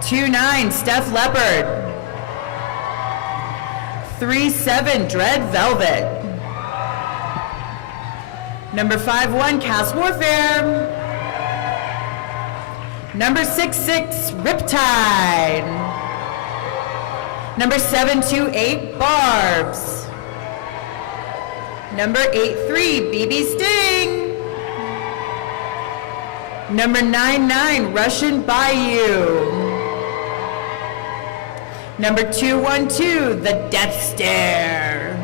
2-9, Steph Leopard. 3-7, Dread Velvet. Number 5-1, Cast Warfare. Number 6-6, Riptide. Number 7-2-8, Barbs. Number 8-3, BB Sting. Number 9-9, Russian Bayou. Number 212, The Death Stare.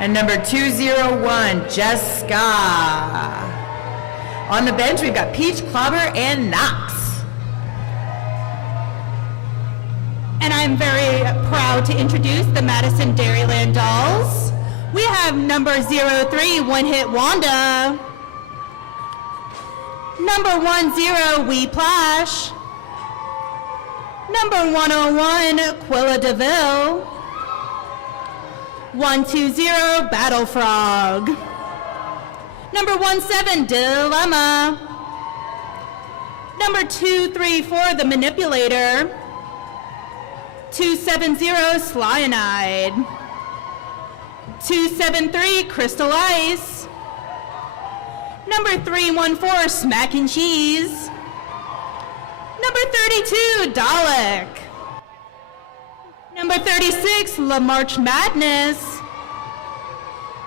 And number 201, Jessica. On the bench, we've got Peach, Clobber, and Knox. And I'm very proud to introduce the Madison Dairyland dolls. We have number 03, One Hit Wanda. Number 10, Weeplash. Number 101, Quilla DeVille. 120, Battle Frog. Number 17, Dilemma. Number 234, The Manipulator. 270, Slionide. 273, Crystal Ice. Number 314, Smack and Cheese. Number 32, Dalek. Number 36, La March Madness.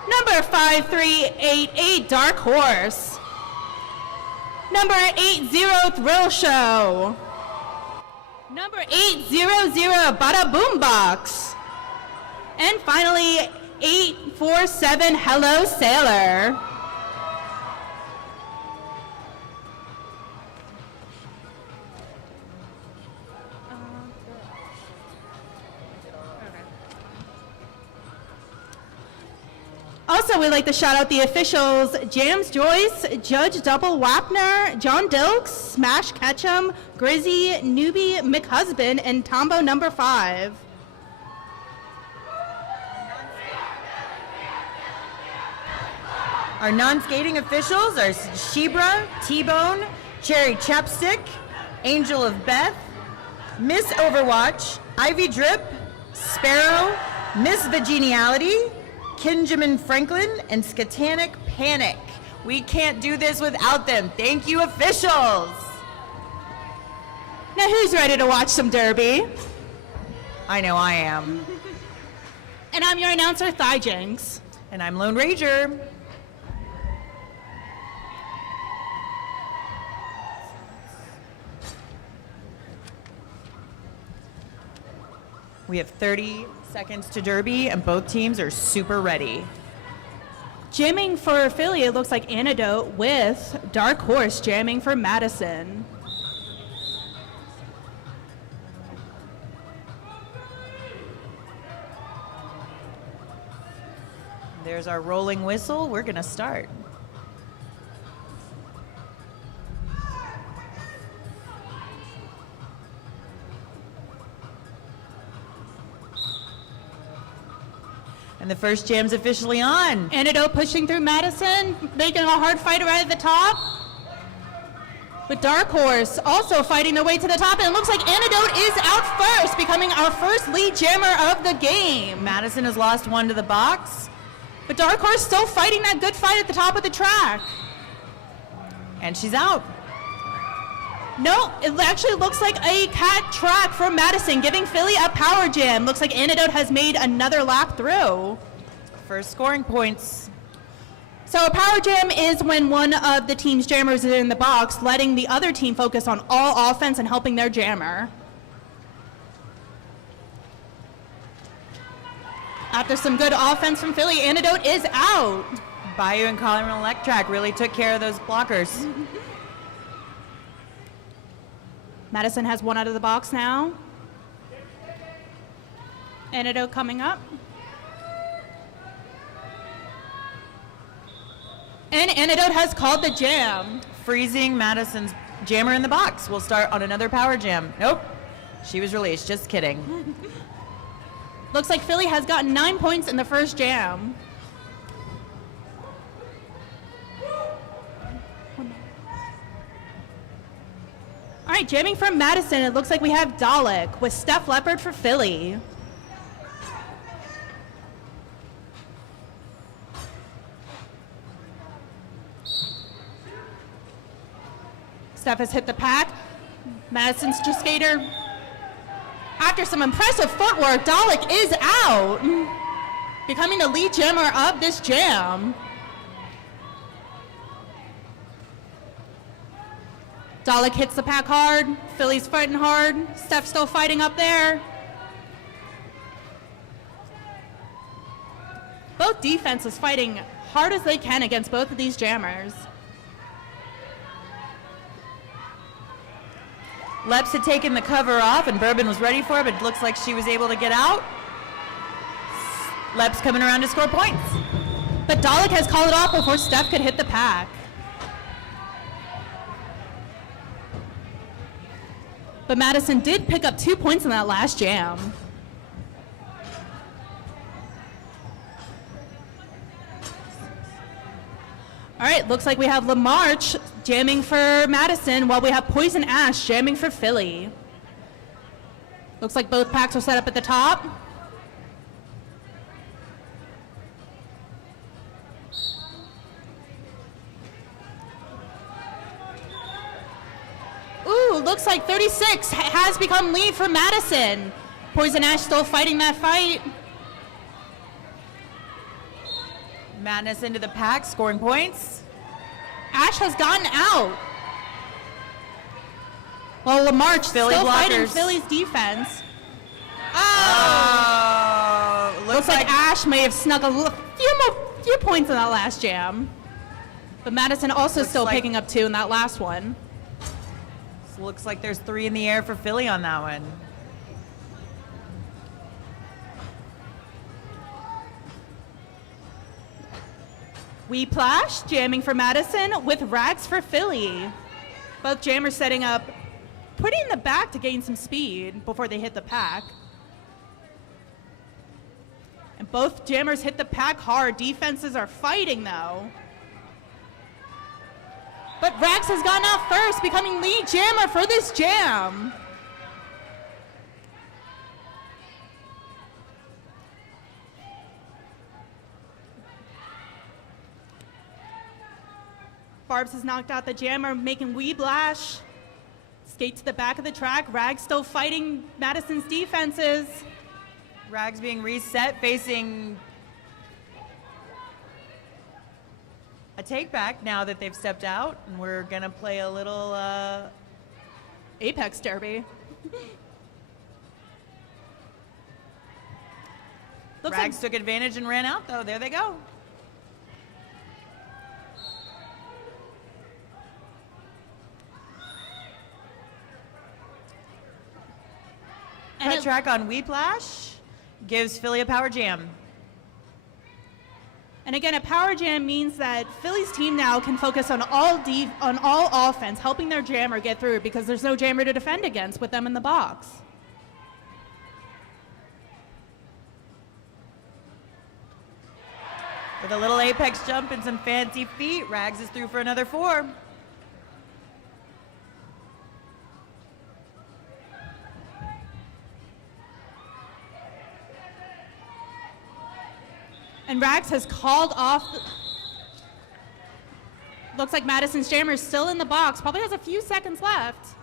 Number 5388, Dark Horse. Number 80, Thrill Show. Number 800, Bada Boom Box. And finally, 847, Hello Sailor. Also, we'd like to shout out the officials, Jams Joyce, Judge Double Wapner, John Dilks, Smash Ketchum, Grizzy, Newbie McHusband, and Tombo number 5. Our non-skating officials are Shebra, T-Bone, Cherry Chapstick, Angel of Beth, Miss Overwatch, Ivy Drip, Sparrow, Miss Vaginiality, Kinjamin Franklin, and Skatanic Panic. We can't do this without them. Thank you, officials. Now who's ready to watch some derby? I know I am. And I'm your announcer, Thigh Jinx. And I'm Lone Ranger. We have 30 seconds to derby, and both teams are super ready. Jamming for Philly, it looks like Antidote with Dark Horse jamming for Madison. There's our rolling whistle. We're gonna start. And the first jam's officially on. Antidote pushing through Madison, making a hard fight right at the top. But Dark Horse also fighting their way to the top, and it looks like Antidote is out first, becoming our first lead jammer of the game. Madison has lost one to the box. But Dark Horse still fighting that good fight at the top of the track. And she's out. No, it actually looks like a cat track from Madison, giving Philly a power jam. Looks like Antidote has made another lap through. First scoring points. So a power jam is when one of the team's jammers is in the box, letting the other team focus on all offense and helping their jammer. After some good offense from Philly, Antidote is out. Bayou and Colorado Electrac really took care of those blockers. Madison has one out of the box now. Antidote coming up. And Antidote has called the jam. Freezing Madison's jammer in the box. We'll start on another power jam. Nope, she was released, just kidding. Looks like Philly has gotten 9 points in the first jam. All right, jamming from Madison, it looks like we have Dalek with Steph Leopard for Philly. Steph has hit the pack. Madison's just skater. After some impressive footwork, Dalek is out, becoming the lead jammer of this jam. Dalek hits the pack hard. Philly's fighting hard. Steph still fighting up there. Both defenses fighting hard as they can against both of these jammers. Leps had taken the cover off and Bourbon was ready for it, but it looks like she was able to get out. Leps coming around to score points. But Dalek has called it off before Steph could hit the pack. But Madison did pick up 2 points in that last jam. All right, looks like we have LaMarche jamming for Madison while we have Poison Ash jamming for Philly. Looks like both packs are set up at the top. Ooh, looks like 36 has become lead for Madison. Poison Ash still fighting that fight. Madness into the pack, scoring points. Ash has gotten out. Well, LaMarche still fighting Philly's defense. Oh! Looks like Ash may have snuck a few points in that last jam. But Madison also still picking up 2 in that last one. Looks like there's 3 in the air for Philly on that one. Weeplash jamming for Madison with Rags for Philly. Both jammers setting up pretty in the back to gain some speed before they hit the pack. And both jammers hit the pack hard. Defenses are fighting though. But Rags has gone out first, becoming lead jammer for this jam. Barbs has knocked out the jammer, making Weeblash skate to the back of the track. Rags still fighting Madison's defenses. Rags being reset, facing a take back now that they've stepped out, and we're gonna play a little Apex Derby. Rags took advantage and ran out though. There they go. Cut track on Weeplash gives Philly a power jam. And again, a power jam means that Philly's team now can focus on all offense, helping their jammer get through because there's no jammer to defend against with them in the box. With a little apex jump and some fancy feet, Rags is through for another 4. And Rags has called off. Looks like Madison's jammer is still in the box. Probably has a few seconds left.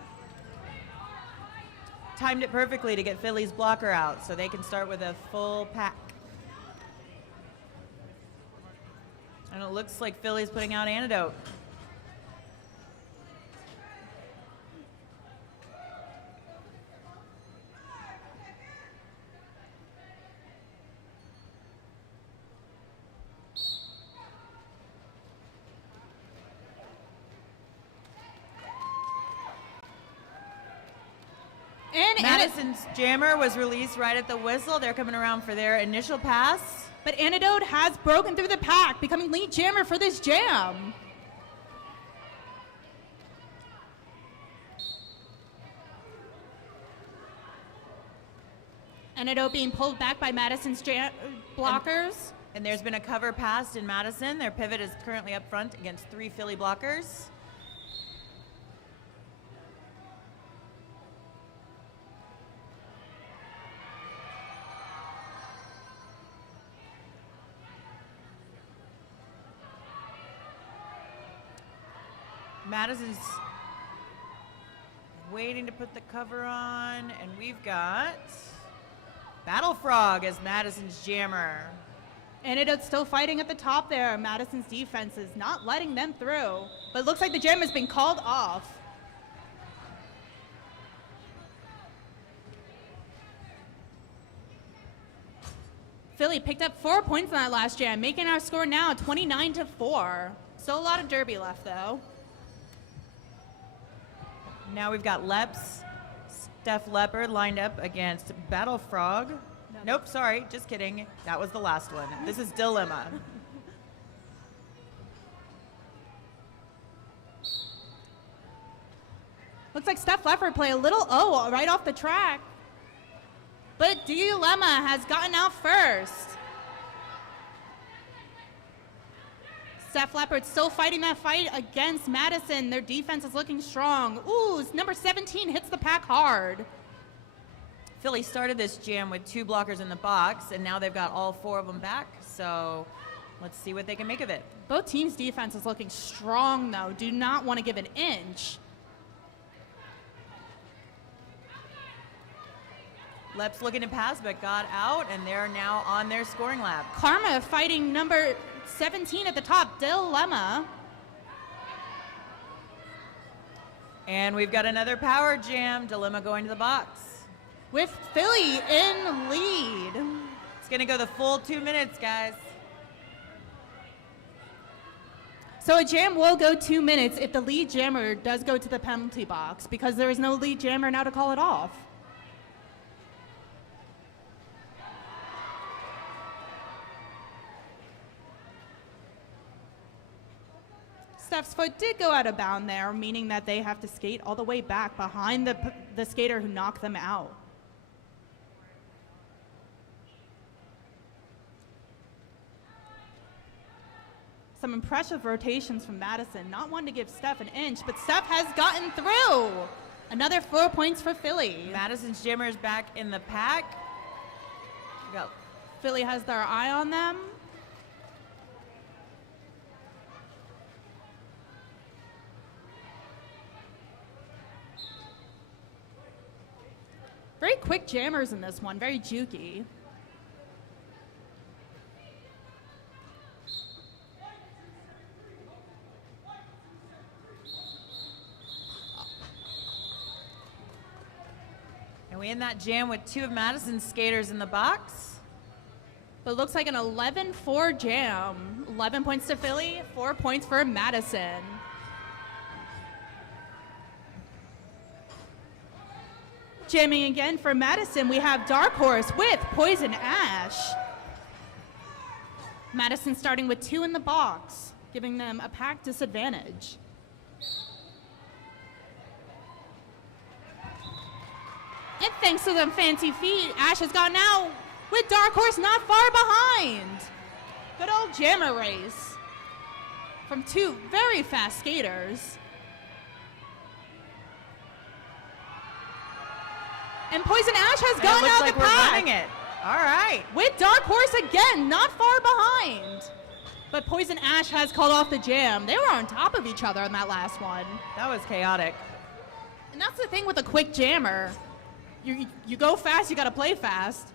Timed it perfectly to get Philly's blocker out so they can start with a full pack. And it looks like Philly's putting out Antidote. Madison's jammer was released right at the whistle. They're coming around for their initial pass. But Antidote has broken through the pack, becoming lead jammer for this jam. Antidote being pulled back by Madison's blockers. And there's been a cover passed in Madison. Their pivot is currently up front against 3 Philly blockers. Madison's waiting to put the cover on, and we've got Battle Frog as Madison's jammer. Antidote's still fighting at the top there. Madison's defense is not letting them through, but it looks like the jam has been called off. Philly picked up 4 points in that last jam, making our score now 29-4. Still a lot of derby left, though. Now we've got Steph Leopard lined up against Battle Frog. Nope, sorry, just kidding. That was the last one. This is Dilemma. Looks like Steph Leopard play a little O right off the track. But Dilemma has gotten out first. Steph Leopard still fighting that fight against Madison. Their defense is looking strong. Ooh, number 17 hits the pack hard. Philly started this jam with 2 blockers in the box, and now they've got all 4 of them back, so let's see what they can make of it. Both teams' defense is looking strong, though. Do not want to give an inch. Lep's looking to pass, but got out, and they're now on their scoring lap. Karma fighting number 17 at the top, Dilemma. And we've got another power jam, Dilemma going to the box. With Philly in lead. It's gonna go the full 2 minutes, guys. So a jam will go 2 minutes if the lead jammer does go to the penalty box, because there is no lead jammer now to call it off. Steph's foot did go out of bound there, meaning that they have to skate all the way back behind the skater who knocked them out. Some impressive rotations from Madison, not one to give Steph an inch, but Steph has gotten through. Another 4 points for Philly. Madison's jammer is back in the pack. Go. Philly has their eye on them. Very quick jammers in this one, very jukey. And we end that jam with 2 of Madison's skaters in the box. But it looks like an 11-4 jam. 11 points to Philly, 4 points for Madison. Jamming again for Madison, we have Dark Horse with Poison Ash. Madison starting with 2 in the box, giving them a pack disadvantage. And thanks to them fancy feet, Ash has gone out with Dark Horse not far behind. Good old jammer race from 2 very fast skaters. And Poison Ash has gone out like the pack. We're running it. All right. With Dark Horse again, not far behind. But Poison Ash has called off the jam. They were on top of each other in that last one. That was chaotic. And that's the thing with a quick jammer. You go fast, you gotta play fast.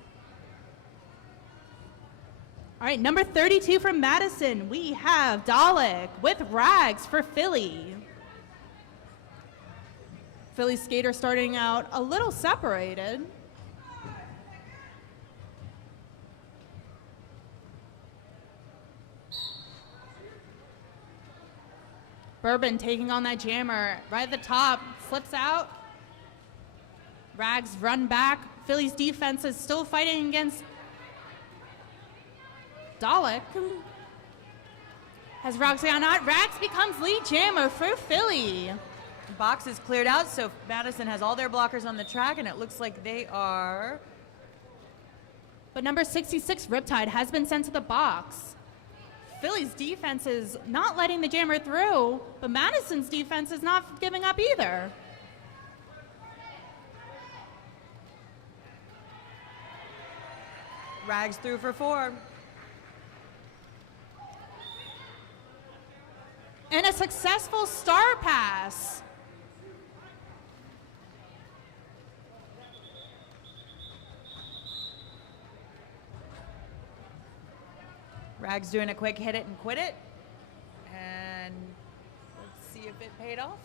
All right, number 32 from Madison, we have Dalek with Rags for Philly. Philly skater starting out a little separated. Bourbon taking on that jammer right at the top, slips out. Rags run back. Philly's defense is still fighting against Dalek. Has Rags gone out? Rags becomes lead jammer for Philly. The box is cleared out, so Madison has all their blockers on the track, and it looks like they are... But number 66, Riptide, has been sent to the box. Philly's defense is not letting the jammer through, but Madison's defense is not giving up either. Rags through for 4. And a successful star pass. Rag's doing a quick hit it and quit it. And let's see if it paid off.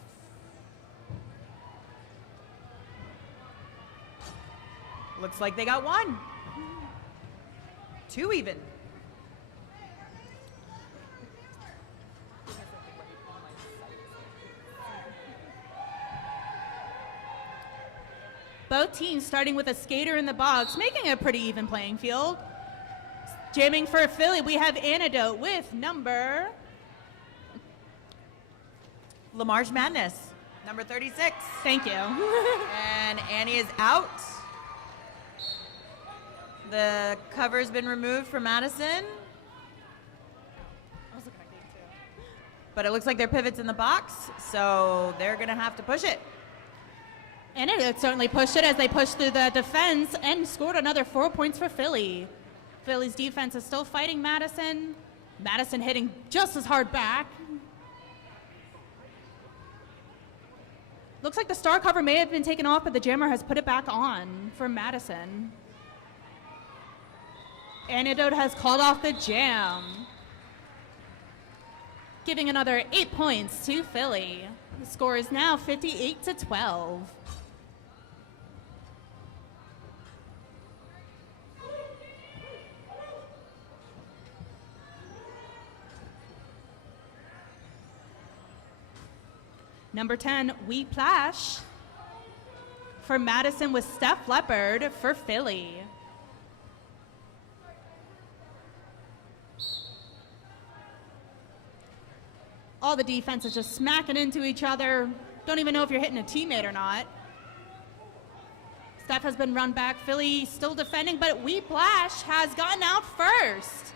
Looks like they got one. Two even. Both teams starting with a skater in the box, making a pretty even playing field. Jamming for Philly, we have Antidote with number Lamar's Madness, number 36. Thank you. And Annie is out. The cover's been removed from Madison. But it looks like their pivot's in the box, so they're gonna have to push it. And it certainly pushed it as they pushed through the defense and scored another 4 points for Philly. Philly's defense is still fighting Madison. Madison hitting just as hard back. Looks like the star cover may have been taken off, but the jammer has put it back on for Madison. Antidote has called off the jam, giving another 8 points to Philly. The score is now 58-12. Number 10, We Plash for Madison with Steph Leopard for Philly. All the defense is just smacking into each other. Don't even know if you're hitting a teammate or not. Steph has been run back. Philly still defending, but We Plash has gotten out first,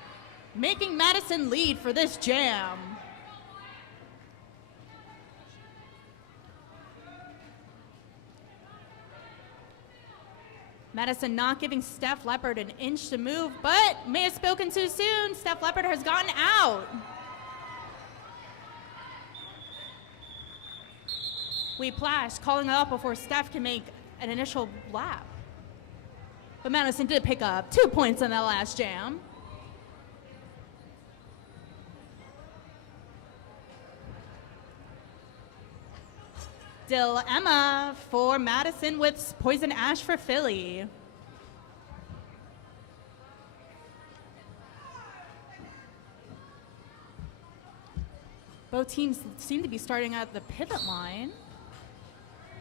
making Madison lead for this jam. Madison not giving Steph Leopard an inch to move, but may have spoken too soon. Steph Leopard has gotten out. We Plash calling it up before Steph can make an initial lap. But Madison did pick up 2 points in that last jam. Dill Emma for Madison with Poison Ash for Philly. Both teams seem to be starting at the pivot line.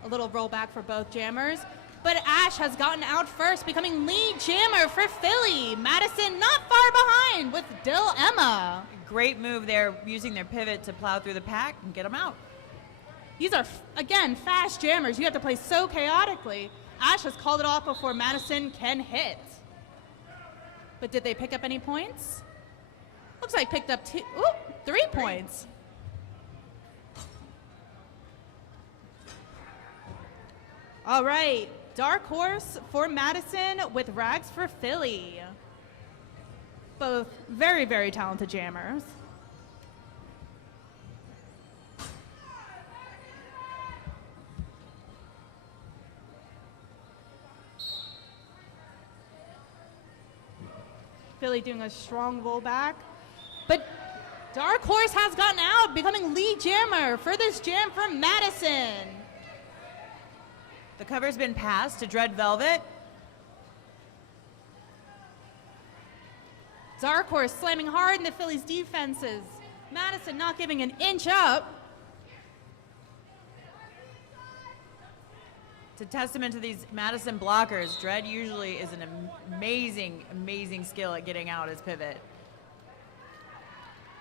A little rollback for both jammers. But Ash has gotten out first, becoming lead jammer for Philly. Madison not far behind with Dill Emma. Great move there, using their pivot to plow through the pack and get them out. These are, again, fast jammers. You have to play so chaotically. Ash has called it off before Madison can hit. But did they pick up any points? Looks like picked up 3 points. All right, Dark Horse for Madison with Rags for Philly. Both very, very talented jammers. Philly doing a strong rollback. But Dark Horse has gotten out, becoming lead jammer for this jam from Madison. The cover's been passed to Dread Velvet. Dark Horse slamming hard in the Phillies' defenses. Madison not giving an inch up. It's a testament to these Madison blockers. Dread usually is an amazing, amazing skill at getting out his pivot.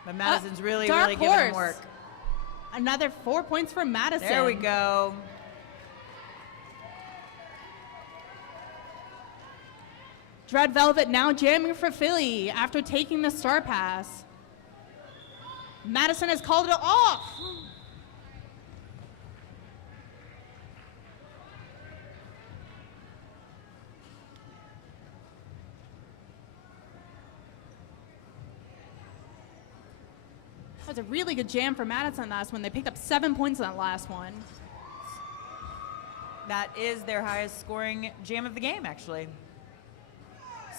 But Madison's really giving him work. Another 4 points for Madison. There we go. Dread Velvet now jamming for Philly after taking the star pass. Madison has called it off. That was a really good jam for Madison last one. They picked up 7 points in that last one. That is their highest scoring jam of the game, actually.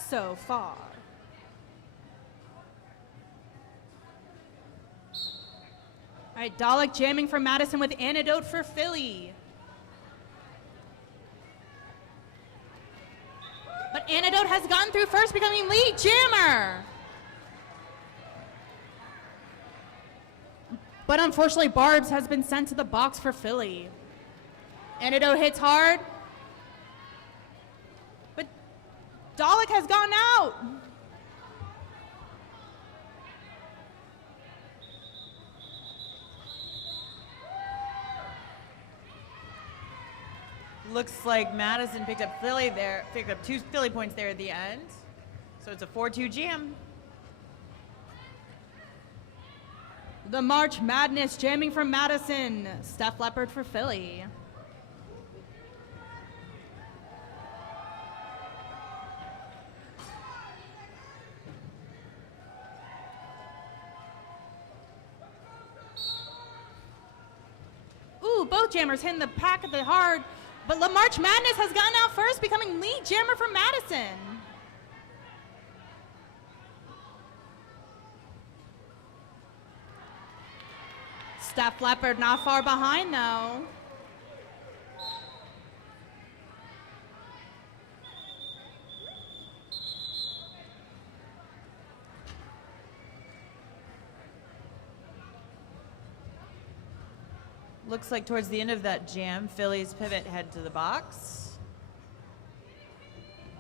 So far. All right, Dalek jamming for Madison with Antidote for Philly. But Antidote has gotten through first, becoming lead jammer. But unfortunately, Barbs has been sent to the box for Philly. Antidote hits hard. But Dalek has gone out. Looks like Madison picked up 2 Philly points there at the end. So it's a 4-2 jam. The March Madness jamming from Madison. Steph Leopard for Philly. Ooh, both jammers hitting the pack at the hard. But La March Madness has gotten out first, becoming lead jammer for Madison. Steph Leopard not far behind though. Looks like towards the end of that jam, Philly's pivot head to the box.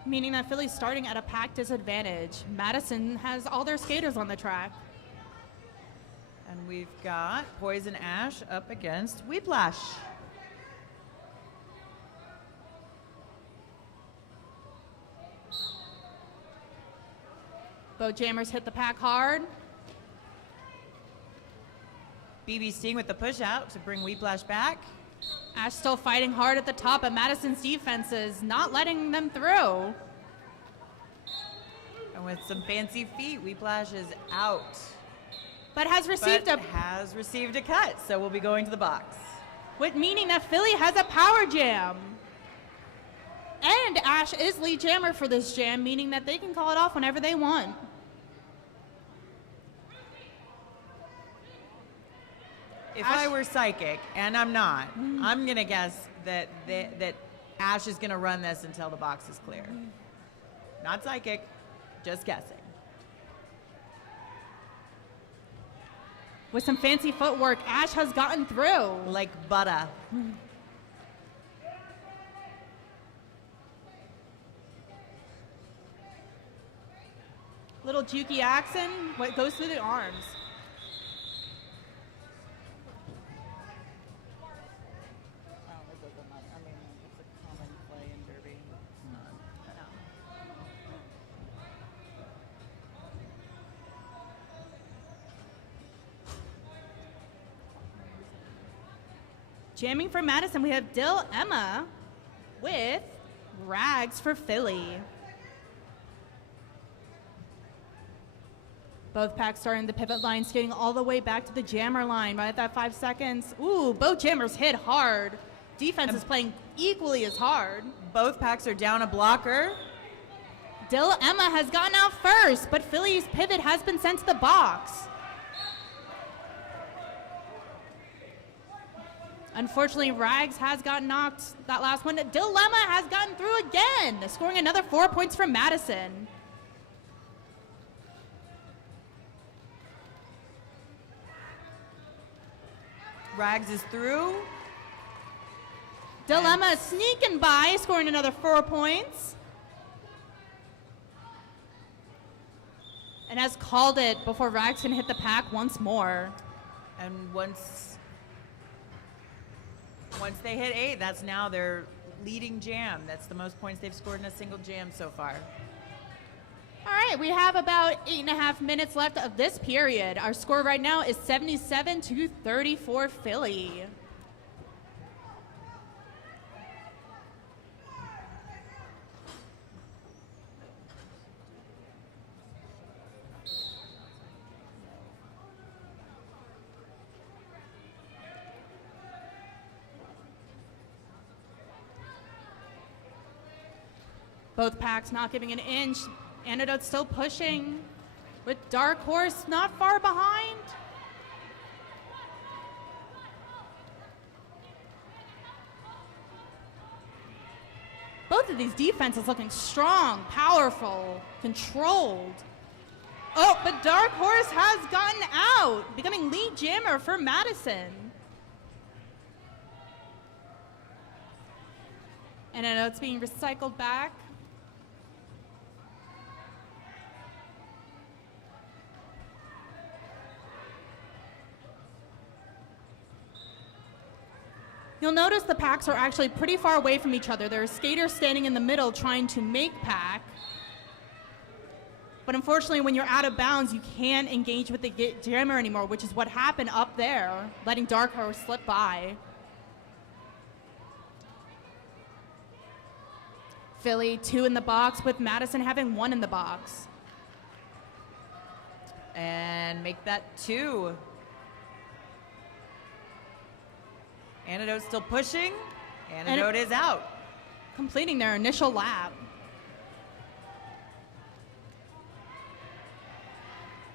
Meaning that Philly's starting at a pack disadvantage. Madison has all their skaters on the track. And we've got Poison Ash up against Whiplash. Both jammers hit the pack hard. BB Sting with the push out to bring Whiplash back. Ash still fighting hard at the top, but Madison's defense is not letting them through. And with some fancy feet, Whiplash is out. But has received has received a cut, so we'll be going to the box. meaning that Philly has a power jam. And Ash is lead jammer for this jam, meaning that they can call it off whenever they want. If I were psychic, and I'm not, I'm going to guess that Ash is going to run this until the box is clear. Not psychic, just guessing. With some fancy footwork, Ash has gotten through. Like butter. Little jukey action, what goes through the arms. Jamming for Madison, we have Dill Emma with Rags for Philly. Both packs starting the pivot line, skating all the way back to the jammer line right at that 5 seconds. Ooh, both jammers hit hard. Defense is playing equally as hard. Both packs are down a blocker. Dill Emma has gotten out first, but Philly's pivot has been sent to the box. Unfortunately, Rags has gotten knocked that last one. Dilemma has gotten through again, scoring another 4 points from Madison. Rags is through. Dilemma is sneaking by, scoring another 4 points. And has called it before Rags can hit the pack once more. And once they hit 8, that's now their leading jam. That's the most points they've scored in a single jam so far. All right, we have about 8.5 minutes left of this period. Our score right now is 77-34 Philly. Both packs not giving an inch. Antidote still pushing, with Dark Horse not far behind. Both of these defenses looking strong, powerful, controlled. Oh, but Dark Horse has gotten out, becoming lead jammer for Madison. And I know it's being recycled back. You'll notice the packs are actually pretty far away from each other. There are skaters standing in the middle trying to make pack. But unfortunately, when you're out of bounds, you can't engage with the jammer anymore, which is what happened up there, letting Dark Horse slip by. Philly 2 in the box, with Madison having 1 in the box. And make that 2. Antidote still pushing. Antidote is out. Completing their initial lap.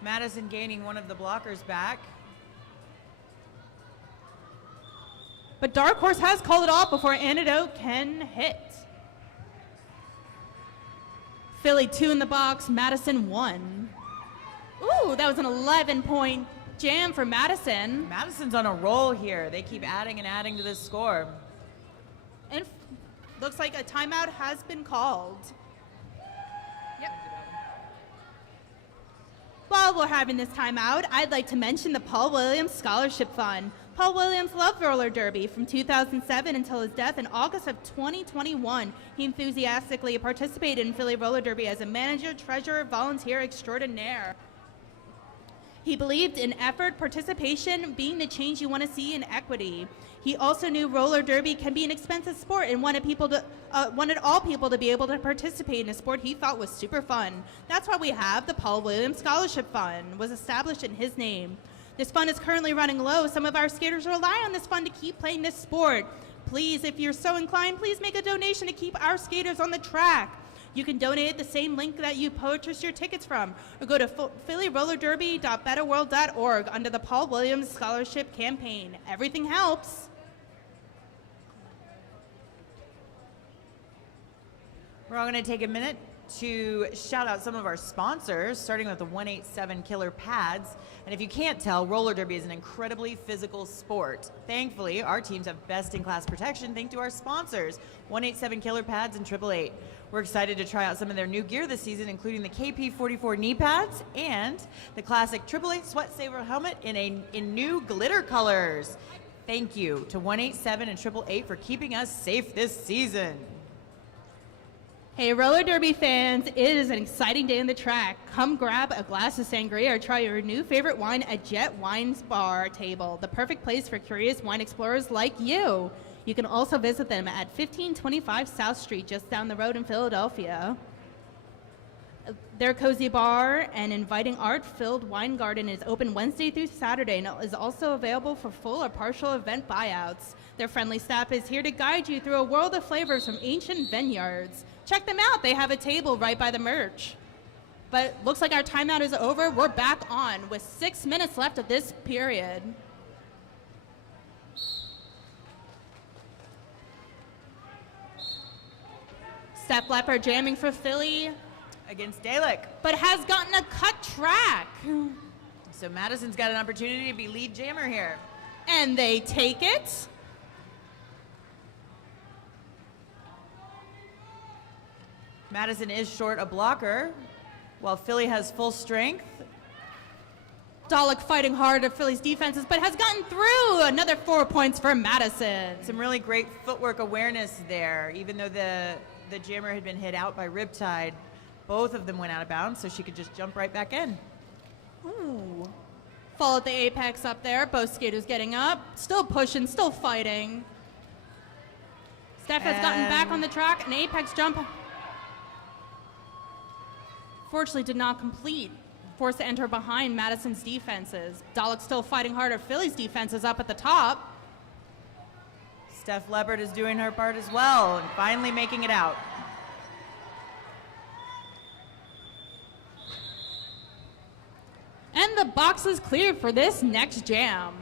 Madison gaining one of the blockers back. But Dark Horse has called it off before Antidote can hit. Philly 2 in the box, Madison 1. Ooh, that was an 11-point jam for Madison. Madison's on a roll here. They keep adding and adding to this score. And looks like a timeout has been called. Yep. While we're having this timeout, I'd like to mention the Paul Williams Scholarship Fund. Paul Williams loved roller derby from 2007 until his death in August of 2021. He enthusiastically participated in Philly roller derby as a manager, treasurer, volunteer extraordinaire. He believed in effort, participation, being the change you want to see, in equity. He also knew roller derby can be an expensive sport and wanted all people to be able to participate in a sport he thought was super fun. That's why we have the Paul Williams Scholarship Fund, was established in his name. This fund is currently running low. Some of our skaters rely on this fund to keep playing this sport. Please, if you're so inclined, please make a donation to keep our skaters on the track. You can donate at the same link that you purchased your tickets from, or go to phillyrollerderby.betterworld.org under the Paul Williams Scholarship Campaign. Everything helps. We're all going to take a minute to shout out some of our sponsors, starting with the 187 Killer Pads. And if you can't tell, roller derby is an incredibly physical sport. Thankfully, our teams have best-in-class protection thanks to our sponsors, 187 Killer Pads and 888. We're excited to try out some of their new gear this season, including the KP44 knee pads and the classic 888 Sweat Saver helmet in new glitter colors. Thank you to 187 and 888 for keeping us safe this season. Hey, roller derby fans, it is an exciting day on the track. Come grab a glass of sangria or try your new favorite wine at Jet Wine's Bar Table, the perfect place for curious wine explorers like you. You can also visit them at 1525 South Street, just down the road in Philadelphia. Their cozy bar and inviting art-filled wine garden is open Wednesday through Saturday and is also available for full or partial event buyouts. Their friendly staff is here to guide you through a world of flavors from ancient vineyards. Check them out. They have a table right by the merch. But looks like our timeout is over. We're back on with 6 minutes left of this period. Steph Leppard jamming for Philly Against Dalek. but has gotten a cut track. So Madison's got an opportunity to be lead jammer here. And they take it. Madison is short a blocker, while Philly has full strength. Dalek fighting hard at Philly's defenses, but has gotten through. Another 4 points for Madison. Some really great footwork awareness there. Even though the jammer had been hit out by Riptide, both of them went out of bounds, so she could just jump right back in. Ooh. Fall at the apex up there. Both skaters getting up. Still pushing, still fighting. Steph has gotten back on the track. An apex jump. Fortunately did not complete. Forced to enter behind Madison's defenses. Dalek still fighting hard at Philly's defenses up at the top. Steph Leppard is doing her part as well and finally making it out. boxes cleared for this next jam.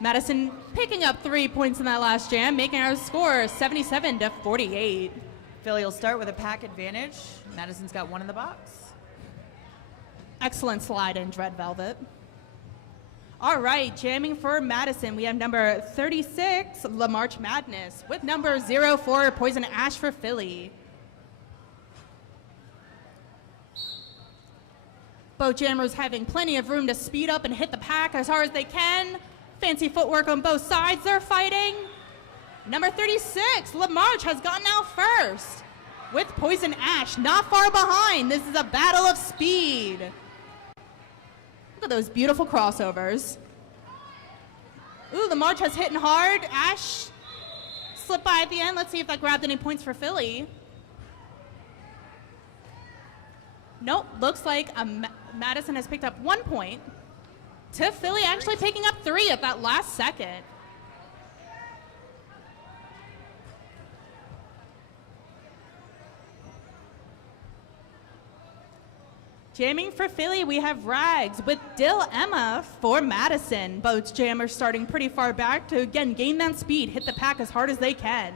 Madison picking up 3 points in that last jam, making our score 77-48. Philly will start with a pack advantage. Madison's got one in the box. Excellent slide in Dread Velvet. All right, jamming for Madison, we have number 36, La March Madness, with number 04, Poison Ash for Philly. Both jammers having plenty of room to speed up and hit the pack as hard as they can. Fancy footwork on both sides, they're fighting. Number 36, La March has gotten out first with Poison Ash not far behind. This is a battle of speed. Look at those beautiful crossovers. Ooh, La March has hit hard. Ash slipped by at the end. Let's see if that grabbed any points for Philly. Nope, looks like Madison has picked up 1 point. To Philly actually picking up 3 at that last second. Jamming for Philly, we have Rags with Dill Emma for Madison. Both jammers starting pretty far back to, again, gain that speed, hit the pack as hard as they can.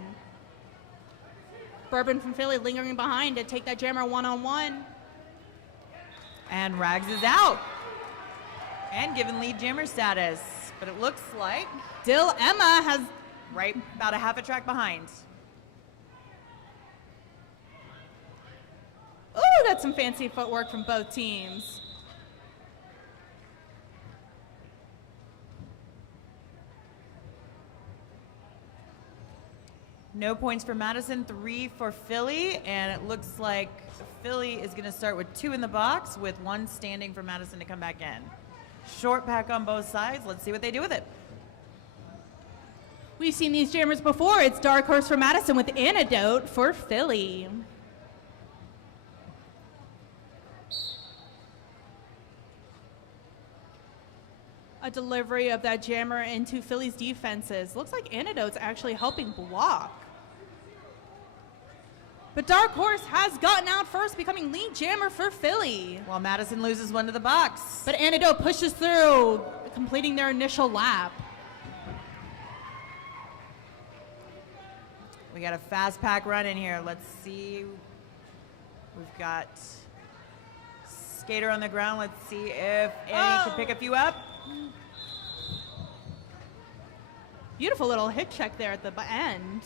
Bourbon from Philly lingering behind to take that jammer one-on-one. And Rags is out. And given lead jammer status. But it looks like Dill Emma has right about a half a track behind. Ooh, that's some fancy footwork from both teams. No points for Madison, 3 for Philly, and it looks like Philly is going to start with 2 in the box with 1 standing for Madison to come back in. Short pack on both sides. Let's see what they do with it. We've seen these jammers before. It's Dark Horse for Madison with Antidote for Philly. A delivery of that jammer into Philly's defenses. Looks like Antidote's actually helping block. But Dark Horse has gotten out first, becoming lead jammer for Philly. While Madison loses 1 to the box. But Antidote pushes through, completing their initial lap. We got a fast pack run in here. Let's see. We've got Skater on the ground. Let's see if Annie can pick a few up. Beautiful little hip check there at the end.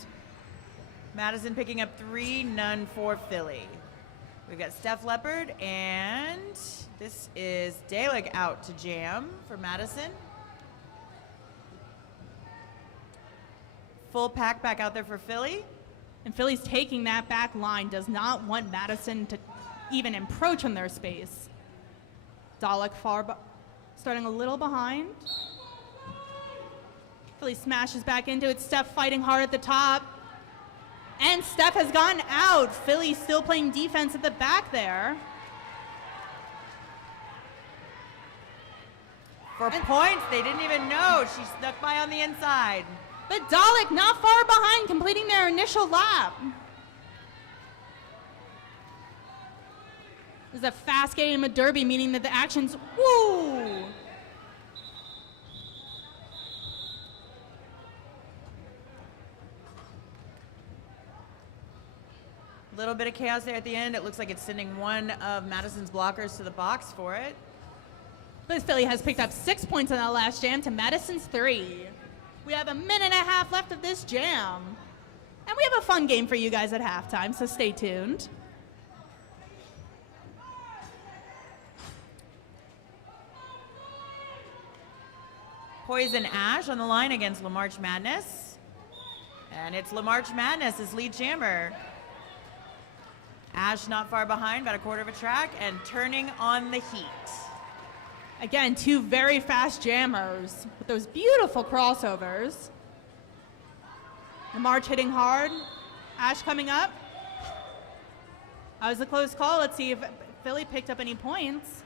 Madison picking up 3, none for Philly. We've got Steph Leopard, and this is Dalek out to jam for Madison. Full pack back out there for Philly. And Philly's taking that back line, does not want Madison to even encroach on their space. Dalek starting a little behind. Philly smashes back into it. Steph fighting hard at the top. And Steph has gone out. Philly still playing defense at the back there. For points, they didn't even know. She snuck by on the inside. But Dalek not far behind, completing their initial lap. This is a fast game of derby, meaning that the action's woo. Little bit of chaos there at the end. It looks like it's sending one of Madison's blockers to the box for it. But Philly has picked up 6 points in that last jam to Madison's 3. We have a minute and a half left of this jam. And we have a fun game for you guys at halftime, so stay tuned. Poison Ash on the line against La March Madness. And it's La March Madness as lead jammer. Ash not far behind, about a quarter of a track, and turning on the heat. Again, 2 very fast jammers with those beautiful crossovers. La March hitting hard. Ash coming up. That was a close call. Let's see if Philly picked up any points.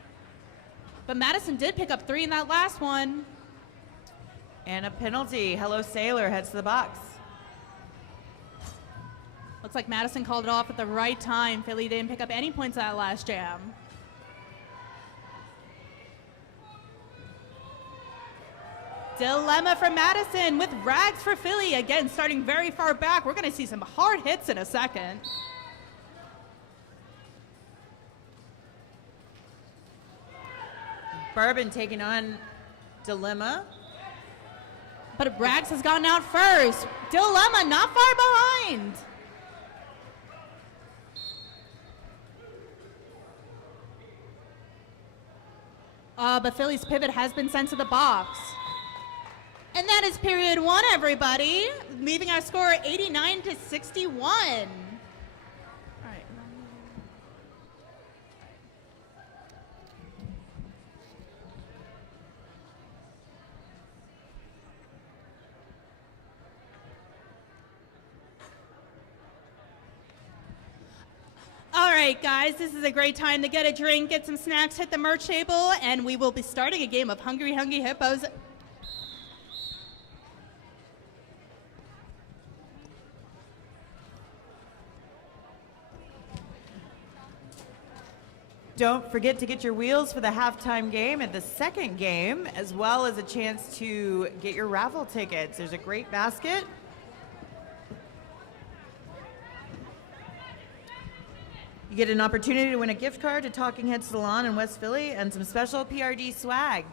But Madison did pick up 3 in that last one. And a penalty. Hello Sailor heads to the box. Looks like Madison called it off at the right time. Philly didn't pick up any points in that last jam. Dilemma for Madison with Rags for Philly. Again, starting very far back. We're going to see some hard hits in a second. Bourbon taking on Dilemma. But Rags has gotten out first. Dilemma not far behind. But Philly's pivot has been sent to the box. And that is period one, everybody. Leaving our score 89 to 61. All right. All right, guys, this is a great time to get a drink, get some snacks, hit the merch table, and we will be starting a game of Hungry Hungry Hippos. Don't forget to get your wheels for the halftime game and the second game, as well as a chance to get your raffle tickets. There's a great basket. You get an opportunity to win a gift card to Talking Head Salon in West Philly and some special PRD swag.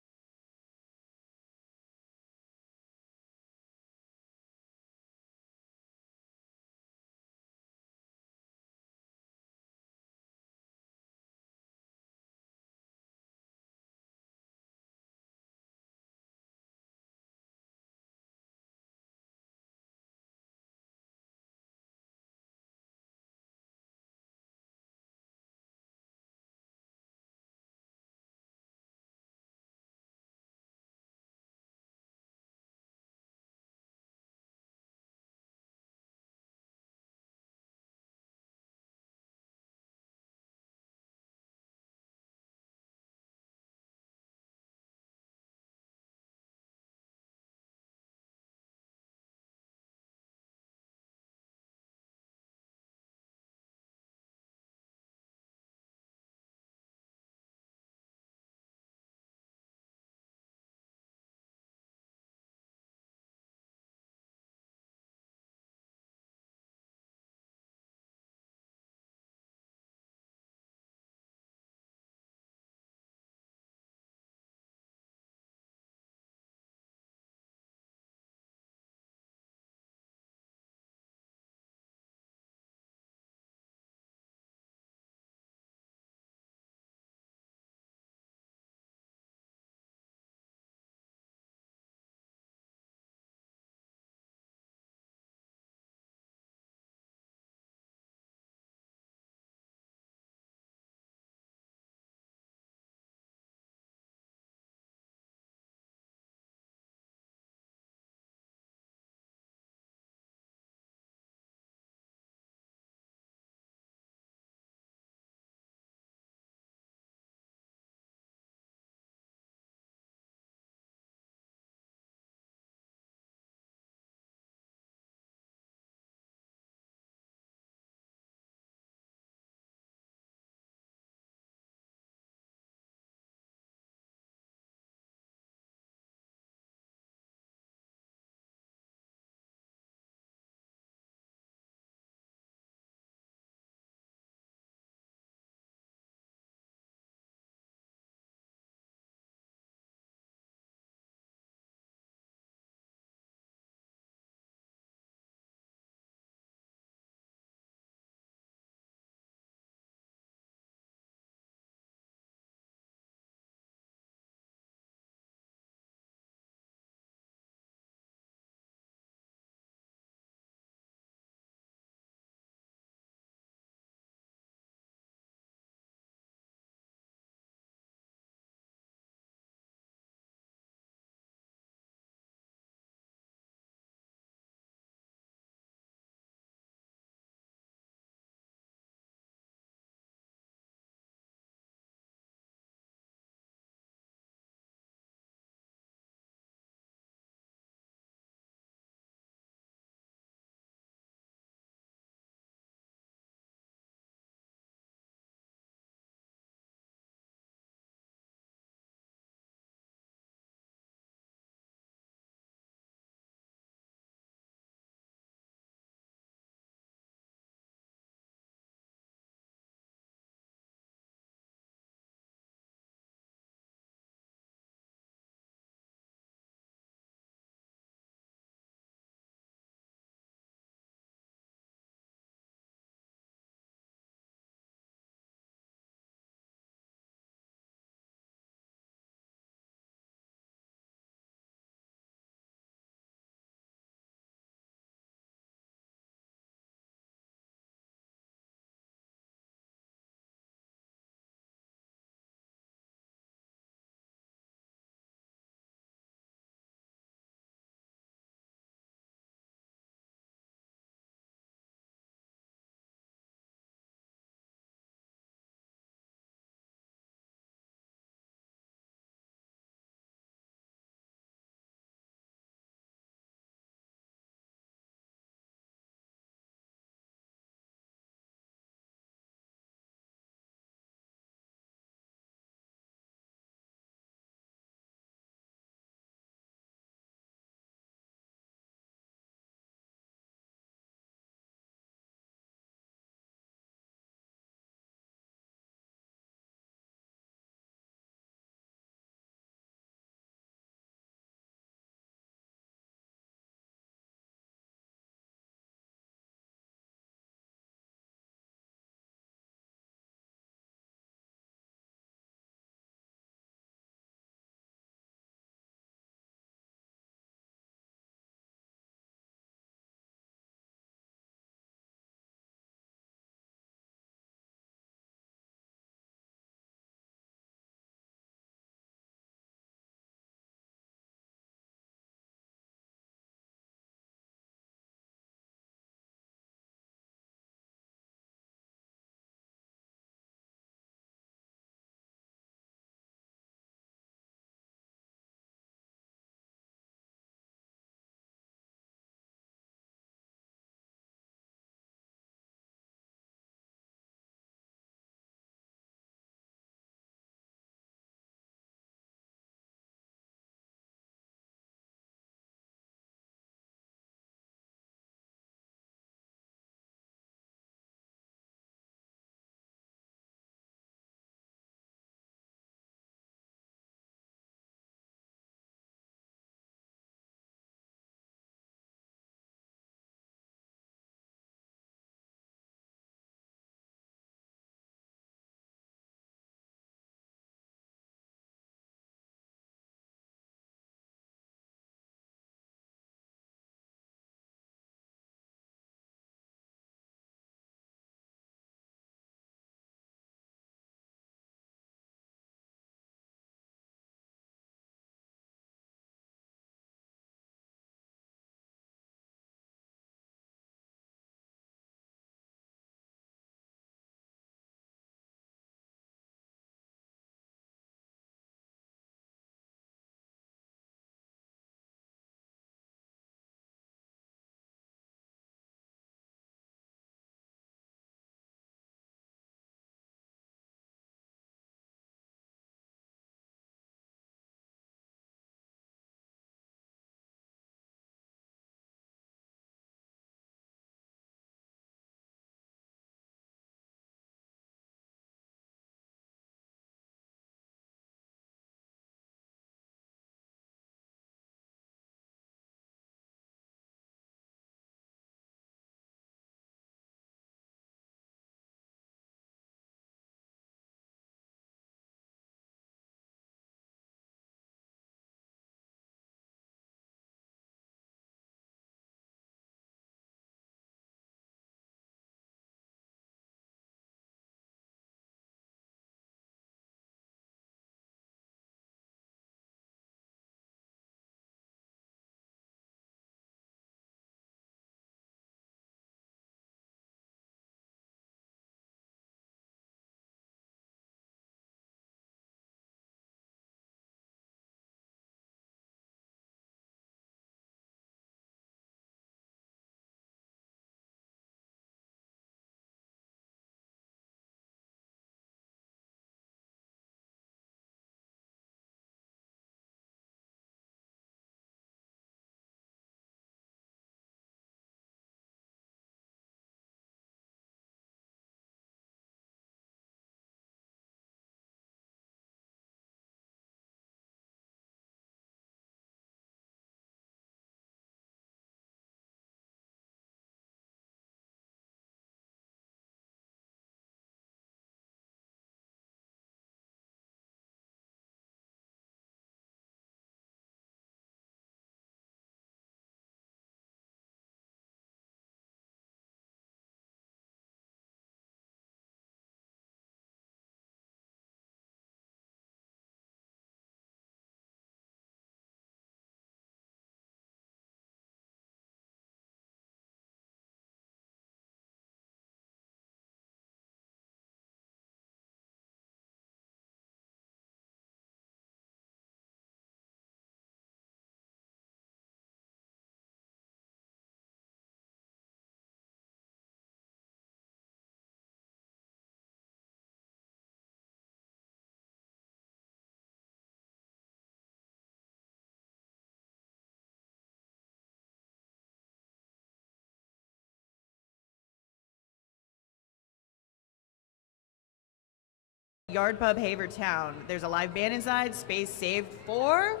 Yard Pub Havertown. There's a live band inside, space saved for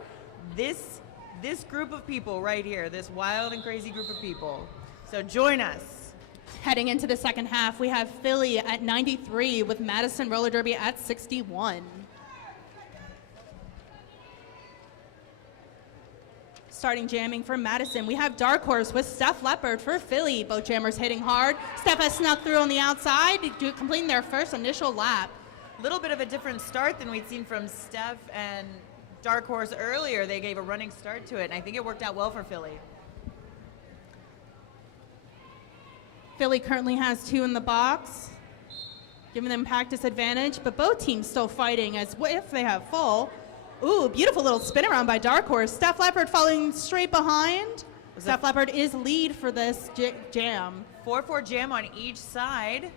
this group of people right here, this wild and crazy group of people. So join us. Heading into the second half, we have Philly at 93 with Madison Roller Derby at 61. Starting jamming for Madison, we have Dark Horse with Steph Leopard for Philly. Both jammers hitting hard. Steph has snuck through on the outside, completing their first initial lap. A little bit of a different start than we'd seen from Steph and Dark Horse earlier. They gave a running start to it, and I think it worked out well for Philly. Philly currently has 2 in the box, giving them practice advantage, but both teams still fighting as if they have full. Ooh, beautiful little spin around by Dark Horse. Steph Leopard following straight behind. Steph Leopard is lead for this jam. 4-4 jam on each side.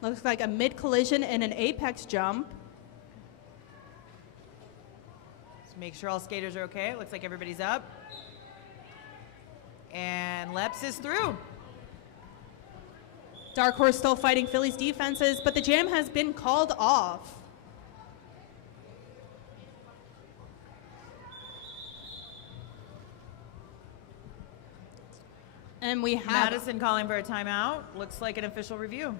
Looks like a mid-collision and an apex jump. Let's make sure all skaters are okay. Looks like everybody's up. And Leps is through. Dark Horse still fighting Philly's defenses, but the jam has been called off. And we have Madison calling for a timeout. Looks like an official review.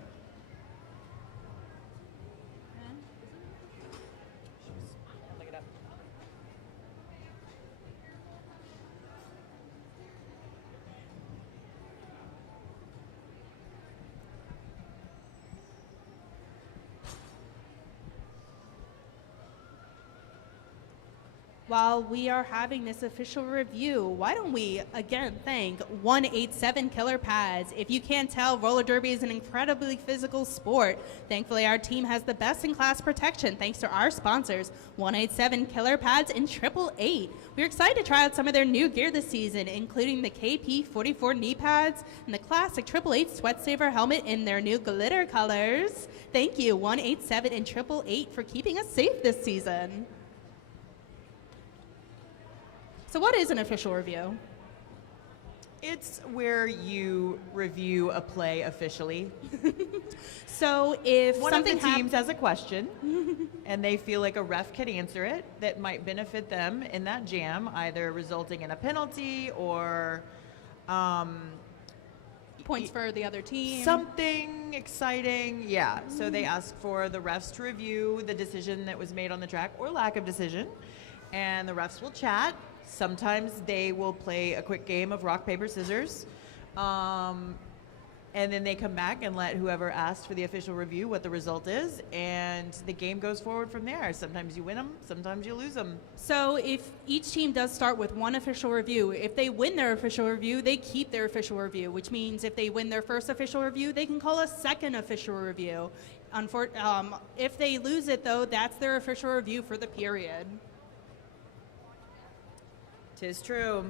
While we are having this official review, why don't we again thank 187 Killer Pads. If you can't tell, roller derby is an incredibly physical sport. Thankfully, our team has the best in class protection thanks to our sponsors, 187 Killer Pads and 888. We're excited to try out some of their new gear this season, including the KP44 knee pads and the classic 888 Sweat Saver helmet in their new glitter colors. Thank you, 187 and 888, for keeping us safe this season. So what is an official review? It's where you review a play officially. So if One something of the teams has a question and they feel like a ref can answer it that might benefit them in that jam, either resulting in a penalty or points for the other team. something exciting, yeah. So they ask for the refs to review the decision that was made on the track or lack of decision, and the refs will chat. Sometimes they will play a quick game of rock, paper, scissors. And then they come back and let whoever asked for the official review what the result is, and the game goes forward from there. Sometimes you win them, sometimes you lose them. So if each team does start with one official review, if they win their official review, they keep their official review, which means if they win their first official review, they can call a second official review. If they lose it, though, that's their official review for the period. 'Tis true.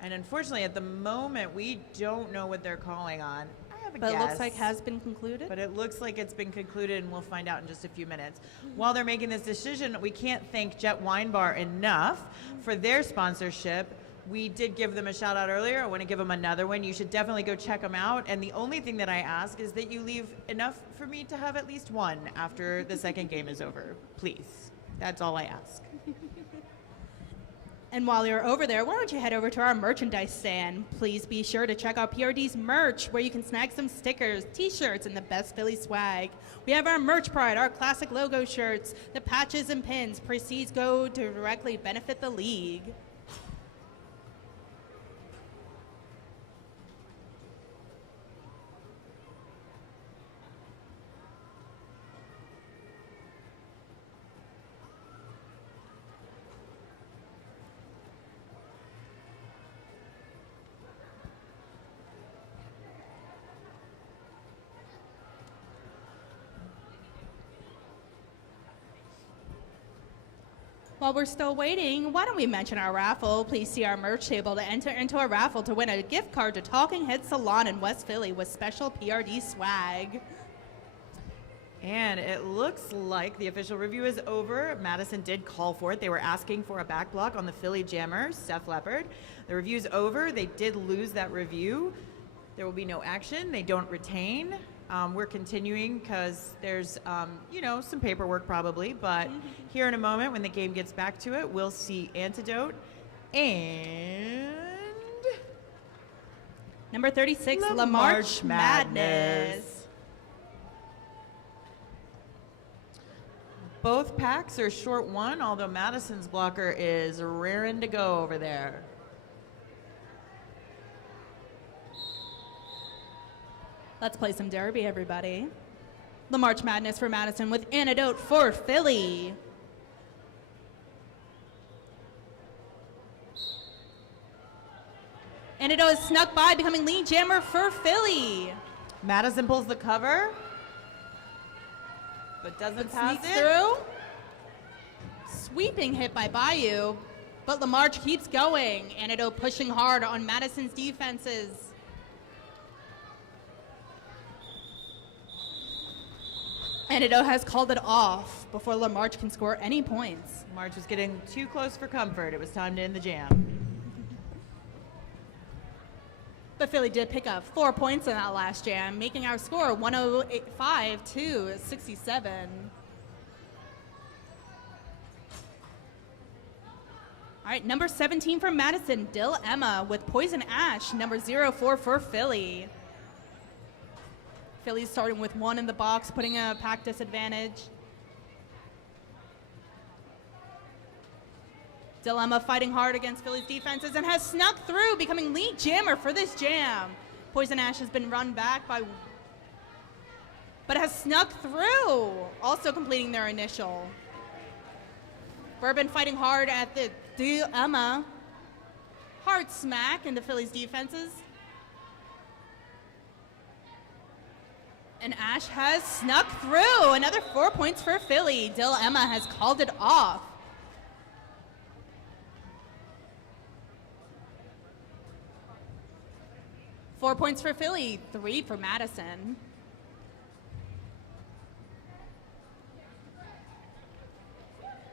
And unfortunately, at the moment, we don't know what they're calling on. I have a guess. But it looks like has been concluded. But it looks like it's been concluded, and we'll find out in just a few minutes. While they're making this decision, we can't thank Jet Wine Bar enough for their sponsorship. We did give them a shout out earlier. I want to give them another one. You should definitely go check them out. And the only thing that I ask is that you leave enough for me to have at least one after the second game is over. Please. That's all I ask. And while you're over there, why don't you head over to our merchandise stand? Please be sure to check out PRD's merch, where you can snag some stickers, t-shirts, and the best Philly swag. We have our merch pride, our classic logo shirts, the patches and pins. Proceeds go to directly benefit the league. While we're still waiting, why don't we mention our raffle? Please see our merch table to enter into a raffle to win a gift card to Talking Head Salon in West Philly with special PRD swag. And it looks like the official review is over. Madison did call for it. They were asking for a back block on the Philly jammer, Steph Leopard. The review's over. They did lose that review. There will be no action. They don't retain. We're continuing because there's, some paperwork probably. But here in a moment, when the game gets back to it, we'll see Antidote and number 36, La March Madness. Both packs are short one, although Madison's blocker is raring to go over there. Let's play some Derby, everybody. La March Madness for Madison with Antidote for Philly. Antidote is snuck by, becoming lead jammer for Philly. Madison pulls the cover, but doesn't pass Sneaks it. through. Sweeping hit by Bayou, but La March keeps going. Antidote pushing hard on Madison's defenses. Antidote has called it off before La March can score any points. March was getting too close for comfort. It was time to end the jam. But Philly did pick up 4 points in that last jam, making our score 105 to 67. All right, number 17 for Madison, Dill Emma with Poison Ash, number 04 for Philly. Philly's starting with one in the box, putting a pack disadvantage. Dilemma fighting hard against Philly's defenses and has snuck through, becoming lead jammer for this jam. Poison Ash has been run back by, but has snuck through, also completing their initial. Bourbon fighting hard at the Dilemma. Hard smack into Philly's defenses. And Ash has snuck through. Another 4 points for Philly. Dilemma has called it off. Four points for Philly, 3 for Madison.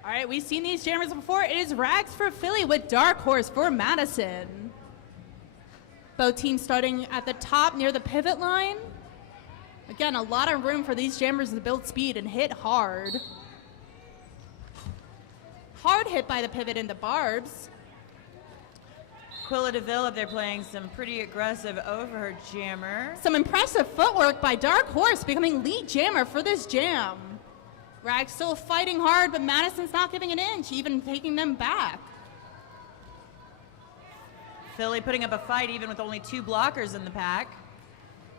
All right, we've seen these jammers before. It is Rags for Philly with Dark Horse for Madison. Both teams starting at the top near the pivot line. Again, a lot of room for these jammers to build speed and hit hard. Hard hit by the pivot into Barbs. Quilla DeVille up there playing some pretty aggressive over jammer. Some impressive footwork by Dark Horse, becoming lead jammer for this jam. Rag's still fighting hard, but Madison's not giving an inch, even taking them back. Philly putting up a fight even with only 2 blockers in the pack.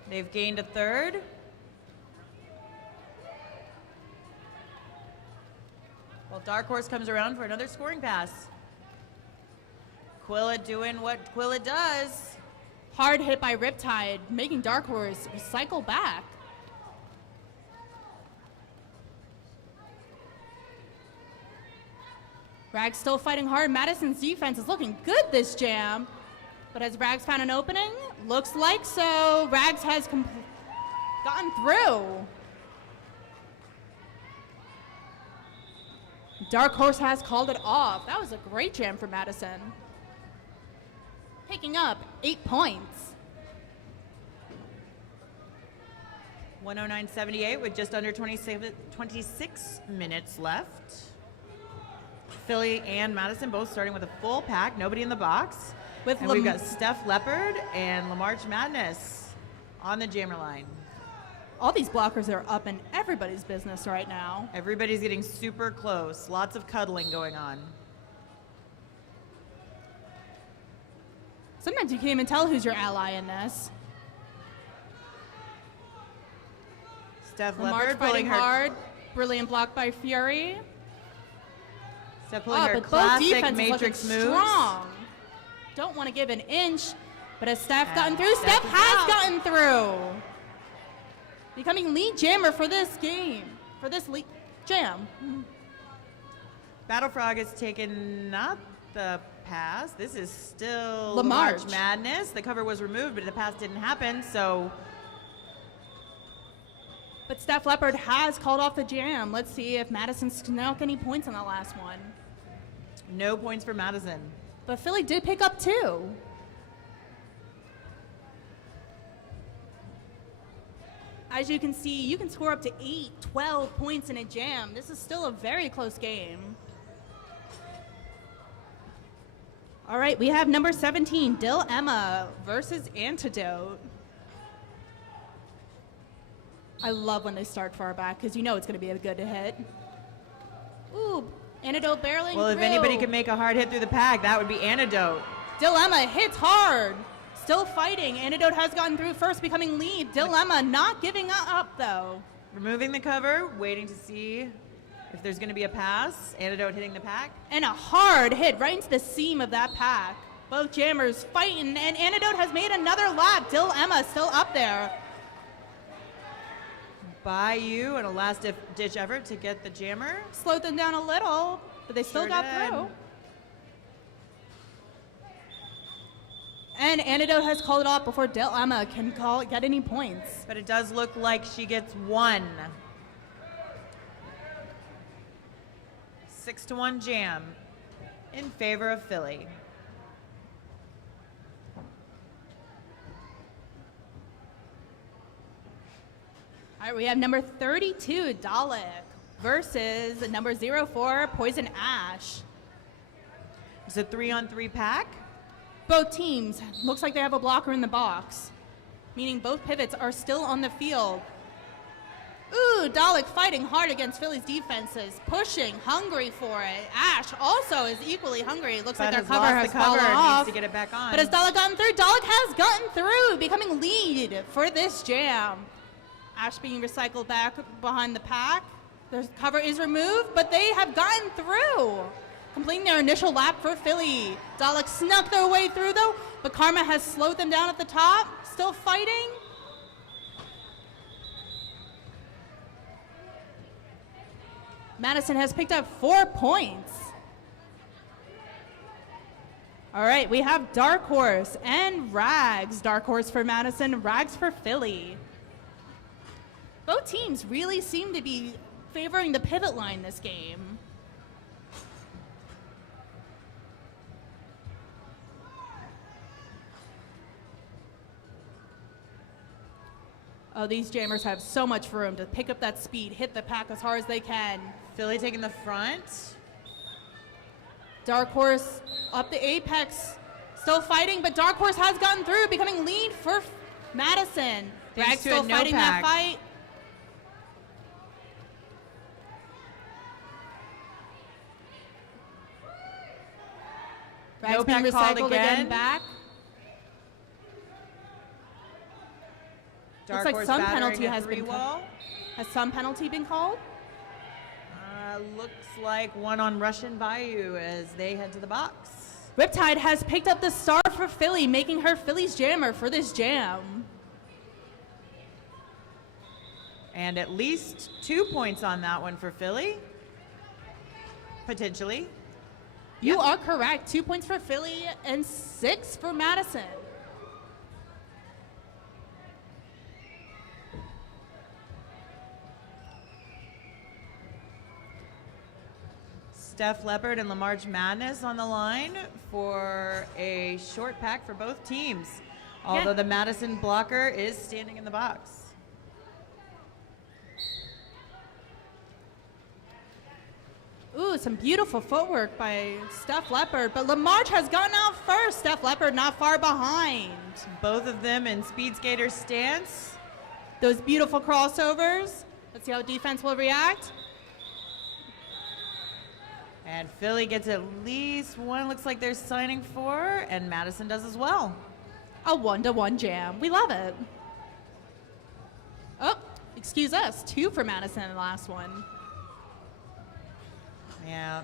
They've gained a third. Well, Dark Horse comes around for another scoring pass. Quilla doing what Quilla does. Hard hit by Riptide, making Dark Horse recycle back. Rags still fighting hard. Madison's defense is looking good this jam. But has Rags found an opening? Looks like so. Rags has gotten through. Dark Horse has called it off. That was a great jam for Madison. Picking up 8 points. 109.78 with just under 26 minutes left. Philly and Madison both starting with a full pack, nobody in the box. And we've got Steph Leopard and La March Madness on the jammer line. All these blockers are up in everybody's business right now. Everybody's getting super close. Lots of cuddling going on. Sometimes you can't even tell who's your ally in this. Steph La March Leopard fighting pulling her hard. Brilliant block by Fury. Steph pulling her but both classic defenses matrix looking moves. strong. Don't want to give an inch, but has Steph gotten through? Steph Steph is has out. gotten through. Becoming lead jammer for this game, for this jam. Battle Frog has taken not the pass. This is still La La March March. Madness. The cover was removed, but the pass didn't happen, so But Steph Leopard has called off the jam. Let's see if Madison snuck any points on the last one. No points for Madison. But Philly did pick up 2. As you can see, you can score up to 8, 12 points in a jam. This is still a very close game. All right, we have number 17, Dill Emma versus Antidote. I love when they start far back because you know it's going to be a good hit. Ooh, Antidote barreling Well, if through. anybody can make a hard hit through the pack, that would be Antidote. Dill Emma hits hard. Still fighting. Antidote has gotten through first, becoming lead. Dill Emma not giving up, though. Removing the cover, waiting to see if there's going to be a pass. Antidote hitting the pack. And a hard hit right into the seam of that pack. Both jammers fighting, and Antidote has made another lap. Dill Emma still up there. Bayou and a last-ditch effort to get the jammer. Slowed them down a little, but they still got through. And Antidote has called it off before Dill Emma can get any points. But it does look like she gets 1. 6-1 jam in favor of Philly. All right, we have number 32, Dalek, versus number 04, Poison Ash. It's a 3-on-3 pack. Both teams, looks like they have a blocker in the box, meaning both pivots are still on the field. Ooh, Dalek fighting hard against Philly's defenses, pushing, hungry for it. Ash also is equally hungry. It looks like their cover has fallen off. Needs to get it back on. But has Dalek gotten through? Dalek has gotten through, becoming lead for this jam. Ash being recycled back behind the pack. The cover is removed, but they have gotten through, completing their initial lap for Philly. Dalek snuck their way through, though, but Karma has slowed them down at the top, still fighting. Madison has picked up 4 points. All right, we have Dark Horse and Rags. Dark Horse for Madison, Rags for Philly. Both teams really seem to be favoring the pivot line this game. Oh, these jammers have so much room to pick up that speed, hit the pack as hard as they can. Philly taking the front. Dark Horse up the apex, still fighting, but Dark Horse has gotten through, becoming lead for Madison. Rags still fighting that fight. Rags being recycled again back. Dark Looks like some penalty has been called. Has some penalty been called? Looks like one on Russian Bayou as they head to the box. Riptide has picked up the star for Philly, making her Philly's jammer for this jam. And at least 2 points on that one for Philly. Potentially. You are correct. 2 points for Philly and 6 for Madison. Steph Leopard and Lamarge Madness on the line for a short pack for both teams. Although the Madison blocker is standing in the box. Ooh, some beautiful footwork by Steph Leopard, but Lamarge has gotten out first. Steph Leopard not far behind. Both of them in speed skater stance. Those beautiful crossovers. Let's see how defense will react. And Philly gets at least one, looks like they're signing for, and Madison does as well. A 1-to-1 jam. We love it. Oh, excuse us. 2 for Madison in the last one. Yeah.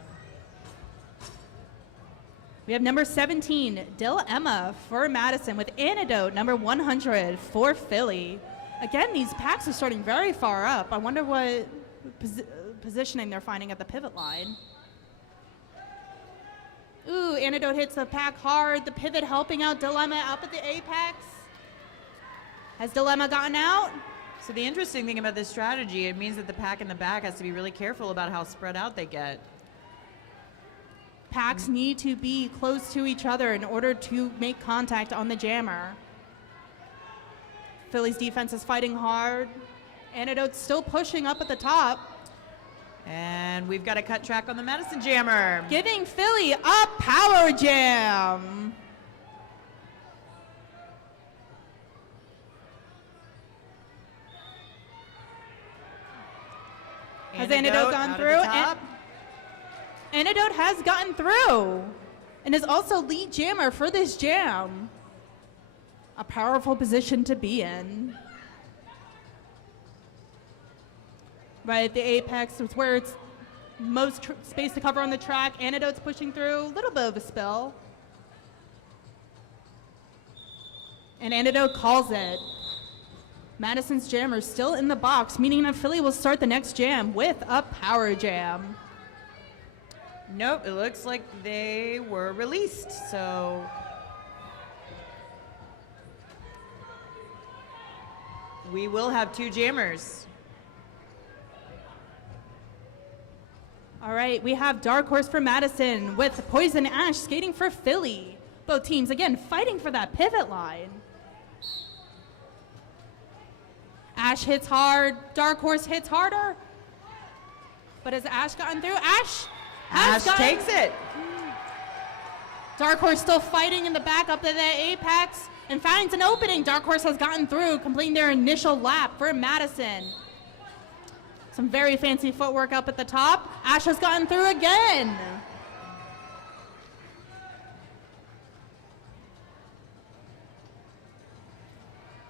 We have number 17, Dill Emma for Madison, with Antidote, number 100 for Philly. Again, these packs are starting very far up. I wonder what positioning they're finding at the pivot line. Ooh, Antidote hits the pack hard. The pivot helping out Dilemma up at the apex. Has Dilemma gotten out? So the interesting thing about this strategy, it means that the pack in the back has to be really careful about how spread out they get. Packs need to be close to each other in order to make contact on the jammer. Philly's defense is fighting hard. Antidote's still pushing up at the top. And we've got a cut track on the Madison jammer. Giving Philly a power jam. Has Antidote gone through? Antidote has gotten through and is also lead jammer for this jam. A powerful position to be in. Right at the apex is where it's most space to cover on the track. Antidote's pushing through, a little bit of a spill. And Antidote calls it. Madison's jammer still in the box, meaning that Philly will start the next jam with a power jam. Nope, it looks like they were released, so. We will have two jammers. All right, we have Dark Horse for Madison with Poison Ash skating for Philly. Both teams, again, fighting for that pivot line. Ash hits hard, Dark Horse hits harder. But has Ash gotten through? Ash takes it. Dark Horse still fighting in the back up to the apex and finds an opening. Dark Horse has gotten through, completing their initial lap for Madison. Some very fancy footwork up at the top. Ash has gotten through again.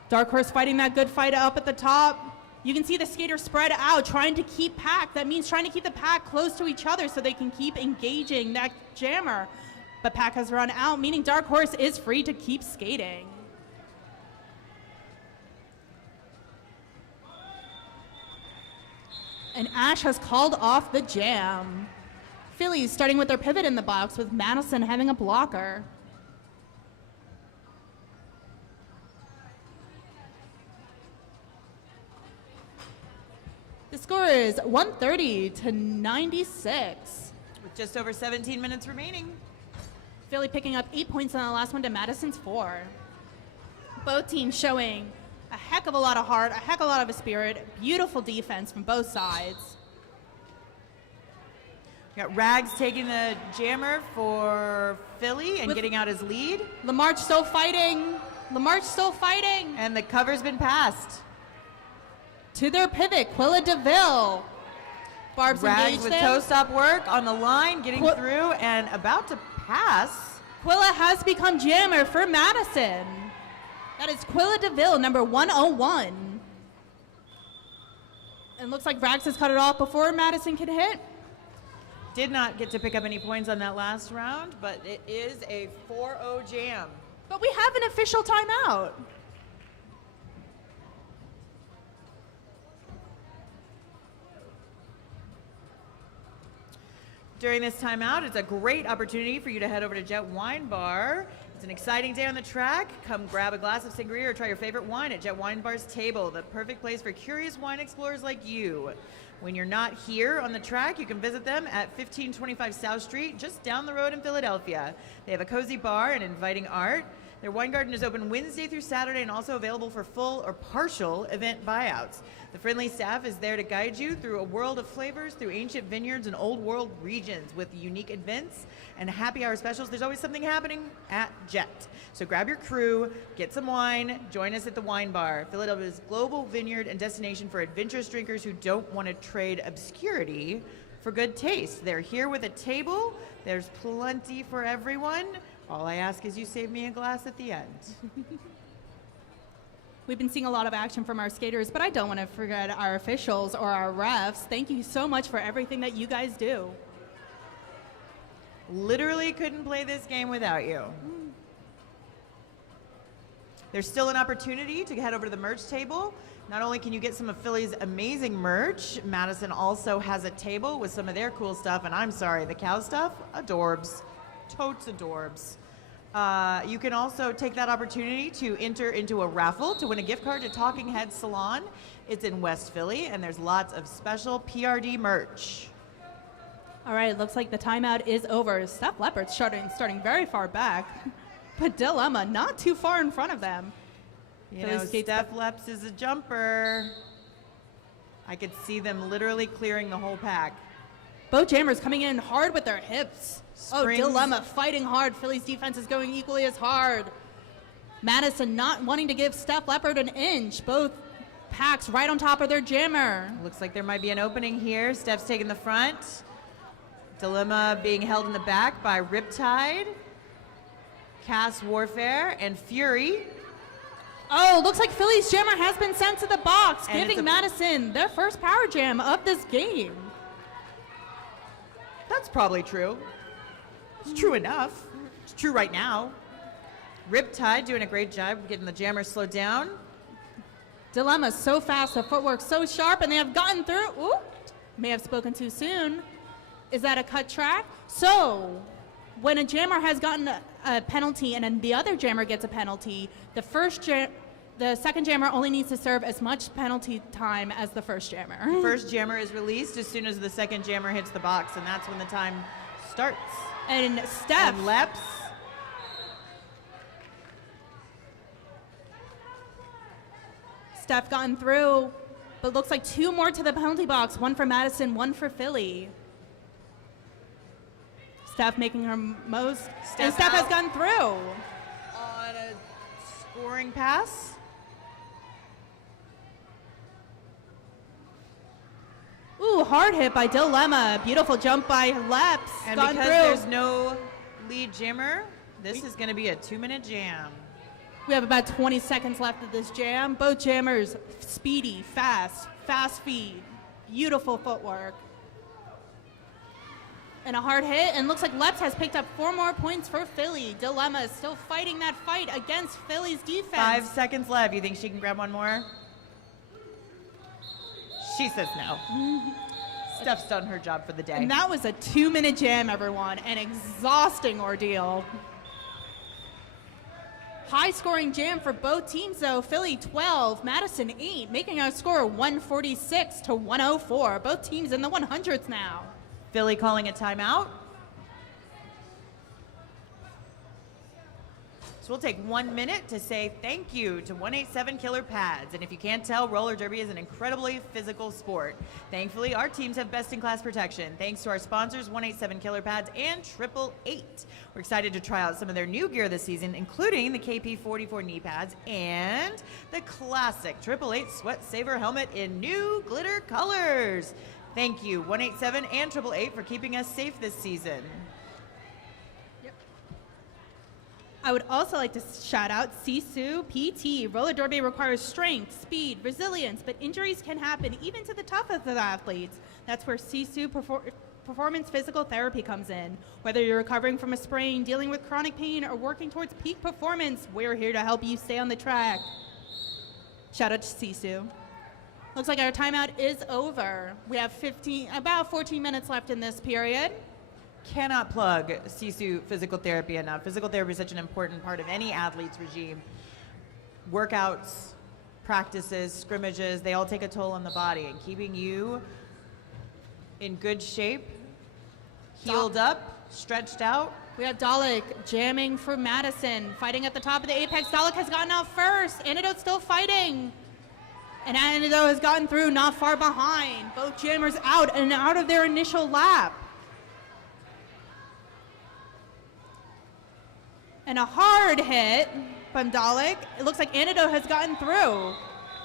Dark Horse fighting that good fight up at the top. You can see the skaters spread out, trying to keep pack. That means trying to keep the pack close to each other so they can keep engaging that jammer. But pack has run out, meaning Dark Horse is free to keep skating. And Ash has called off the jam. Phillies starting with their pivot in the box with Madison having a blocker. The score is 130 to 96. With just over 17 minutes remaining. Philly picking up 8 points on the last one to Madison's 4. Both teams showing a heck of a lot of heart, a heck of a lot of a spirit, beautiful defense from both sides. We got Rags taking the jammer for Philly and getting out his lead. Lamarche still fighting. Lamarche still fighting. And the cover's been passed. To their pivot, Quilla DeVille. Barb's Rags engaged with them. toe stop work on the line, getting through and about to pass. Quilla has become jammer for Madison. That is Quilla DeVille, number 101. And looks like Rags has cut it off before Madison can hit. Did not get to pick up any points on that last round, but it is a 4-0 jam. But we have an official timeout. During this timeout, it's a great opportunity for you to head over to Jet Wine Bar. It's an exciting day on the track. Come grab a glass of sangria or try your favorite wine at Jet Wine Bar's table, the perfect place for curious wine explorers like you. When you're not here on the track, you can visit them at 1525 South Street, just down the road in Philadelphia. They have a cozy bar and inviting art. Their wine garden is open Wednesday through Saturday and also available for full or partial event buyouts. The friendly staff is there to guide you through a world of flavors through ancient vineyards and old world regions with unique events and happy hour specials. There's always something happening at Jet. So grab your crew, get some wine, join us at the Wine Bar, Philadelphia's global vineyard and destination for adventurous drinkers who don't want to trade obscurity for good taste. They're here with a table. There's plenty for everyone. All I ask is you save me a glass at the end. We've been seeing a lot of action from our skaters, but I don't want to forget our officials or our refs. Thank you so much for everything that you guys do. Literally couldn't play this game without you. There's still an opportunity to head over to the merch table. Not only can you get some of Philly's amazing merch, Madison also has a table with some of their cool stuff, and I'm sorry, the cow stuff, adorbs. Totes adorbs. You can also take that opportunity to enter into a raffle to win a gift card to Talking Head Salon. It's in West Philly, and there's lots of special PRD merch. All right, looks like the timeout is over. Steph Leopard's starting very far back, but Dilemma not too far in front of them. You know, Steph Leps is a jumper. I could see them literally clearing the whole pack. Both jammers coming in hard with their hips. Springs. Oh, Dilemma fighting hard. Philly's defense is going equally as hard. Madison not wanting to give Steph Leopard an inch. Both packs right on top of their jammer. Looks like there might be an opening here. Steph's taking the front. Dilemma being held in the back by Riptide, Cass Warfare, and Fury. Oh, looks like Philly's jammer has been sent to the box, And giving Madison their first power jam of this game. That's probably true. It's true enough. It's true right now. Riptide doing a great job getting the jammer slowed down. Dilemma so fast, the footwork so sharp, and they have gotten through. Ooh, may have spoken too soon. Is that a cut track? So, when a jammer has gotten a penalty and then the other jammer gets a penalty, the second jammer only needs to serve as much penalty time as the first jammer. The first jammer is released as soon as the second jammer hits the box, and that's when the time starts. And Steph. And Leps. Steph gotten through, but looks like two more to the penalty box. One for Madison, one for Philly. Steph making her most. And Steph has gone through. On a scoring pass. Ooh, hard hit by Dilemma. Beautiful jump by Leps. And gone because through. there's no lead jammer, this is going to be a 2-minute jam. We have about 20 seconds left of this jam. Both jammers speedy, fast speed, beautiful footwork. And a hard hit, and looks like Leps has picked up 4 more points for Philly. Dilemma is still fighting that fight against Philly's defense. 5 seconds left. You think she can grab one more? She says no. Steph's done her job for the day. And that was a 2-minute jam, everyone. An exhausting ordeal. High-scoring jam for both teams, though. Philly 12, Madison 8, making our score 146 to 104. Both teams in the 100s now. Philly calling a timeout. So we'll take 1 minute to say thank you to 187 Killer Pads. And if you can't tell, roller derby is an incredibly physical sport. Thankfully, our teams have best-in-class protection. Thanks to our sponsors, 187 Killer Pads and 888. We're excited to try out some of their new gear this season, including the KP44 knee pads and the classic 888 Sweat Saver helmet in new glitter colors. Thank you, 187 and 888, for keeping us safe this season. I would also like to shout out Sisu PT. Roller derby requires strength, speed, resilience, but injuries can happen even to the toughest of athletes. That's where Sisu Performance Physical Therapy comes in. Whether you're recovering from a sprain, dealing with chronic pain, or working towards peak performance, we're here to help you stay on the track. Shout out to Sisu. Looks like our timeout is over. We have about 14 minutes left in this period. Cannot plug Sisu Physical Therapy enough. Physical therapy is such an important part of any athlete's regime. Workouts, practices, scrimmages, they all take a toll on the body, and keeping you in good shape, healed up, stretched out. We have Dalek jamming for Madison, fighting at the top of the apex. Dalek has gotten out first. Antidote still fighting. And Antidote has gotten through, not far behind. Both jammers out and out of their initial lap. And a hard hit from Dalek. It looks like Antidote has gotten through.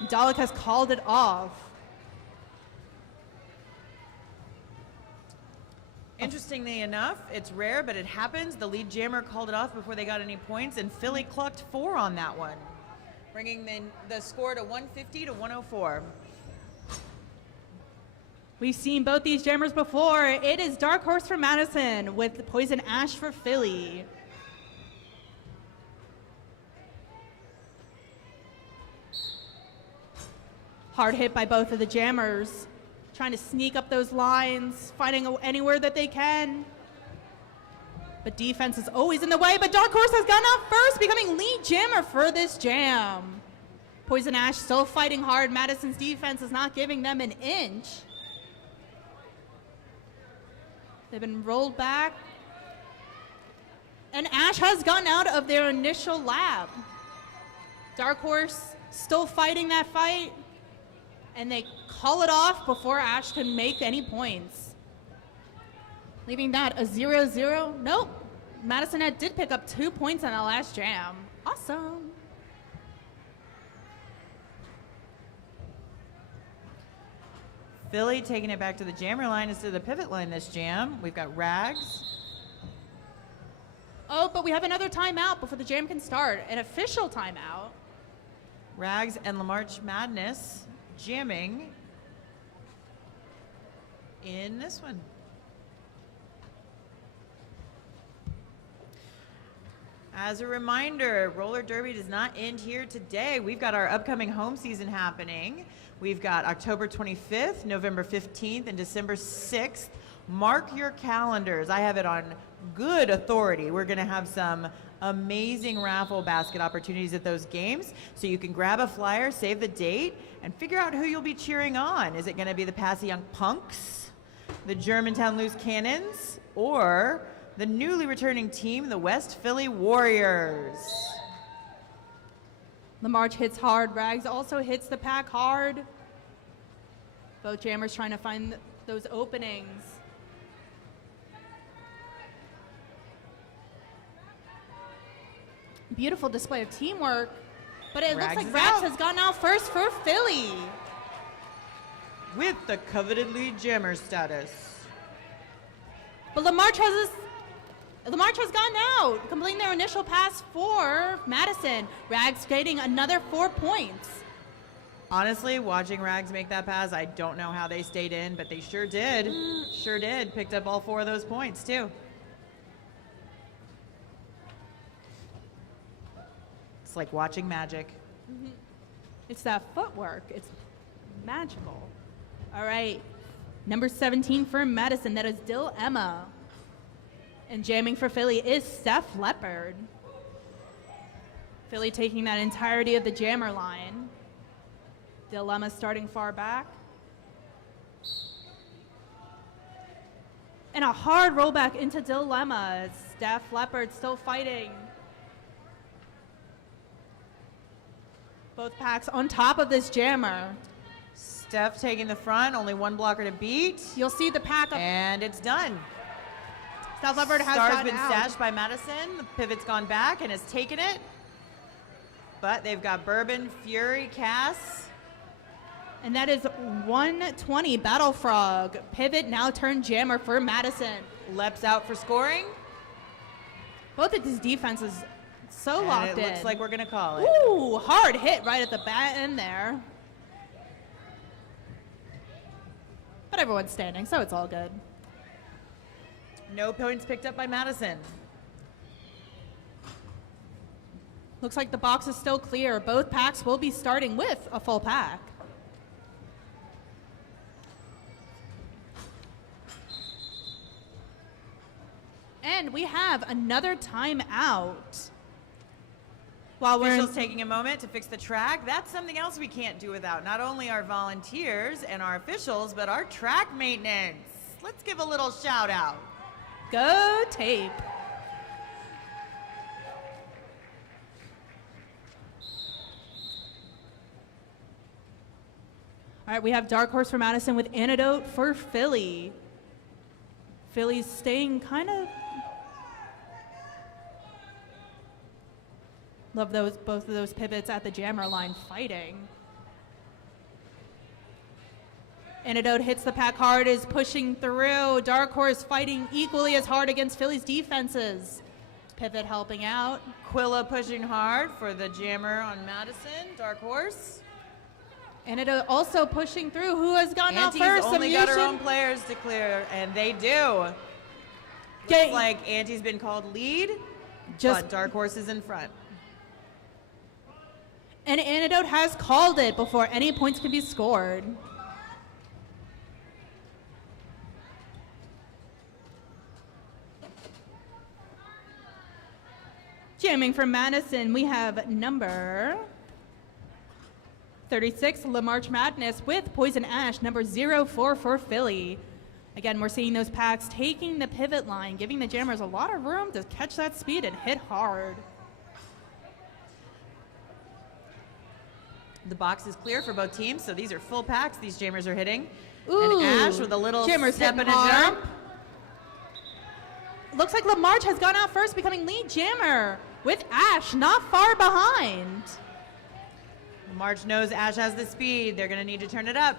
Dalek has called it off. Interestingly enough, it's rare, but it happens. The lead jammer called it off before they got any points, and Philly clocked 4 on that one, bringing the score to 150 to 104. We've seen both these jammers before. It is Dark Horse for Madison with Poison Ash for Philly. Hard hit by both of the jammers, trying to sneak up those lines, finding anywhere that they can. But defense is always in the way, but Dark Horse has gone out first, becoming lead jammer for this jam. Poison Ash still fighting hard. Madison's defense is not giving them an inch. They've been rolled back. And Ash has gone out of their initial lab. Dark Horse still fighting that fight. And they call it off before Ash can make any points. Leaving that a 0-0. Nope. Madison did pick up 2 points in the last jam. Awesome. Philly taking it back to the jammer line instead of the pivot line this jam. We've got Rags. Oh, but we have another timeout before the jam can start. An official timeout. Rags and La March Madness jamming in this one. As a reminder, roller derby does not end here today. We've got our upcoming home season happening. We've got October 25th, November 15th, and December 6th. Mark your calendars. I have it on good authority. We're going to have some amazing raffle basket opportunities at those games. So you can grab a flyer, save the date, and figure out who you'll be cheering on. Is it going to be the Passy Young Punks, the Germantown Loose Cannons, or the newly returning team, the West Philly Warriors? LaMarche hits hard. Rags also hits the pack hard. Both jammers trying to find those openings. Beautiful display of teamwork, but it looks like Rags has gone out first for Philly. With the coveted lead jammer status. But LaMarche has gone out, completing their initial pass for Madison. Rags getting another 4 points. Honestly, watching Rags make that pass, I don't know how they stayed in, but they sure did. Sure did. Picked up all 4 of those points, too. It's like watching magic. Mm-hmm. It's that footwork. It's magical. All right. Number 17 for Madison, that is Dill Emma. And jamming for Philly is Steph Leopard. Philly taking that entirety of the jammer line. Dilemma starting far back. And a hard rollback into Dilemma. Steph Leopard still fighting. Both packs on top of this jammer. Steph taking the front, only 1 blocker to beat. You'll see the pack up. And it's done. Steph Leopard has Star's been out. stashed by Madison. The pivot's gone back and has taken it. But they've got Bourbon, Fury, Cass. And that is 120 Battle Frog. Pivot now turned jammer for Madison. Leps out for scoring. Both of these defenses so locked in. It looks like we're going to call it. Ooh, hard hit right at the bat end there. But everyone's standing, so it's all good. No points picked up by Madison. Looks like the box is still clear. Both packs will be starting with a full pack. And we have another timeout. While we're Officials taking a moment to fix the track. That's something else we can't do without. Not only our volunteers and our officials, but our track maintenance. Let's give a little shout out. Go tape. All right, we have Dark Horse for Madison with Antidote for Philly. Philly's staying kind of... Love both of those pivots at the jammer line fighting. Antidote hits the pack hard, is pushing through. Dark Horse fighting equally as hard against Philly's defenses. Pivot helping out. Quilla pushing hard for the jammer on Madison. Dark Horse. Antidote also pushing through. Who has gone out first? Auntie's only got her own players to clear, and they do. Looks like Auntie's been called lead, but Dark Horse is in front. And Antidote has called it before any points can be scored. Jamming from Madison, we have number 36, La March Madness with Poison Ash, number 04 for Philly. Again, we're seeing those packs taking the pivot line, giving the jammers a lot of room to catch that speed and hit hard. The box is clear for both teams, so these are full packs these jammers are hitting. Ooh, and Ash with a little jammers step and a hard. jump. Looks like La March has gone out first, becoming lead jammer with Ash not far behind. March knows Ash has the speed. They're going to need to turn it up.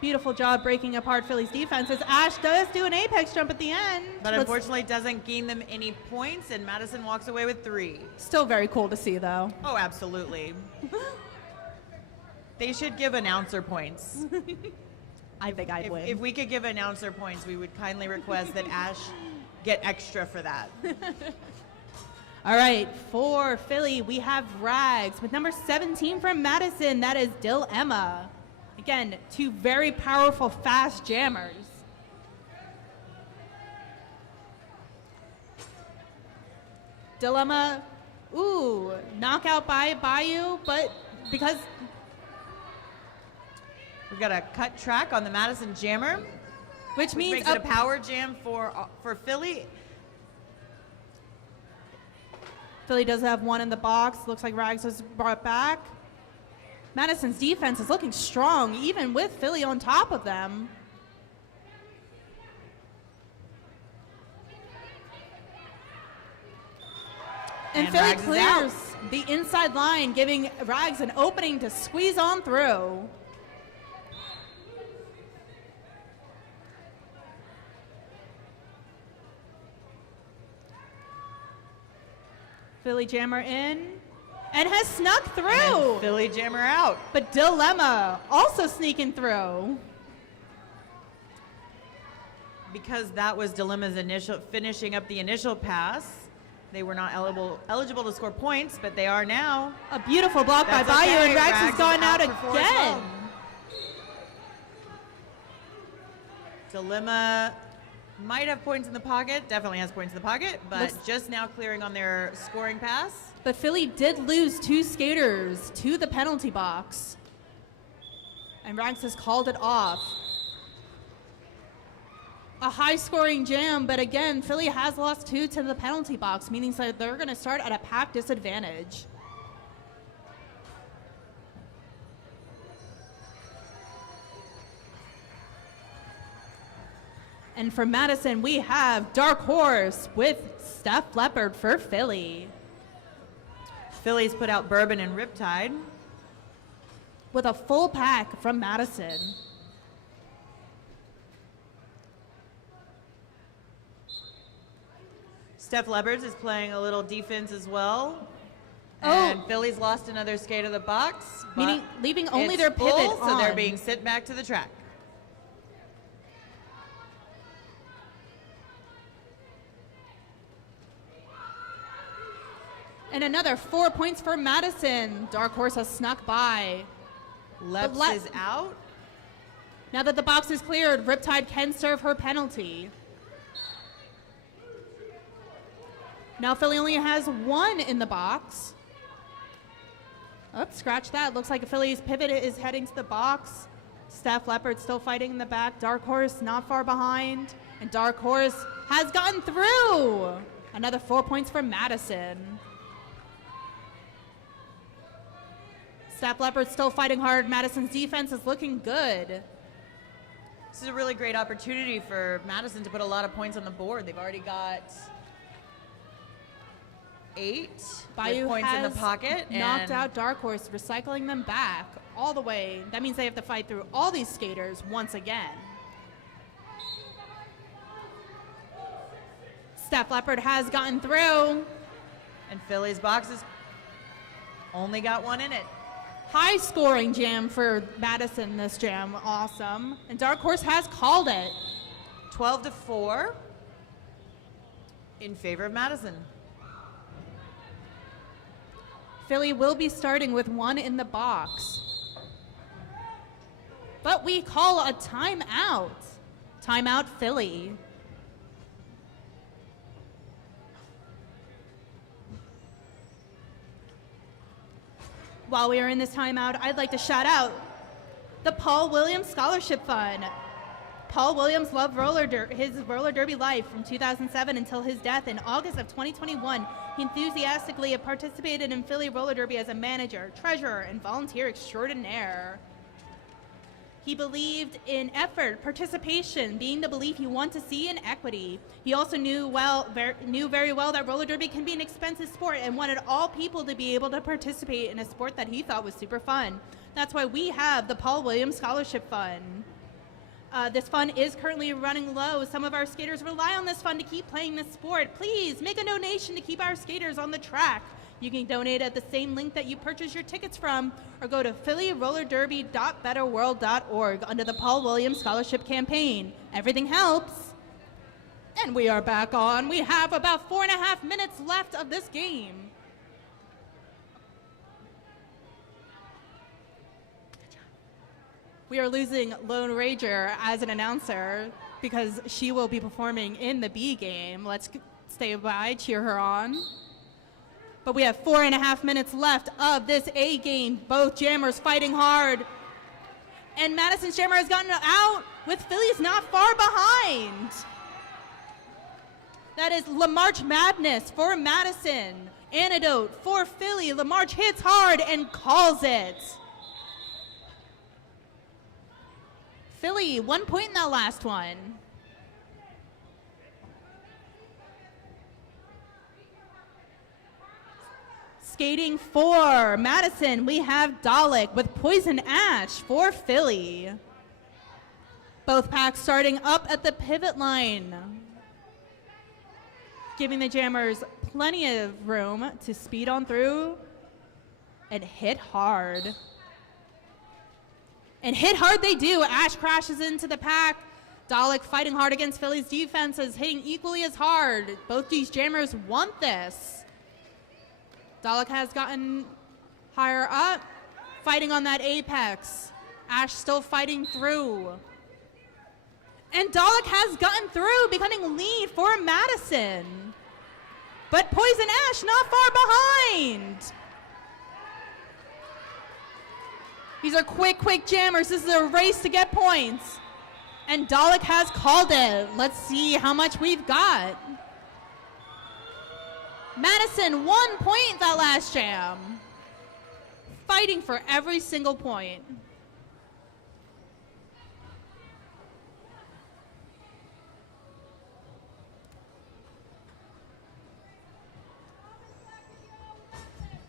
Beautiful job breaking apart Philly's defense as Ash does do an apex jump at the end. But unfortunately doesn't gain them any points, and Madison walks away with 3. Still very cool to see, though. Oh, absolutely. They should give announcer points. I think I'd win. If we could give announcer points, we would kindly request that Ash get extra for that. All right, for Philly, we have Rags with number 17 from Madison. That is Emma. Again, 2 very powerful, fast jammers. Dilemma, ooh, knockout by Bayou, but because... We've got a cut track on the Madison jammer, which means makes it a power jam for Philly. Philly does have 1 in the box. Looks like Rags was brought back. Madison's defense is looking strong, even with Philly on top of them. And Philly Rags clears the inside line, giving Rags an opening to squeeze on through. Philly jammer in and has snuck through. And Philly jammer out. But Dilemma also sneaking through. Because that was Dilemma's finishing up the initial pass, they were not eligible to score points, but they are now. A beautiful block by That's Bayou, okay. and Rags has Rags gone is out out for 4 as well. again. Dilemma might have points in the pocket, definitely has points in the pocket, but just now clearing on their scoring pass. But Philly did lose 2 skaters to the penalty box. And Rags has called it off. A high-scoring jam, but again, Philly has lost 2 to the penalty box, meaning that they're going to start at a pack disadvantage. And for Madison, we have Dark Horse with Steph Leopard for Philly. Philly's put out Bourbon and Riptide. With a full pack from Madison. Steph Leopards is playing a little defense as well. Oh. And Philly's lost another skate of the box. Meaning leaving only it's their pivot full, so they're on. being sent back to the track. And another 4 points for Madison. Dark Horse has snuck by. Leps is out. Now that the box is cleared, Riptide can serve her penalty. Now Philly only has 1 in the box. Oops, scratch that. Looks like Philly's pivot is heading to the box. Steph Leopard still fighting in the back. Dark Horse not far behind. And Dark Horse has gotten through. Another 4 points for Madison. Steph Leopard still fighting hard. Madison's defense is looking good. This is a really great opportunity for Madison to put a lot of points on the board. They've already got 8 Bayou points in the has pocket. knocked and out Dark Horse, recycling them back all the way. That means they have to fight through all these skaters once again. Steph Leopard has gotten through. And Philly's box has only got 1 in it. High scoring jam for Madison this jam. Awesome. And Dark Horse has called it. 12-4 in favor of Madison. Philly will be starting with 1 in the box. But we call a timeout. Timeout Philly. While we are in this timeout, I'd like to shout out the Paul Williams Scholarship Fund. Paul Williams loved his roller derby life from 2007 until his death in August of 2021. He enthusiastically participated in Philly roller derby as a manager, treasurer, and volunteer extraordinaire. He believed in effort, participation, being the belief you want to see, in equity. He also knew very well that roller derby can be an expensive sport and wanted all people to be able to participate in a sport that he thought was super fun. That's why we have the Paul Williams Scholarship Fund. This fund is currently running low. Some of our skaters rely on this fund to keep playing this sport. Please make a donation to keep our skaters on the track. You can donate at the same link that you purchase your tickets from, or go to phillyrollerderby.betterworld.org under the Paul Williams Scholarship Campaign. Everything helps. And we are back on. We have about 4.5 minutes left of this game. We are losing Lone Ranger as an announcer because she will be performing in the B game. Let's stay by, cheer her on. But we have 4.5 minutes left of this A game. Both jammers fighting hard. And Madison's jammer has gotten out with Philly's not far behind. That is LaMarch Madness for Madison. Antidote for Philly. LaMarch hits hard and calls it. Philly, 1 point in that last one. Skating for Madison, we have Dalek with Poison Ash for Philly. Both packs starting up at the pivot line, giving the jammers plenty of room to speed on through and hit hard. And hit hard they do. Ash crashes into the pack. Dalek fighting hard against Philly's defenses, hitting equally as hard. Both these jammers want this. Dalek has gotten higher up, fighting on that apex. Ash still fighting through. And Dalek has gotten through, becoming lead for Madison. But Poison Ash not far behind. These are quick jammers. This is a race to get points. And Dalek has called it. Let's see how much we've got. Madison, 1 point that last jam. Fighting for every single point.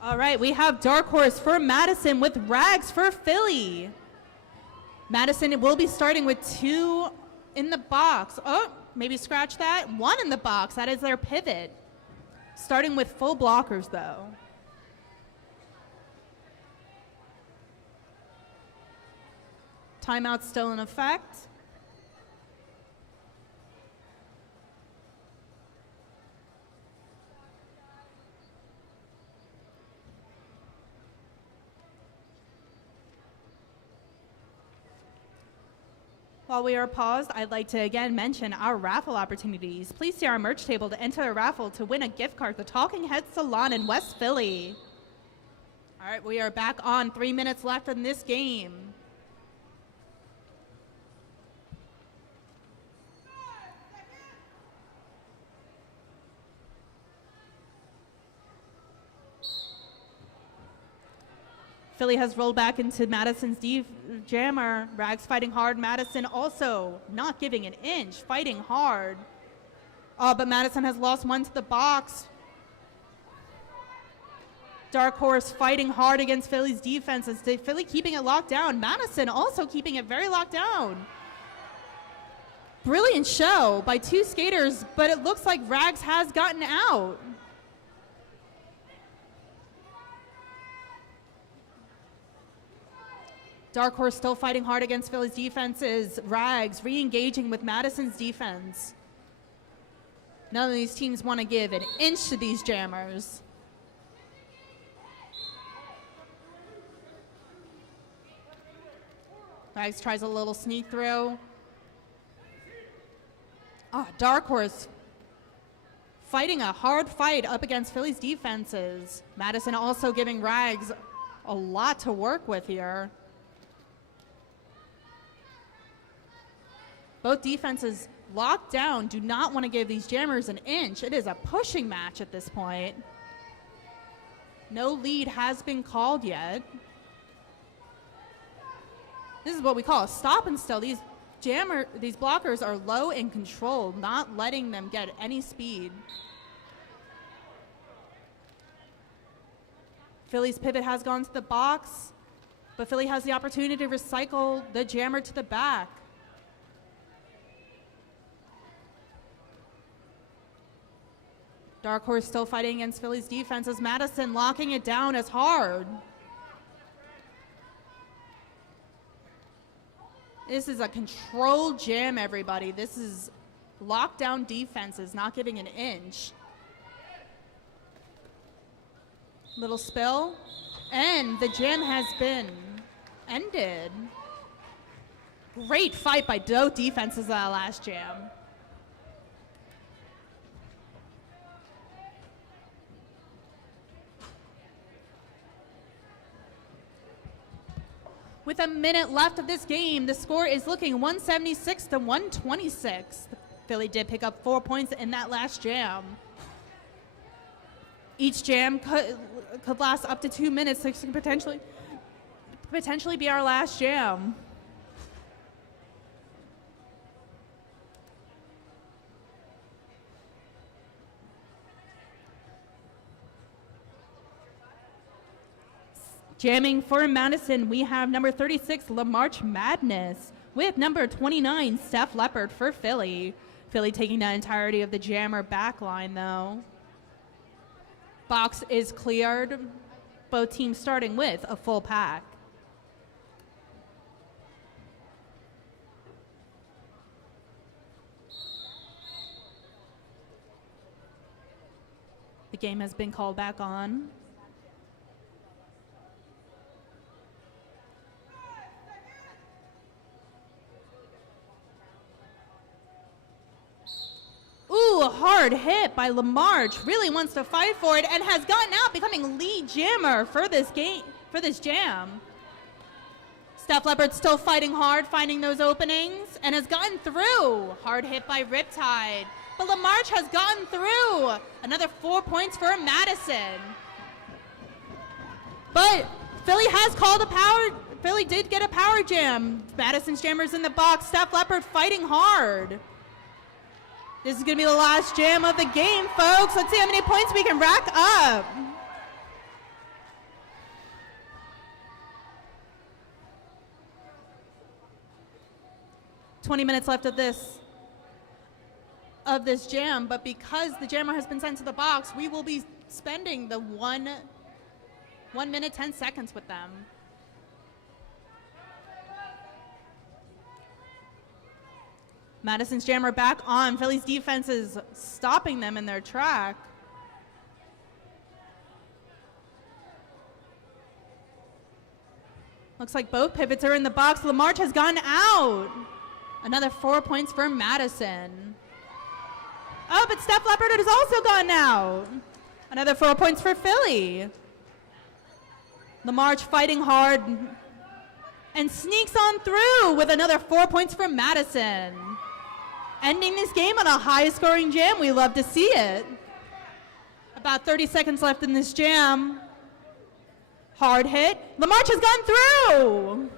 All right, we have Dark Horse for Madison with Rags for Philly. Madison will be starting with 2 in the box. Oh, maybe scratch that. 1 in the box. That is their pivot. Starting with full blockers, though. Timeout still in effect. While we are paused, I'd like to again mention our raffle opportunities. Please see our merch table to enter a raffle to win a gift card to Talking Head Salon in West Philly. All right, we are back on. 3 minutes left in this game. Philly has rolled back into Madison's jammer. Rags fighting hard. Madison also not giving an inch, fighting hard. But Madison has lost 1 to the box. Dark Horse fighting hard against Philly's defenses. Philly keeping it locked down. Madison also keeping it very locked down. Brilliant show by 2 skaters, but it looks like Rags has gotten out. Dark Horse still fighting hard against Philly's defenses. Rags re-engaging with Madison's defense. None of these teams want to give an inch to these jammers. Rags tries a little sneak through. Dark Horse fighting a hard fight up against Philly's defenses. Madison also giving Rags a lot to work with here. Both defenses locked down, do not want to give these jammers an inch. It is a pushing match at this point. No lead has been called yet. This is what we call a stop and still. These blockers are low and controlled, not letting them get any speed. Philly's pivot has gone to the box, but Philly has the opportunity to recycle the jammer to the back. Dark Horse still fighting against Philly's defense as Madison locking it down as hard. This is a controlled jam, everybody. This is lockdown defenses, not giving an inch. Little spill, and the jam has been ended. Great fight by both defenses in that last jam. With a minute left of this game, the score is looking 176 to 126. Philly did pick up 4 points in that last jam. Each jam could last up to 2 minutes. This could potentially be our last jam. Jamming for Madison, we have number 36, LaMarch Madness, with number 29, Steph Leopard for Philly. Philly taking the entirety of the jammer back line, though. Box is cleared, both teams starting with a full pack. The game has been called back on. Ooh, a hard hit by LaMarch. Really wants to fight for it and has gotten out, becoming lead jammer for this game, for this jam. Steph Leopard still fighting hard, finding those openings, and has gotten through. Hard hit by Riptide, but LaMarch has gotten through. Another 4 points for Madison. But Philly has called a power. Philly did get a power jam. Madison's jammer's in the box. Steph Leopard fighting hard. This is going to be the last jam of the game, folks. Let's see how many points we can rack up. "20 minutes left of this jam, but because the jammer has been sent to the box, we will be spending the 1 minute 10 seconds with them. Madison's jammer back on. Philly's defense is stopping them in their track. Looks like both pivots are in the box. LaMarch has gone out. Another 4 points for Madison. Oh, but Steph Leopard has also gone out. Another 4 points for Philly. LaMarch fighting hard and sneaks on through with another 4 points for Madison. Ending this game on a high-scoring jam. We love to see it. About 30 seconds left in this jam. Hard hit. LaMarch has gone through.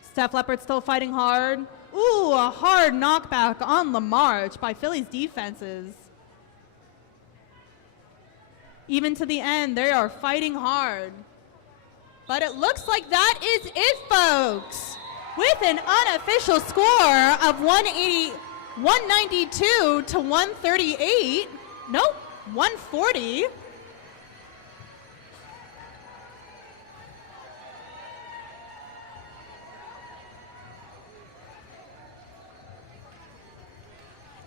Steph Leopard still fighting hard. Ooh, a hard knockback on LaMarch by Philly's defenses. Even to the end, they are fighting hard. But it looks like that is it, folks. With an unofficial score of 192 to 138. Nope, 140.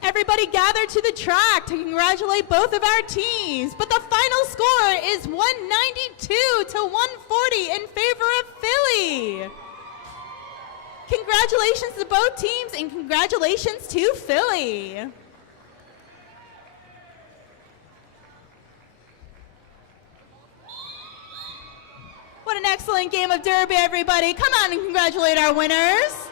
Everybody gathered to the track to congratulate both of our teams. But the final score is 192 to 140 in favor of Philly. congratulations to both teams and congratulations to Philly. What an excellent game of Derby, everybody. Come on and congratulate our winners.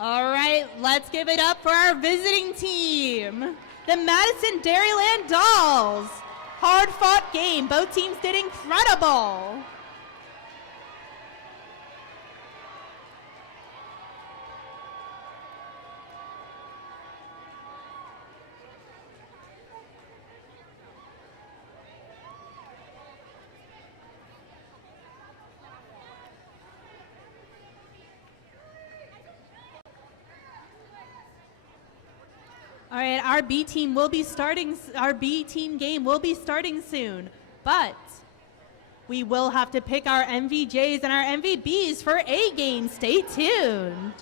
All right, let's give it up for our visiting team, the Madison Dairyland Dolls. Hard-fought game. Both teams did incredible. All right, our B team game will be starting soon, but we will have to pick our MVJs and our MVBs for A game. Stay tuned.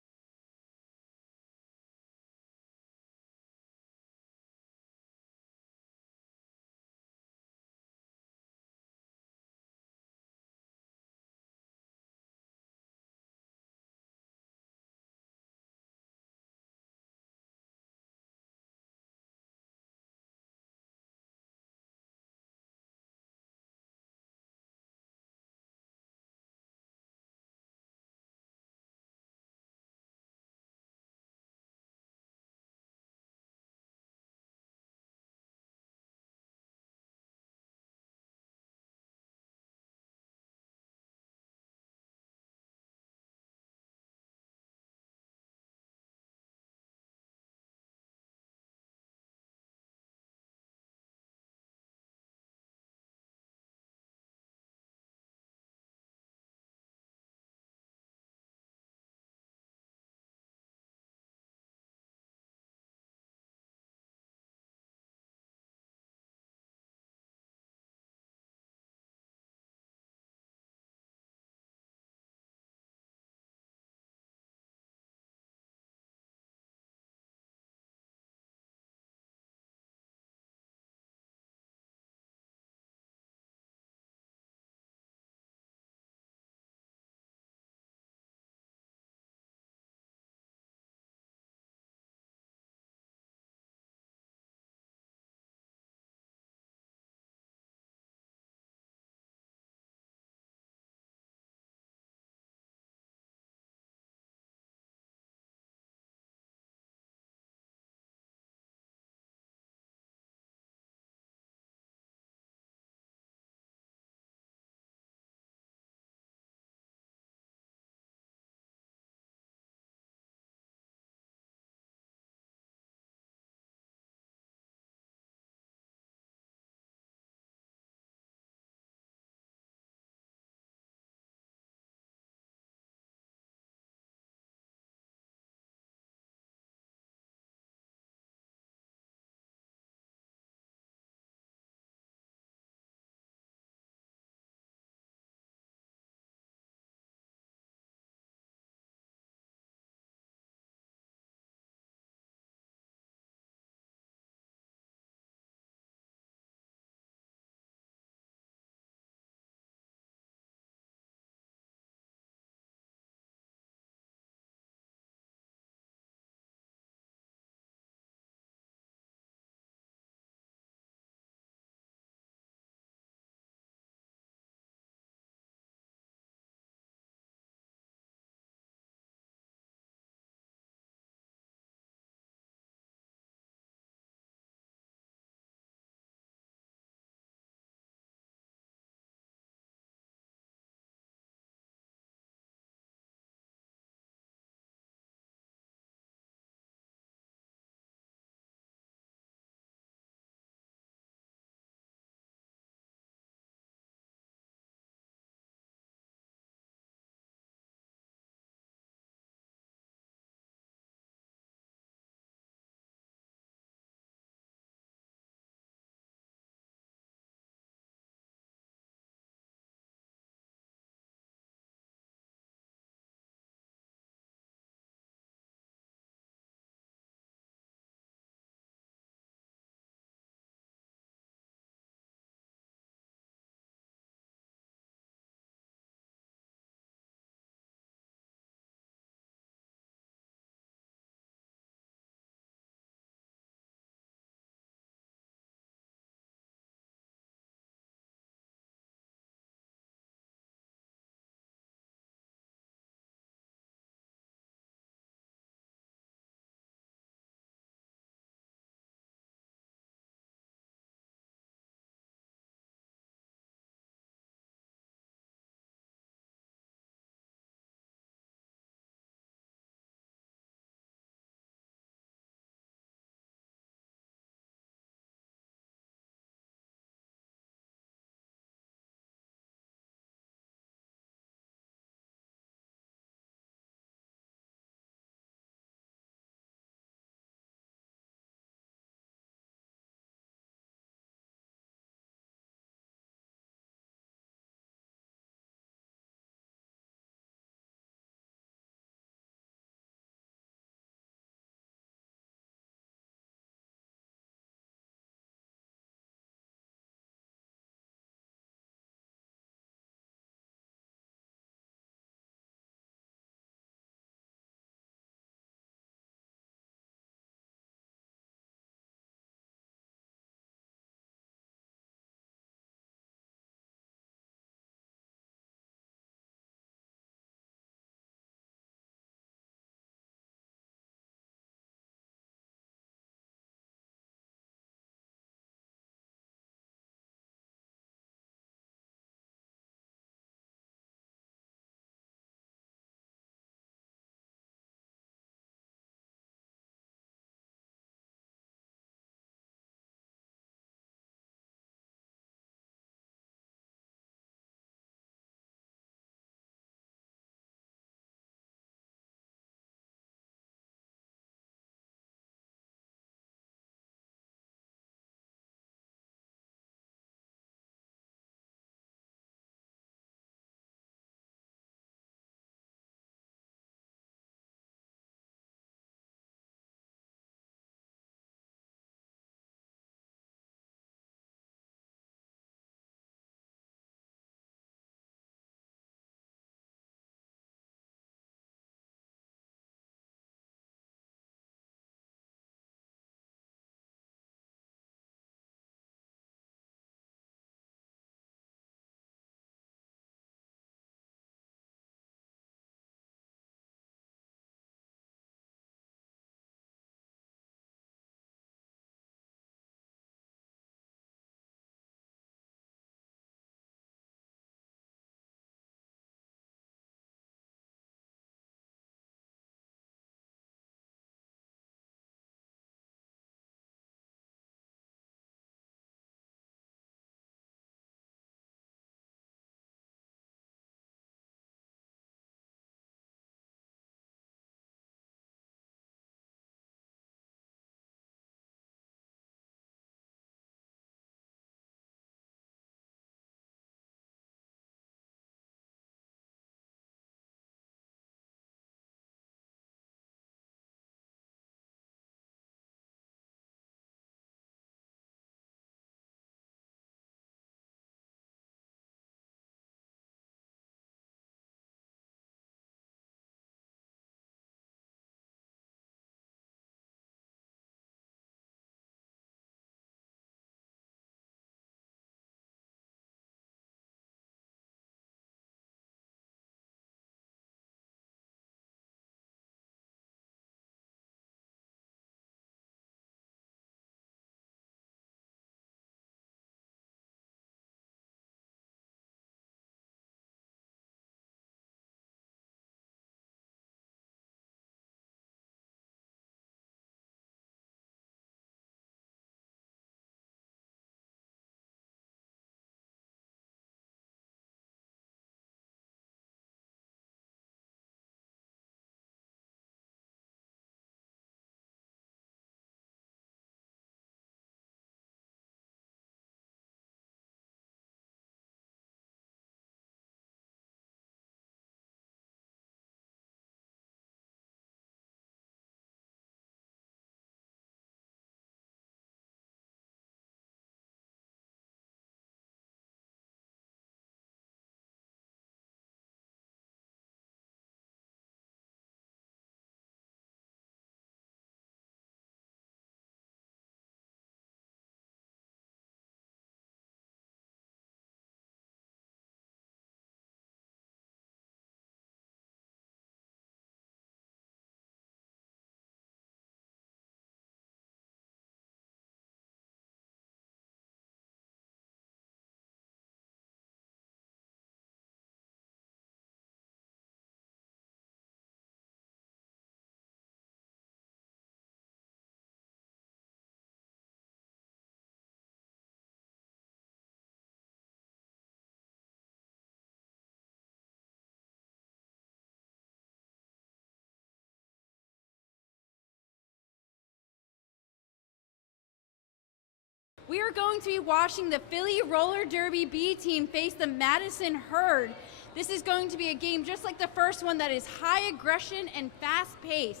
we are going to be watching the Philly Roller Derby B Team face the Madison Herd. This is going to be a game just like the first one that is high aggression and fast pace.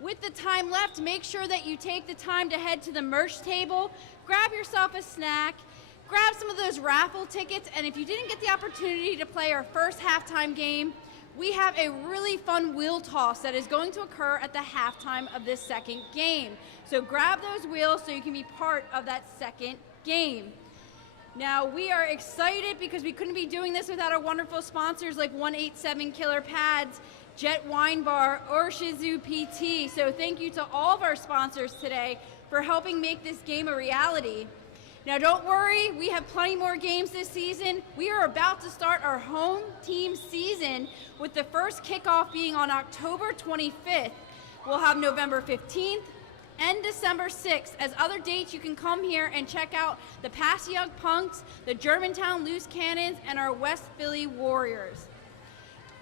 With the time left, make sure that you take the time to head to the merch table, grab yourself a snack, grab some of those raffle tickets, and if you didn't get the opportunity to play our first halftime game, we have a really fun wheel toss that is going to occur at the halftime of this second game. So grab those wheels so you can be part of that second game. Now, we are excited because we couldn't be doing this without our wonderful sponsors like 187 Killer Pads, Jet Wine Bar, or Shizu PT. So thank you to all of our sponsors today for helping make this game a reality. Now don't worry, we have plenty more games this season. We are about to start our home team season with the first kickoff being on October 25th. We'll have November 15th and December 6th. As other dates, you can come here and check out the Passaic Punks, the Germantown Loose Cannons, and our West Philly Warriors.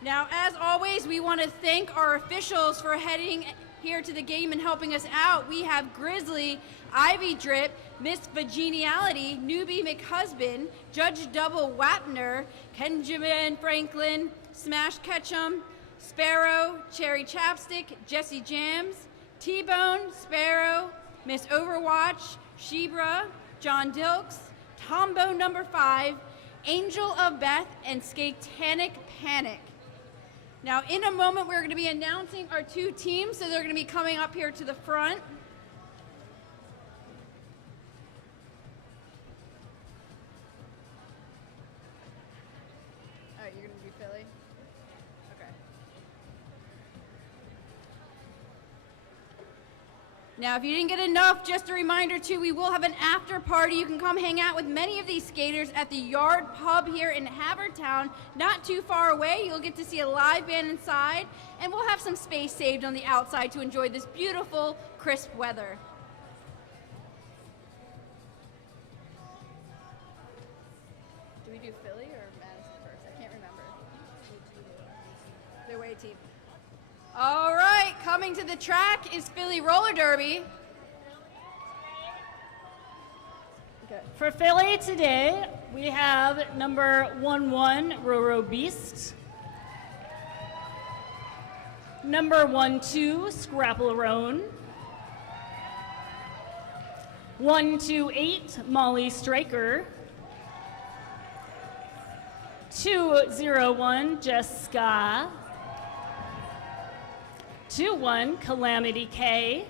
Now, as always, we want to thank our officials for heading here to the game and helping us out. We have Grizzly, Ivy Drip, Miss Vaginiality, Newbie McHusband, Judge Double Wapner, Kenjamin Franklin, Smash Ketchum, Sparrow, Cherry Chapstick, Jesse Jams, T-Bone, Sparrow, Miss Overwatch, Shebra, John Dilks, Tombo number 5, Angel of Beth, and Skatanic Panic. Now, in a moment, we're going to be announcing our two teams, so they're going to be coming up here to the front. All right, you're going to do Philly? Okay. Now, if you didn't get enough, just a reminder too, we will have an after party. You can come hang out with many of these skaters at the Yard Pub here in Havertown, not too far away. You'll get to see a live band inside, and we'll have some space saved on the outside to enjoy this beautiful, crisp weather. Do we do Philly or Madison first? I can't remember. The away team. All right, coming to the track is Philly Roller Derby. Okay. For Philly today, we have number 11, Roro Beast. Number 12, Scrapple-A-Rone. 128, Molly Striker. 201, Jessica. 21, Calamity K.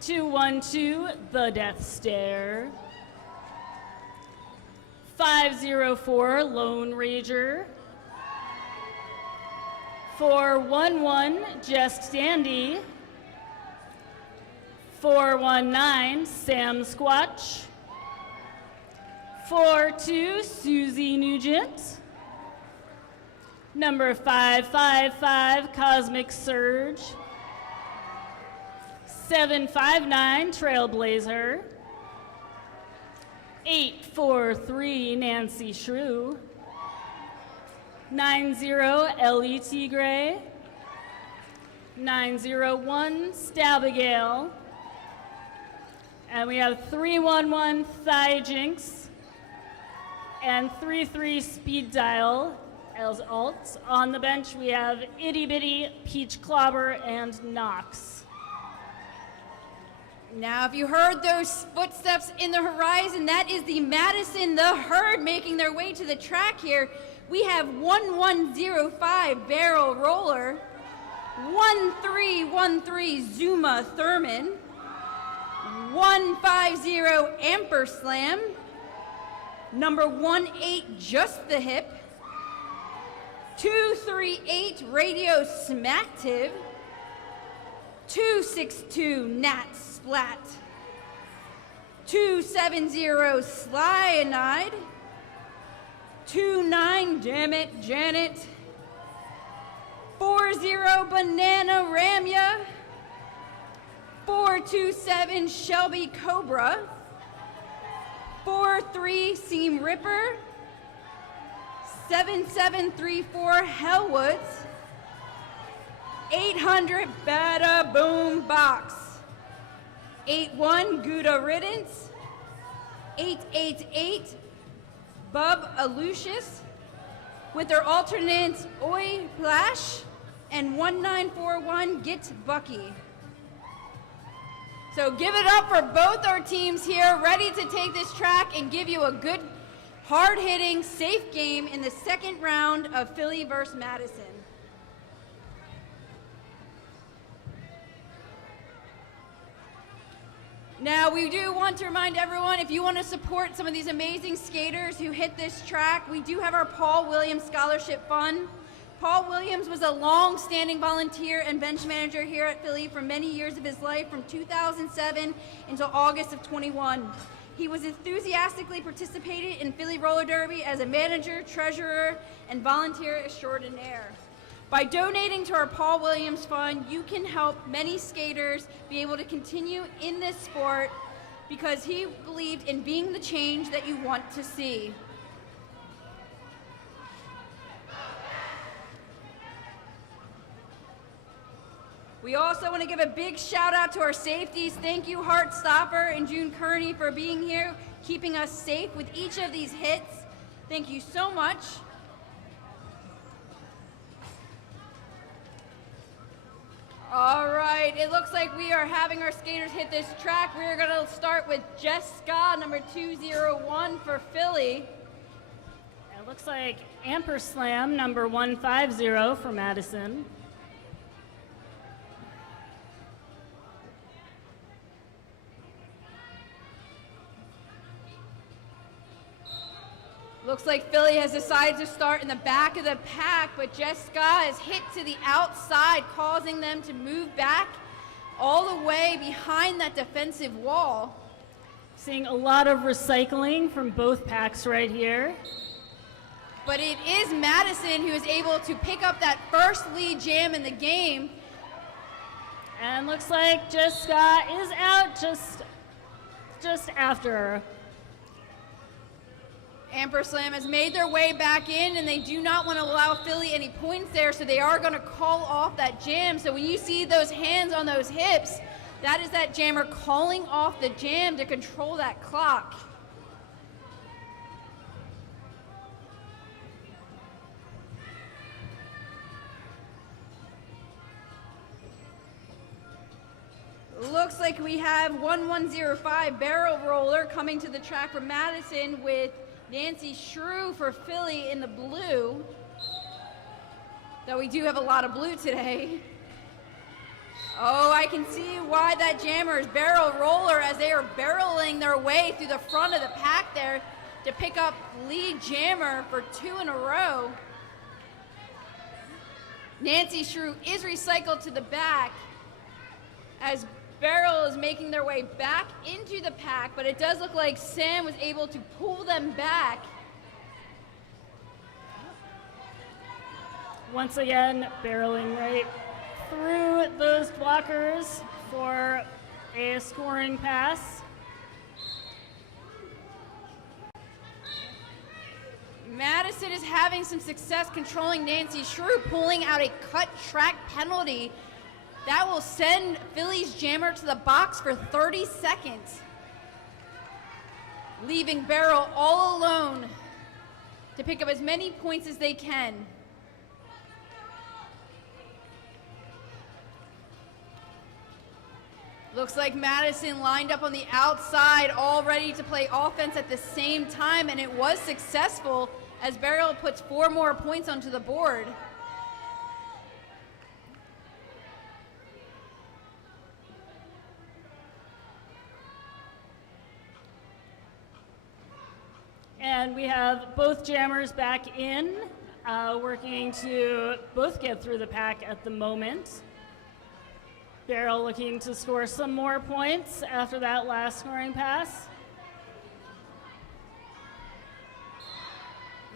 212, The Death Stare. 504, Lone Rager. 411, Just Dandy. 419, Sam Squatch. 42, Susie Nugent. Number 555, Cosmic Surge. 759, Trailblazer. 843, Nancy Shrew. 90, Ellie Tigre. 901, Stabigale. And we have 311, Thigh Jinx. And 33, Speed Dial. As alts. On the bench, we have Itty Bitty, Peach Clobber, and Knox. Now, if you heard those footsteps in the horizon, that is the Madison The Herd making their way to the track here. We have 1105 Barrel Roller, 1313 Zuma Thurman, 150 Amper Slam, number 18 Just the Hip, 238 Radio Smacktive, 262 Nat Splat, 270 Cyanide, 29 Damn It Janet, 40 Banana Ramya, 427 Shelby Cobra, 43 Seam Ripper, 7734 Hellwoods, 800 Bada Boom Box, 881 Gouda Riddance, 888 Bub Alucius, with their alternates Oi Plash and 1941 Git Bucky. So give it up for both our teams here, ready to take this track and give you a good, hard-hitting, safe game in the second round of Philly versus Madison. Now, we do want to remind everyone, if you want to support some of these amazing skaters who hit this track, we do have our Paul Williams Scholarship Fund. Paul Williams was a long-standing volunteer and bench manager here at Philly for many years of his life, from 2007 until August of 21. He was enthusiastically participated in Philly Roller Derby as a manager, treasurer, and volunteer extraordinaire. By donating to our Paul Williams Fund, you can help many skaters be able to continue in this sport because he believed in being the change that you want to see. We also want to give a big shout out to our safeties. Thank you, Heartstopper and June Kearney, for being here, keeping us safe with each of these hits. Thank you so much. All right, it looks like we are having our skaters hit this track. We're going to start with Jess Scott, number 201 for Philly. It looks like Amperslam, number 150 for Madison. Looks like Philly has decided to start in the back of the pack, but Jessica is hit to the outside, causing them to move back all the way behind that defensive wall. Seeing a lot of recycling from both packs right here. But it is Madison who is able to pick up that first lead jam in the game. And looks like Jessica is out just after her. Amperslam has made their way back in, and they do not want to allow Philly any points there, so they are going to call off that jam. So when you see those hands on those hips, that is that jammer calling off the jam to control that clock. Looks like we have 1105 Barrel Roller coming to the track for Madison with Nancy Shrew for Philly in the blue. Though we do have a lot of blue today. Oh, I can see why that jammer is Barrel Roller, as they are barreling their way through the front of the pack there to pick up lead jammer for 2 in a row. Nancy Shrew is recycled to the back as Barrel is making their way back into the pack, but it does look like Sam was able to pull them back. Once again, barreling right through those blockers for a scoring pass. Madison is having some success controlling Nancy Shrew, pulling out a cut track penalty. That will send Philly's jammer to the box for 30 seconds, leaving Barrel all alone to pick up as many points as they can. Looks like Madison lined up on the outside, all ready to play offense at the same time, and it was successful as Barrel puts 4 more points onto the board. And we have both jammers back in, working to both get through the pack at the moment. Barrel looking to score some more points after that last scoring pass.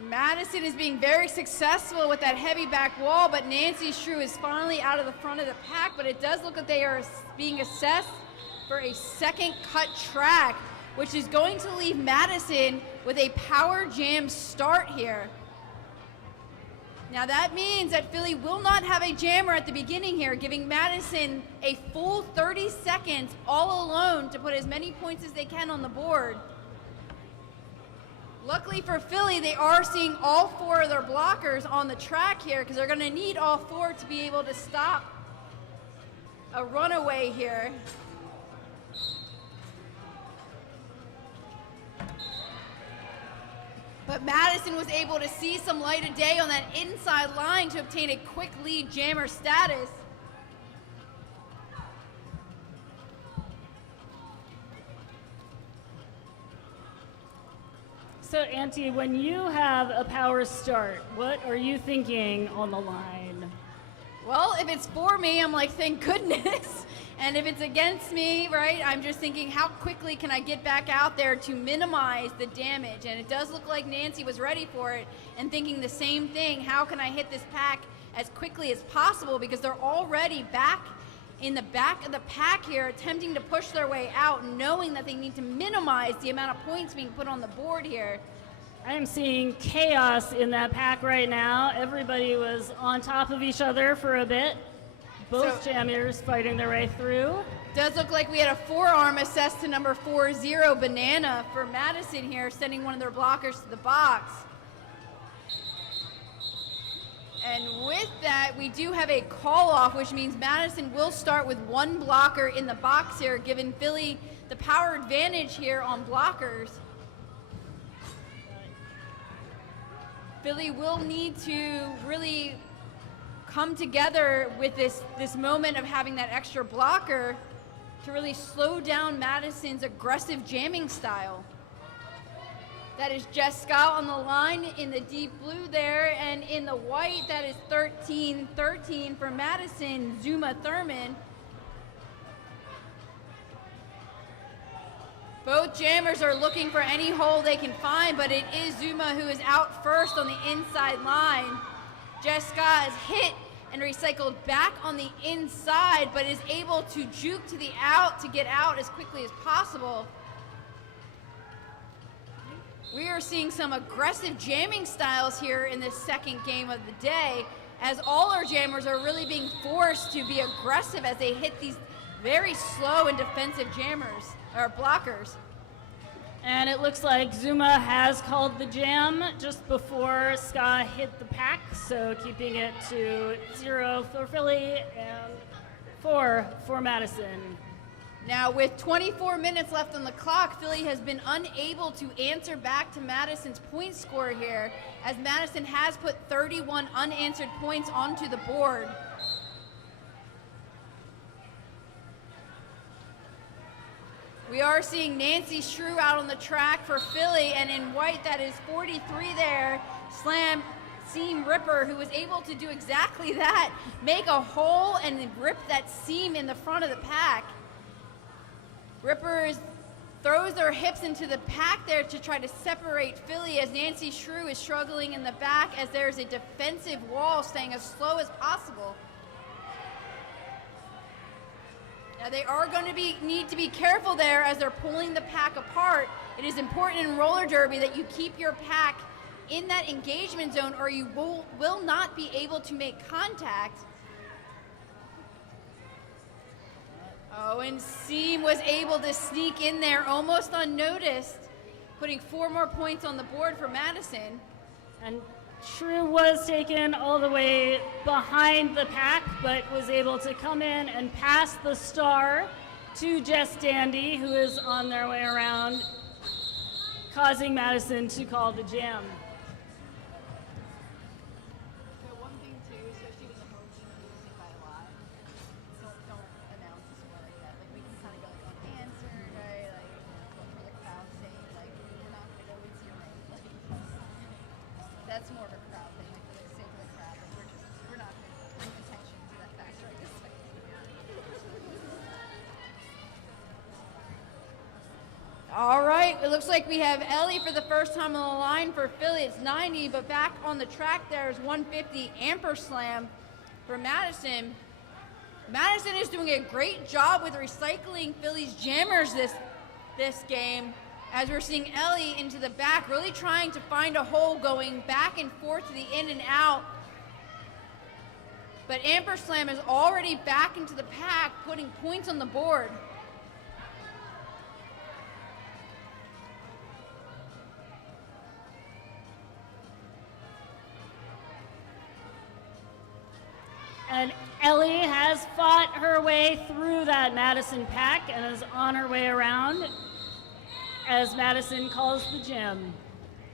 Madison is being very successful with that heavy back wall, but Nancy Shrew is finally out of the front of the pack, but it does look like they are being assessed for a second cut track, which is going to leave Madison with a power jam start here. Now that means that Philly will not have a jammer at the beginning here, giving Madison a full 30 seconds all alone to put as many points as they can on the board. Luckily for Philly, they are seeing all 4 of their blockers on the track here because they're going to need all 4 to be able to stop a runaway here. But Madison was able to see some light of day on that inside line to obtain a quick lead jammer status. So, Auntie, when you have a power start, what are you thinking on the line? Well, if it's for me, I'm like, thank goodness. And if it's against me, right, I'm just thinking, how quickly can I get back out there to minimize the damage? And it does look like Nancy was ready for it and thinking the same thing. How can I hit this pack as quickly as possible? Because they're already back in the back of the pack here, attempting to push their way out, knowing that they need to minimize the amount of points being put on the board here. I am seeing chaos in that pack right now. Everybody was on top of each other for a bit. Both jammers fighting their way through. Does look like we had a forearm assessed to number 40, Banana, for Madison here, sending one of their blockers to the box. And with that, we do have a call-off, which means Madison will start with 1 blocker in the box here, giving Philly the power advantage here on blockers. Philly will need to really come together with this moment of having that extra blocker to really slow down Madison's aggressive jamming style. That is Jess Scott on the line in the deep blue there, and in the white, that is 13-13 for Madison, Zuma Thurman. Both jammers are looking for any hole they can find, but it is Zuma who is out first on the inside line. Jess Scott is hit and recycled back on the inside, but is able to juke to the out to get out as quickly as possible. We are seeing some aggressive jamming styles here in this second game of the day, as all our jammers are really being forced to be aggressive as they hit these very slow and defensive jammers, or blockers. And it looks like Zuma has called the jam just before Ska hit the pack, so keeping it to 0 for Philly and 4 for Madison. Now, with 24 minutes left on the clock, Philly has been unable to answer back to Madison's point score here, as Madison has put 31 unanswered points onto the board. We are seeing Nancy Shrew out on the track for Philly, and in white, that is 43 there, Slam Seam Ripper, who was able to do exactly that, make a hole and rip that seam in the front of the pack. Ripper throws their hips into the pack there to try to separate Philly, as Nancy Shrew is struggling in the back as there's a defensive wall staying as slow as possible. Now they are going to need to be careful there as they're pulling the pack apart. It is important in roller derby that you keep your pack in that engagement zone, or you will not be able to make contact. Oh, and Seam was able to sneak in there almost unnoticed, putting 4 more points on the board for Madison. And Shrew was taken all the way behind the pack, but was able to come in and pass the star to Jess Dandy, who is on their way around, causing Madison to call the jam. One thing too, especially with the home team losing by a lot, don't announce the score like that. Like, we can kind of go like unanswered, right? Like, for the crowd's sake, like, we're not gonna go with 0. Like, that's more of a crowd thing. Like, for the sake of the crowd, like, we're not gonna bring attention to that fact right this second. All right, it looks like we have Ellie for the first time on the line for Philly. It's 90, but back on the track there is 150 Amper Slam for Madison. Madison is doing a great job with recycling Philly's jammers this game, as we're seeing Ellie into the back, really trying to find a hole, going back and forth to the in and out But Amber Slam is already back into the pack, putting points on the board. And Ellie has fought her way through that Madison pack and is on her way around as Madison calls the gym.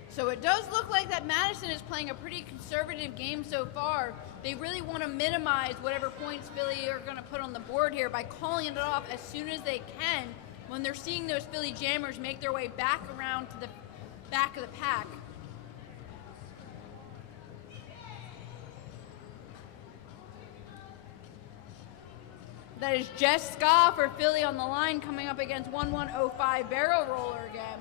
So it does look like that Madison is playing a pretty conservative game so far. They really want to minimize whatever points Philly are going to put on the board here by calling it off as soon as they can when they're seeing those Philly Jammers make their way back around to the back of the pack. That is Jess Ska for Philly on the line, coming up against 1105 Barrel Roller again.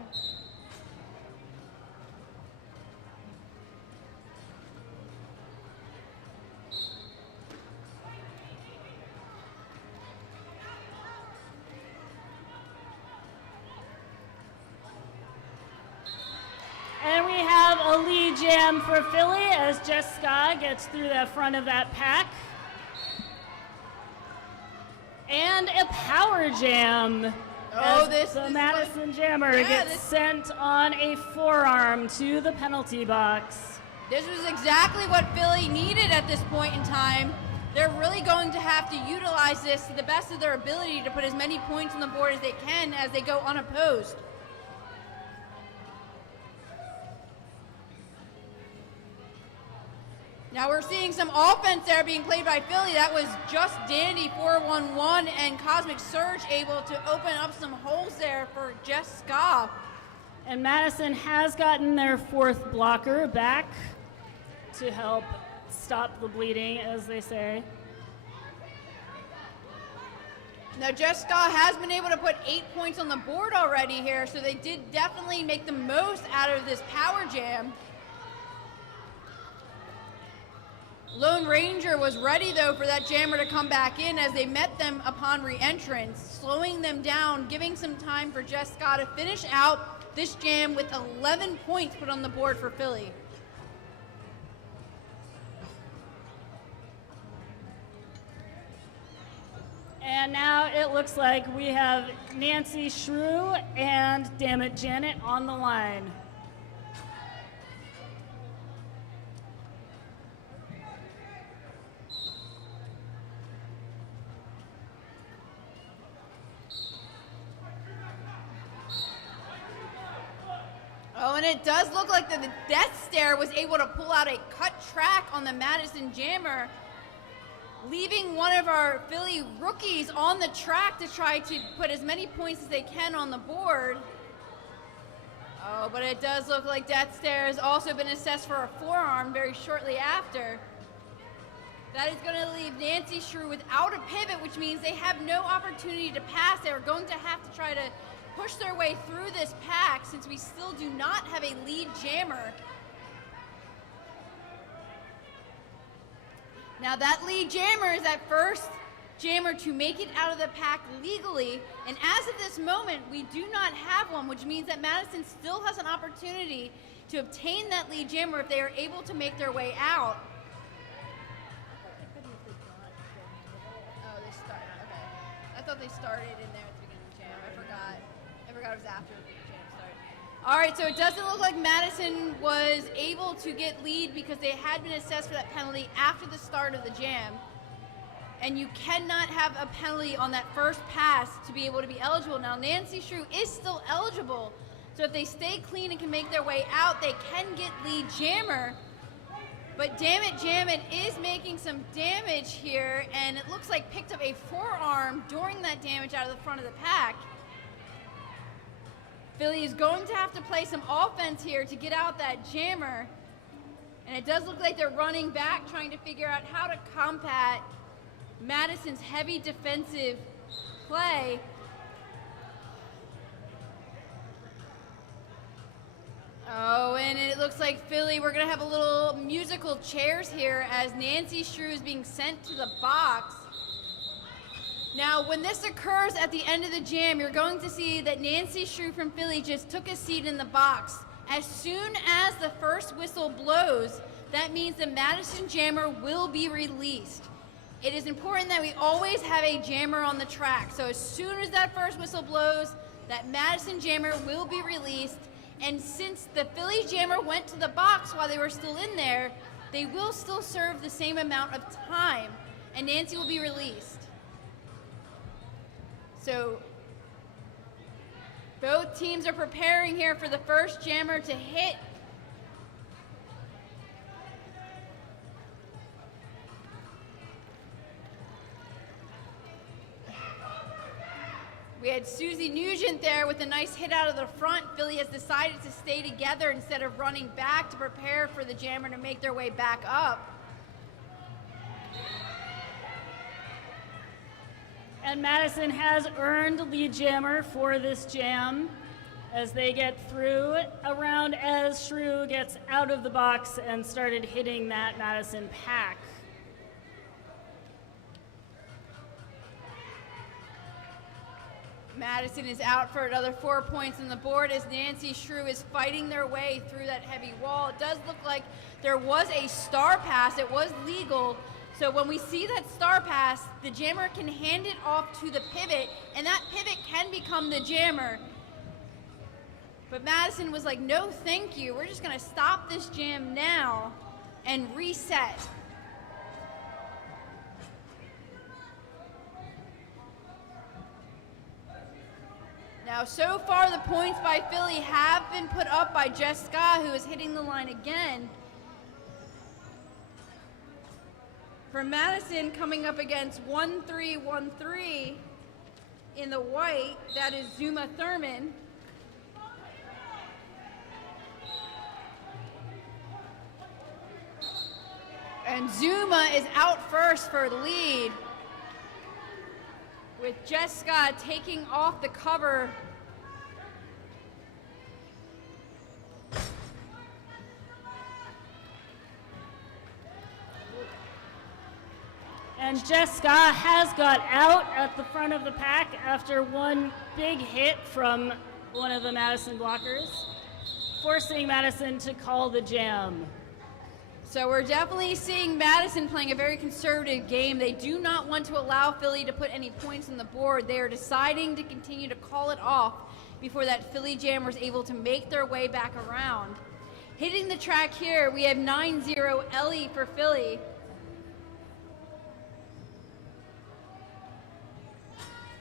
And we have a lead jam for Philly as Jess Ska gets through the front of that pack. And a power jam. Oh, the Madison Jammer gets sent on a forearm to the penalty box. This was exactly what Philly needed at this point in time. They're really going to have to utilize this to the best of their ability to put as many points on the board as they can as they go unopposed. Now we're seeing some offense there being played by Philly. That was Just Dandy 411 and Cosmic Surge able to open up some holes there for Jess Ska. And Madison has gotten their fourth blocker back to help stop the bleeding, as they say. Now Jess Ska has been able to put 8 points on the board already here, so they did definitely make the most out of this power jam. Lone Ranger was ready, though, for that jammer to come back in as they met them upon re-entrance, slowing them down, giving some time for Jess Ska to finish out this jam with 11 points put on the board for Philly. And now it looks like we have Nancy Shrew and Dammit Janet on the line. Oh, and it does look like the Death Stare was able to pull out a cut track on the Madison Jammer, leaving one of our Philly rookies on the track to try to put as many points as they can on the board. Oh, but it does look like Death Stare has also been assessed for a forearm very shortly after. That is going to leave Nancy Shrew without a pivot, which means they have no opportunity to pass. They are going to have to try to push their way through this pack since we still do not have a lead jammer. Now that lead jammer is that first jammer to make it out of the pack legally, and as of this moment, we do not have one, which means that Madison still has an opportunity to obtain that lead jammer if they are able to make their way out. Oh, they started, okay. I thought they started in there at the beginning of the jam. I forgot it was after the jam started. All right, so it doesn't look like Madison was able to get lead because they had been assessed for that penalty after the start of the jam. And you cannot have a penalty on that first pass to be able to be eligible. Now, Nancy Shrew is still eligible, so if they stay clean and can make their way out, they can get lead jammer. But Dammit Jammit is making some damage here, and it looks like picked up a forearm during that damage out of the front of the pack. Philly is going to have to play some offense here to get out that jammer. And it does look like they're running back, trying to figure out how to combat Madison's heavy defensive play. Oh, and it looks like Philly, we're going to have a little musical chairs here as Nancy Shrew is being sent to the box. Now, when this occurs at the end of the jam, you're going to see that Nancy Shrew from Philly just took a seat in the box. As soon as the first whistle blows, that means the Madison Jammer will be released. It is important that we always have a jammer on the track. So as soon as that first whistle blows, that Madison jammer will be released. And since the Philly jammer went to the box while they were still in there, they will still serve the same amount of time, and Nancy will be released. So both teams are preparing here for the first jammer to hit. We had Susie Nugent there with a nice hit out of the front. Philly has decided to stay together instead of running back to prepare for the jammer to make their way back up. And Madison has earned lead jammer for this jam as they get through around as Shrew gets out of the box and started hitting that Madison pack. Madison is out for another 4 points on the board as Nancy Shrew is fighting their way through that heavy wall. It does look like there was a star pass. It was legal. So when we see that star pass, the jammer can hand it off to the pivot, and that pivot can become the jammer. But Madison was like, no, thank you. We're just going to stop this jam now and reset. Now, so far, the points by Philly have been put up by Jess Scott, who is hitting the line again. For Madison, coming up against 1-3-1-3 in the white, that is Zuma Thurman. And Zuma is out first for the lead, with Jess Scott taking off the cover. And Jess Scott has got out at the front of the pack after one big hit from one of the Madison blockers, forcing Madison to call the jam. So we're definitely seeing Madison playing a very conservative game. They do not want to allow Philly to put any points on the board. They are deciding to continue to call it off before that Philly jammer is able to make their way back around. Hitting the track here, we have 9-0 Ellie for Philly.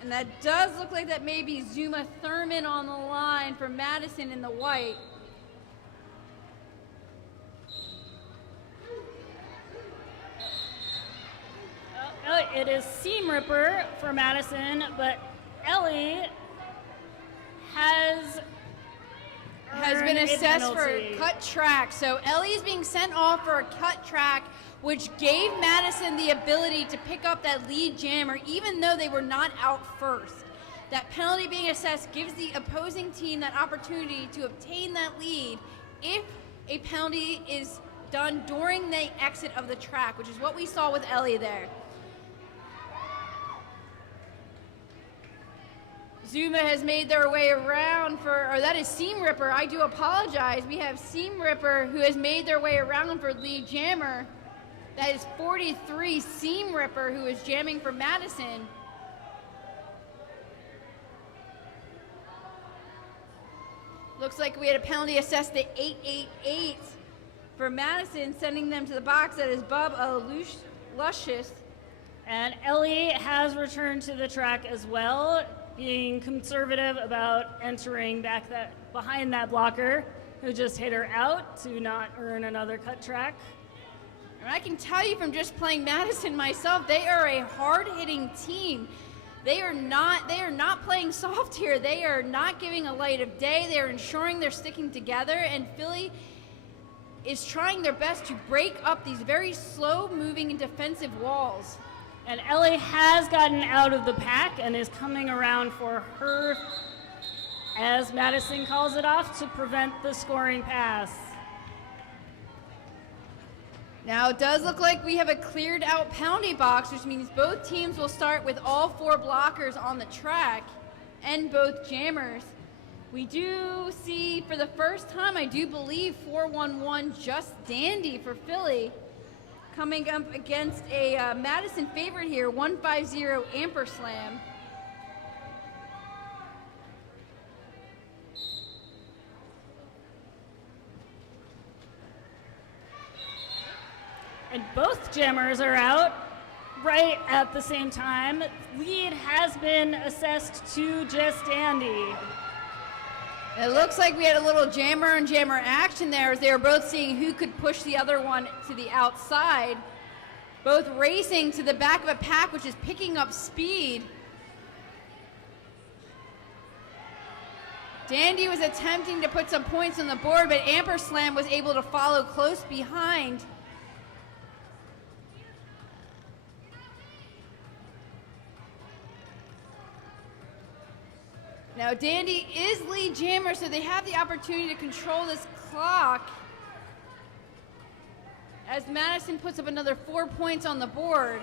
And that does look like that may be Zuma Thurman on the line for Madison in the white. It is Seam Ripper for Madison, but Ellie has been assessed for penalty. cut track. So Ellie is being sent off for a cut track, which gave Madison the ability to pick up that lead jammer even though they were not out first. That penalty being assessed gives the opposing team that opportunity to obtain that lead if a penalty is done during the exit of the track, which is what we saw with Ellie there. Zuma has made their way around or that is Seam Ripper, I do apologize. We have Seam Ripper who has made their way around for lead jammer. That is 43 Seam Ripper who is jamming for Madison. Looks like we had a penalty assessed at 888 for Madison, sending them to the box. That is Bub Luscious. And Ellie has returned to the track as well, being conservative about entering back behind that blocker who just hit her out to not earn another cut track. And I can tell you from just playing Madison myself, they are a hard-hitting team. They are not playing soft here. They are not giving a light of day. They are ensuring they're sticking together, and Philly is trying their best to break up these very slow-moving and defensive walls. And Ellie has gotten out of the pack and is coming around for her as Madison calls it off to prevent the scoring pass. Now it does look like we have a cleared out penalty box, which means both teams will start with all 4 blockers on the track and both jammers. We do see for the first time, I do believe, 4-1-1 just dandy for Philly. coming up against a Madison favorite here, 150 Amperslam. And both jammers are out right at the same time. Lead has been assessed to Just Dandy. It looks like we had a little jammer and jammer action there as they were both seeing who could push the other one to the outside. Both racing to the back of a pack, which is picking up speed. Dandy was attempting to put some points on the board, but Amperslam was able to follow close behind. Now Dandy is lead jammer, so they have the opportunity to control this clock as Madison puts up another 4 points on the board.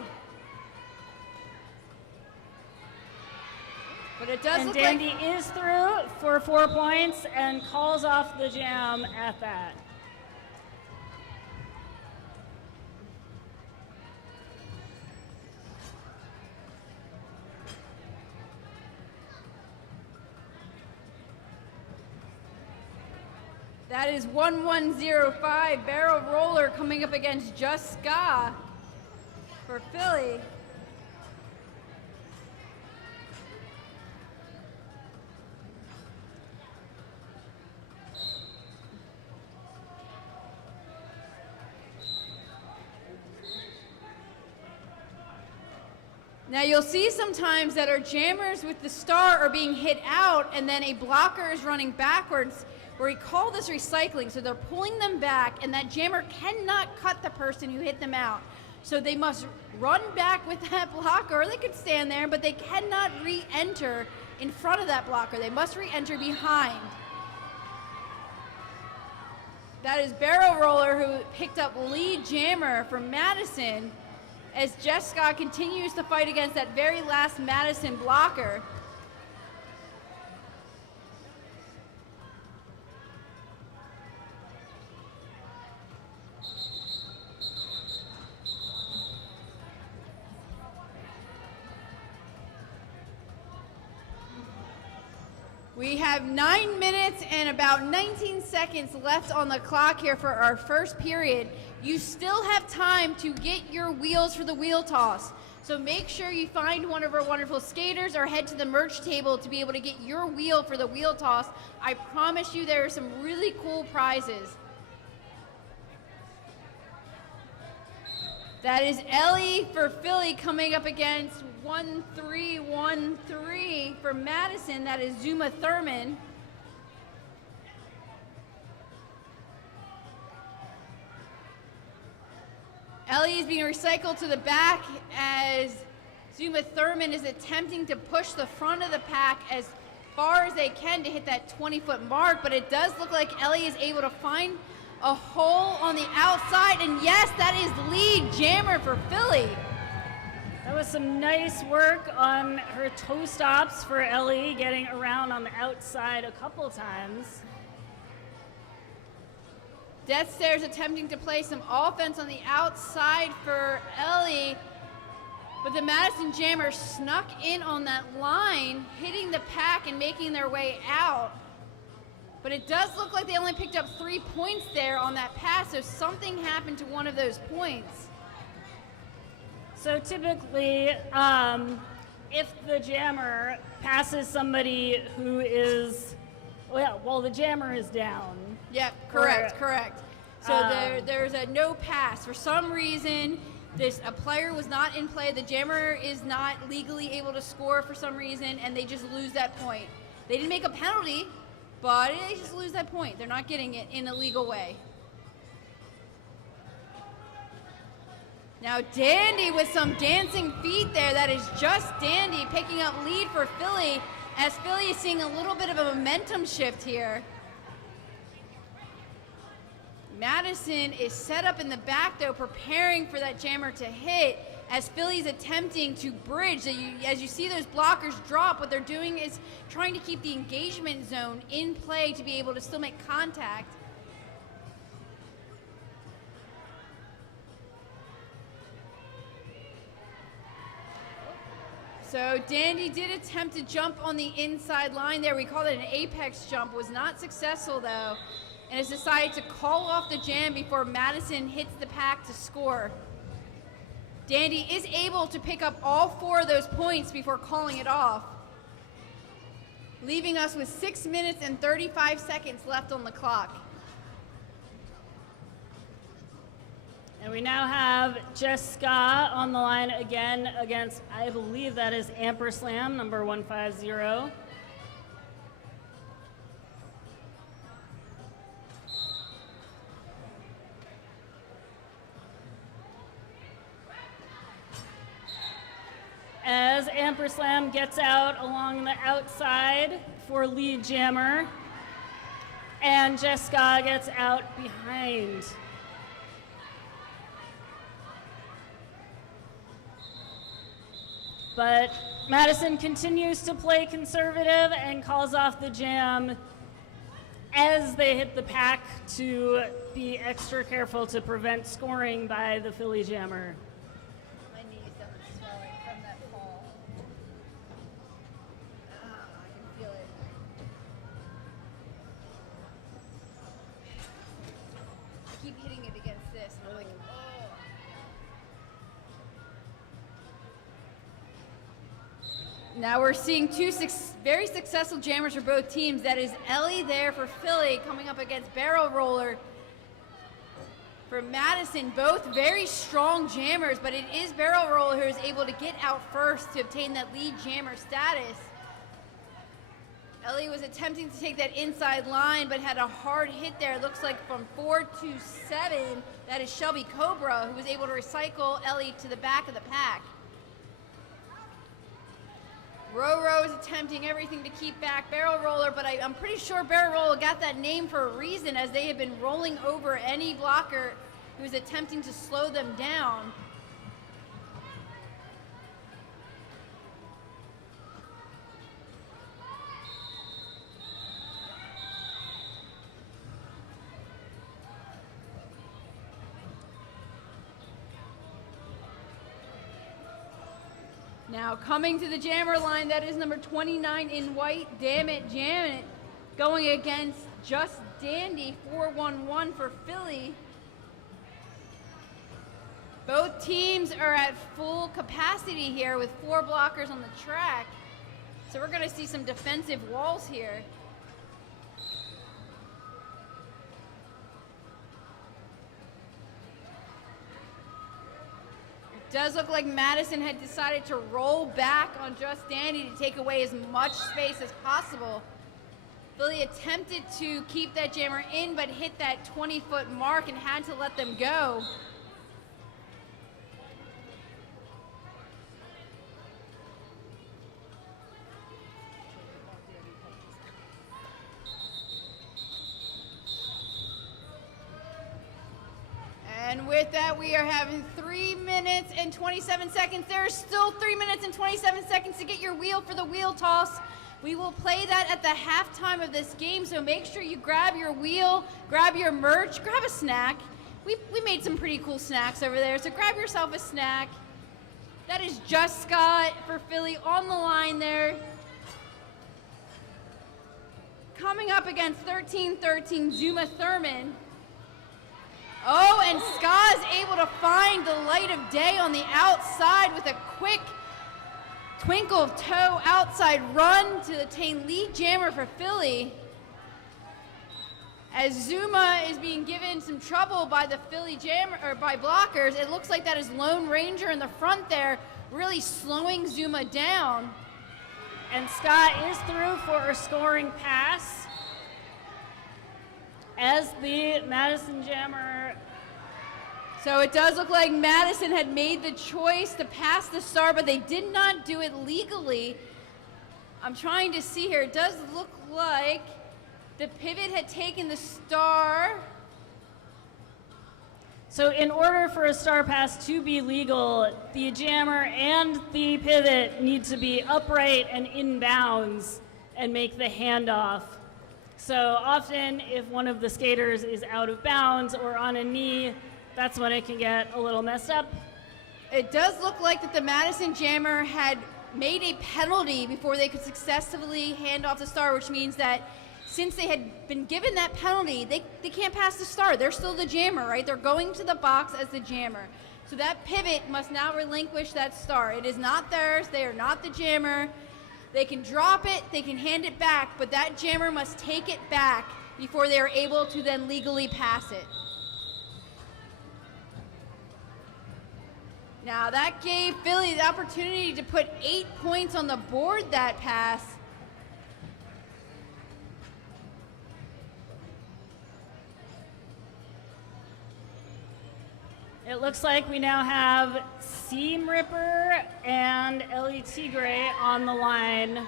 But it does look Dandy like is through for 4 points and calls off the jam at that. that is 1105 Barrel Roller coming up against Just Ska for Philly. Now you'll see sometimes that our jammers with the star are being hit out and then a blocker is running backwards, where we call this recycling. So they're pulling them back and that jammer cannot cut the person who hit them out. So they must run back with that blocker, or they could stand there, but they cannot re-enter in front of that blocker. They must re-enter behind. That is Barrel Roller, who picked up lead jammer from Madison, as Jessica continues to fight against that very last Madison blocker. We have 9 minutes and about 19 seconds left on the clock here for our first period. You still have time to get your wheels for the wheel toss. So make sure you find one of our wonderful skaters or head to the merch table to be able to get your wheel for the wheel toss. I promise you there are some really cool prizes. That is Ellie for Philly coming up against 1313 for Madison. That is Zuma Thurman. Ellie is being recycled to the back as Zuma Thurman is attempting to push the front of the pack as far as they can to hit that 20-foot mark, but it does look like Ellie is able to find a hole on the outside, and yes, that is lead jammer for Philly. That was some nice work on her toe stops for Ellie, getting around on the outside a couple times. Death Stairs attempting to play some offense on the outside for Ellie, but the Madison Jammers snuck in on that line, hitting the pack and making their way out. But it does look like they only picked up 3 points there on that pass, so something happened to one of those points. So typically, if the jammer passes somebody who is, well, the jammer is down. Yep, correct. So there's a no pass. For some reason, a player was not in play. The jammer is not legally able to score for some reason, and they just lose that point. They didn't make a penalty, but they just lose that point. They're not getting it in a legal way. Now Dandy with some dancing feet there. That is Just Dandy picking up lead for Philly, as Philly is seeing a little bit of a momentum shift here. Madison is set up in the back though, preparing for that jammer to hit, as Philly's attempting to bridge. As you see those blockers drop, what they're doing is trying to keep the engagement zone in play to be able to still make contact. So Dandy did attempt to jump on the inside line there. We called it an apex jump, was not successful though, and has decided to call off the jam before Madison hits the pack to score. Dandy is able to pick up all 4 of those points before calling it off, leaving us with 6 minutes and 35 seconds left on the clock. And we now have Jessica on the line again against, I believe that is Amperslam, number 150. As Amperslam gets out along the outside for lead jammer, and Jessica gets out behind. But Madison continues to play conservative and calls off the jam as they hit the pack to be extra careful to prevent scoring by the Philly jammer. My knee is definitely swelling from that fall. I can feel it. I keep hitting it against this, and I'm like, oh. Now we're seeing 2 very successful jammers for both teams. That is Ellie there for Philly coming up against Barrel Roller for Madison. Both very strong jammers, but it is Barrel Roller who is able to get out first to obtain that lead jammer status. Ellie was attempting to take that inside line, but had a hard hit there. It looks like from 4 to 7. That is Shelby Cobra, who was able to recycle Ellie to the back of the pack. Roro is attempting everything to keep back Barrel Roller, but I'm pretty sure Barrel Roller got that name for a reason, as they have been rolling over any blocker who is attempting to slow them down. Now coming to the jammer line, that is number 29 in white, Damn It, Jam It, going against Just Dandy, 411 for Philly. Both teams are at full capacity here with 4 blockers on the track. So we're gonna see some defensive walls here. Does look like Madison had decided to roll back on Just Dandy to take away as much space as possible. Philly attempted to keep that jammer in, but hit that 20-foot mark and had to let them go. And with that, we are having 3 minutes and 27 seconds. There are still 3 minutes and 27 seconds to get your wheel for the wheel toss. We will play that at the halftime of this game, so make sure you grab your wheel, grab your merch, grab a snack. We made some pretty cool snacks over there, so grab yourself a snack. That is Just Scott for Philly on the line there. Coming up against 13-13 Zuma Thurman. Oh, and Ska is able to find the light of day on the outside with a quick twinkle of toe outside run to attain lead jammer for Philly. As Zuma is being given some trouble by the Philly jammer, or by blockers, it looks like that is Lone Ranger in the front there, really slowing Zuma down. And Scott is through for a scoring pass as the Madison jammer. So it does look like Madison had made the choice to pass the star, but they did not do it legally. I'm trying to see here. It does look like the pivot had taken the star. So in order for a star pass to be legal, the jammer and the pivot need to be upright and in bounds and make the handoff. So often if one of the skaters is out of bounds or on a knee, that's when it can get a little messed up. It does look like that the Madison jammer had made a penalty before they could successfully hand off the star, which means that since they had been given that penalty, they can't pass the star. They're still the jammer, right? They're going to the box as the jammer. So that pivot must now relinquish that star. It is not theirs. They are not the jammer. They can drop it, they can hand it back, but that jammer must take it back before they are able to then legally pass it. Now that gave Philly the opportunity to put 8 points on the board that pass. It looks like we now have Seam Ripper and Ellie Tigre on the line.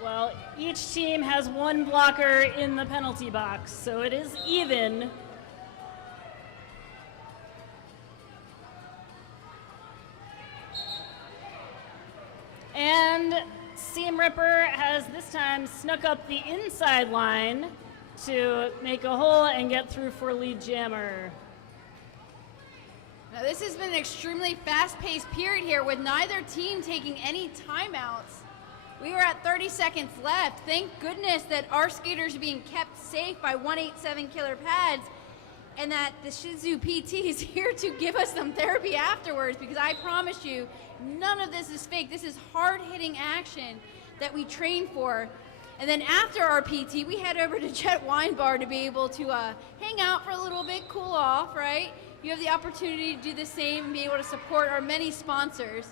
Well, each team has one blocker in the penalty box, so it is even. And Seam Ripper has this time snuck up the inside line to make a hole and get through for lead jammer. Now this has been an extremely fast-paced period here with neither team taking any timeouts. We are at 30 seconds left. Thank goodness that our skaters are being kept safe by 187 killer pads and that the Shizu PT is here to give us some therapy afterwards, because I promise you, none of this is fake. This is hard-hitting action that we train for. And then after our PT, we head over to Jet Wine Bar to be able to hang out for a little bit, cool off, right? You have the opportunity to do the same and be able to support our many sponsors.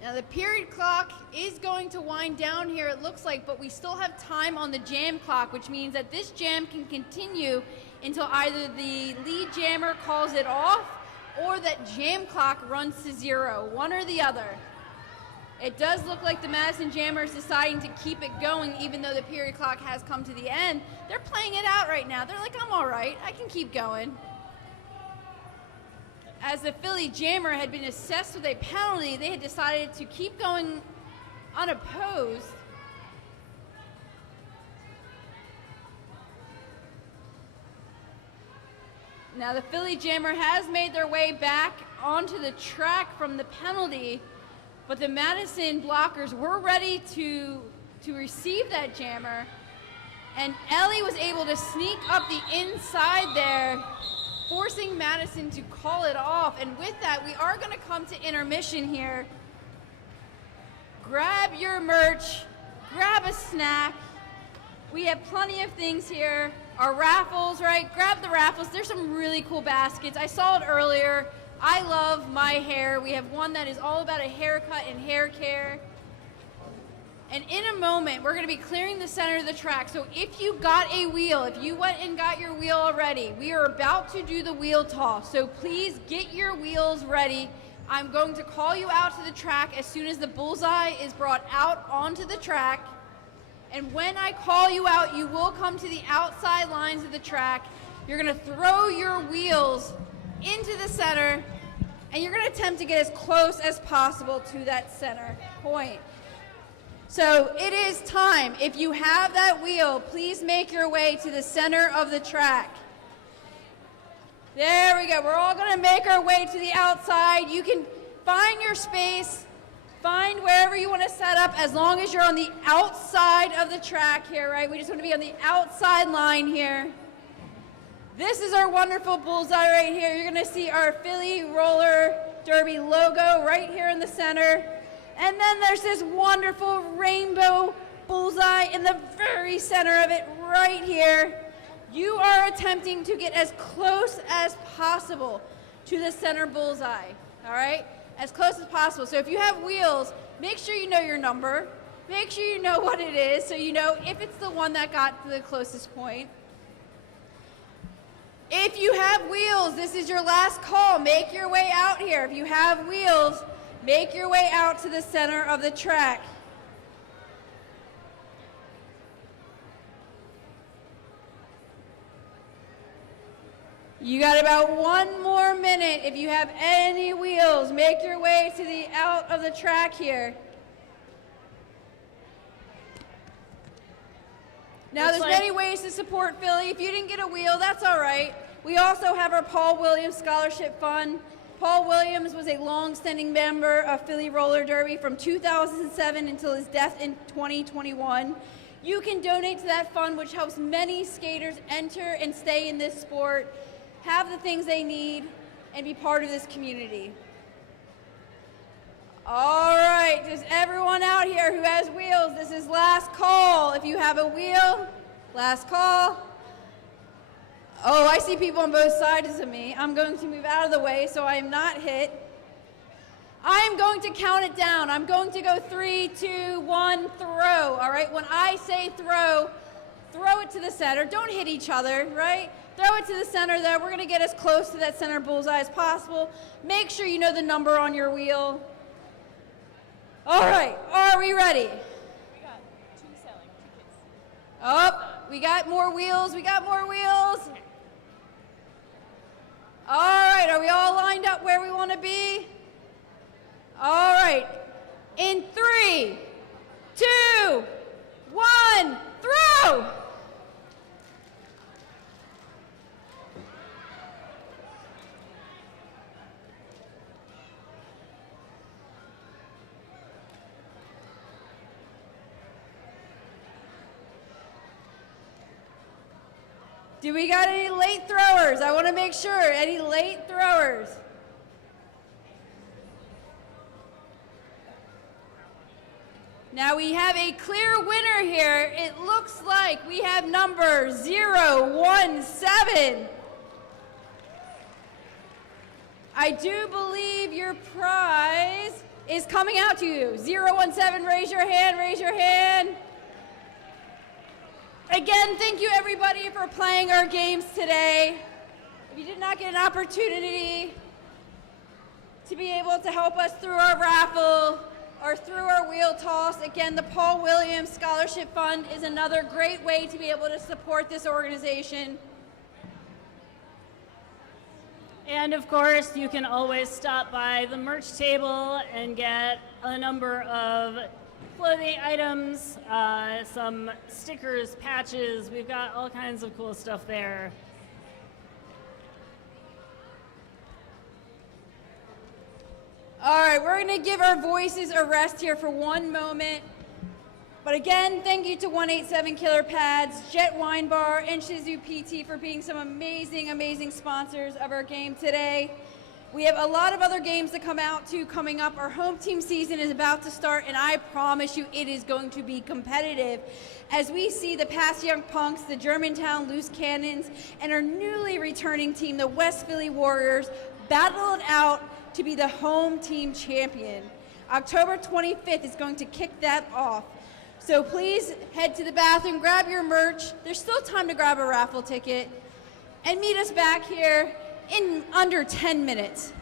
Now the period clock is going to wind down here, it looks like, but we still have time on the jam clock, which means that this jam can continue until either the lead jammer calls it off or that jam clock runs to 0, one or the other. It does look like the Madison Jammer is deciding to keep it going even though the period clock has come to the end. They're playing it out right now. They're like, I'm all right, I can keep going. As the Philly Jammer had been assessed with a penalty, they had decided to keep going unopposed. Now the Philly Jammer has made their way back onto the track from the penalty, but the Madison blockers were ready to receive that jammer, and Ellie was able to sneak up the inside there, forcing Madison to call it off. And with that, we are going to come to intermission here. Grab your merch, grab a snack. We have plenty of things here. Our raffles, right? Grab the raffles. There's some really cool baskets. I saw it earlier. I love my hair. We have one that is all about a haircut and hair care. And in a moment, we're going to be clearing the center of the track. So if you got a wheel, if you went and got your wheel already, we are about to do the wheel toss. So please get your wheels ready. I'm going to call you out to the track as soon as the bullseye is brought out onto the track. And when I call you out, you will come to the outside lines of the track. You're going to throw your wheels into the center, and you're going to attempt to get as close as possible to that center point. So it is time. If you have that wheel, please make your way to the center of the track. There we go. We're all going to make our way to the outside. You can find your space, find wherever you want to set up, as long as you're on the outside of the track here, right? We just want to be on the outside line here. This is our wonderful bullseye right here. You're going to see our Philly Roller Derby logo right here in the center. And then there's this wonderful rainbow bullseye in the very center of it right here. You are attempting to get as close as possible to the center bullseye, all right? As close as possible. So if you have wheels, make sure you know your number. Make sure you know what it is so you know if it's the one that got to the closest point. If you have wheels, this is your last call. Make your way out here. If you have wheels, make your way out to the center of the track. You got about 1 more minute. If you have any wheels, make your way to the out of the track here. Now there's many ways to support Philly. If you didn't get a wheel, that's all right. We also have our Paul Williams Scholarship Fund. Paul Williams was a long-standing member of Philly Roller Derby from 2007 until his death in 2021. You can donate to that fund, which helps many skaters enter and stay in this sport, have the things they need, and be part of this community. All right, does everyone out here who has wheels, this is last call. If you have a wheel, last call. Oh, I see people on both sides of me. I'm going to move out of the way so I am not hit. I am going to count it down. I'm going to go 3, 2, 1, throw. All right, when I say throw it to the center. Don't hit each other, right? Throw it to the center there. We're going to get as close to that center bullseye as possible. Make sure you know the number on your wheel. All right, are we ready? We got 2 selling tickets. Oh, we got more wheels. We got more wheels. All right, are we all lined up where we want to be? All right, in 3, 2, 1, throw! Do we got any late throwers? I want to make sure. Any late throwers? Now we have a clear winner here. It looks like we have number 017. I do believe your prize is coming out to you. 017, raise your hand, raise your hand. Again, thank you everybody for playing our games today. If you did not get an opportunity to be able to help us through our raffle or through our wheel toss, again, the Paul Williams Scholarship Fund is another great way to be able to support this organization. And of course, you can always stop by the merch table and get a number of clothing items, some stickers, patches. We've got all kinds of cool stuff there. All right, we're going to give our voices a rest here for one moment. But again, thank you to 187 Killer Pads, Jet Wine Bar, and Shizu PT for being some amazing, amazing sponsors of our game today. We have a lot of other games to come out to coming up. Our home team season is about to start, and I promise you it is going to be competitive as we see the Pass Young Punks, the Germantown Loose Cannons, and our newly returning team, the West Philly Warriors, battle it out to be the home team champion. October 25th is going to kick that off. So please head to the bathroom, grab your merch. There's still time to grab a raffle ticket, and meet us back here in under 10 minutes.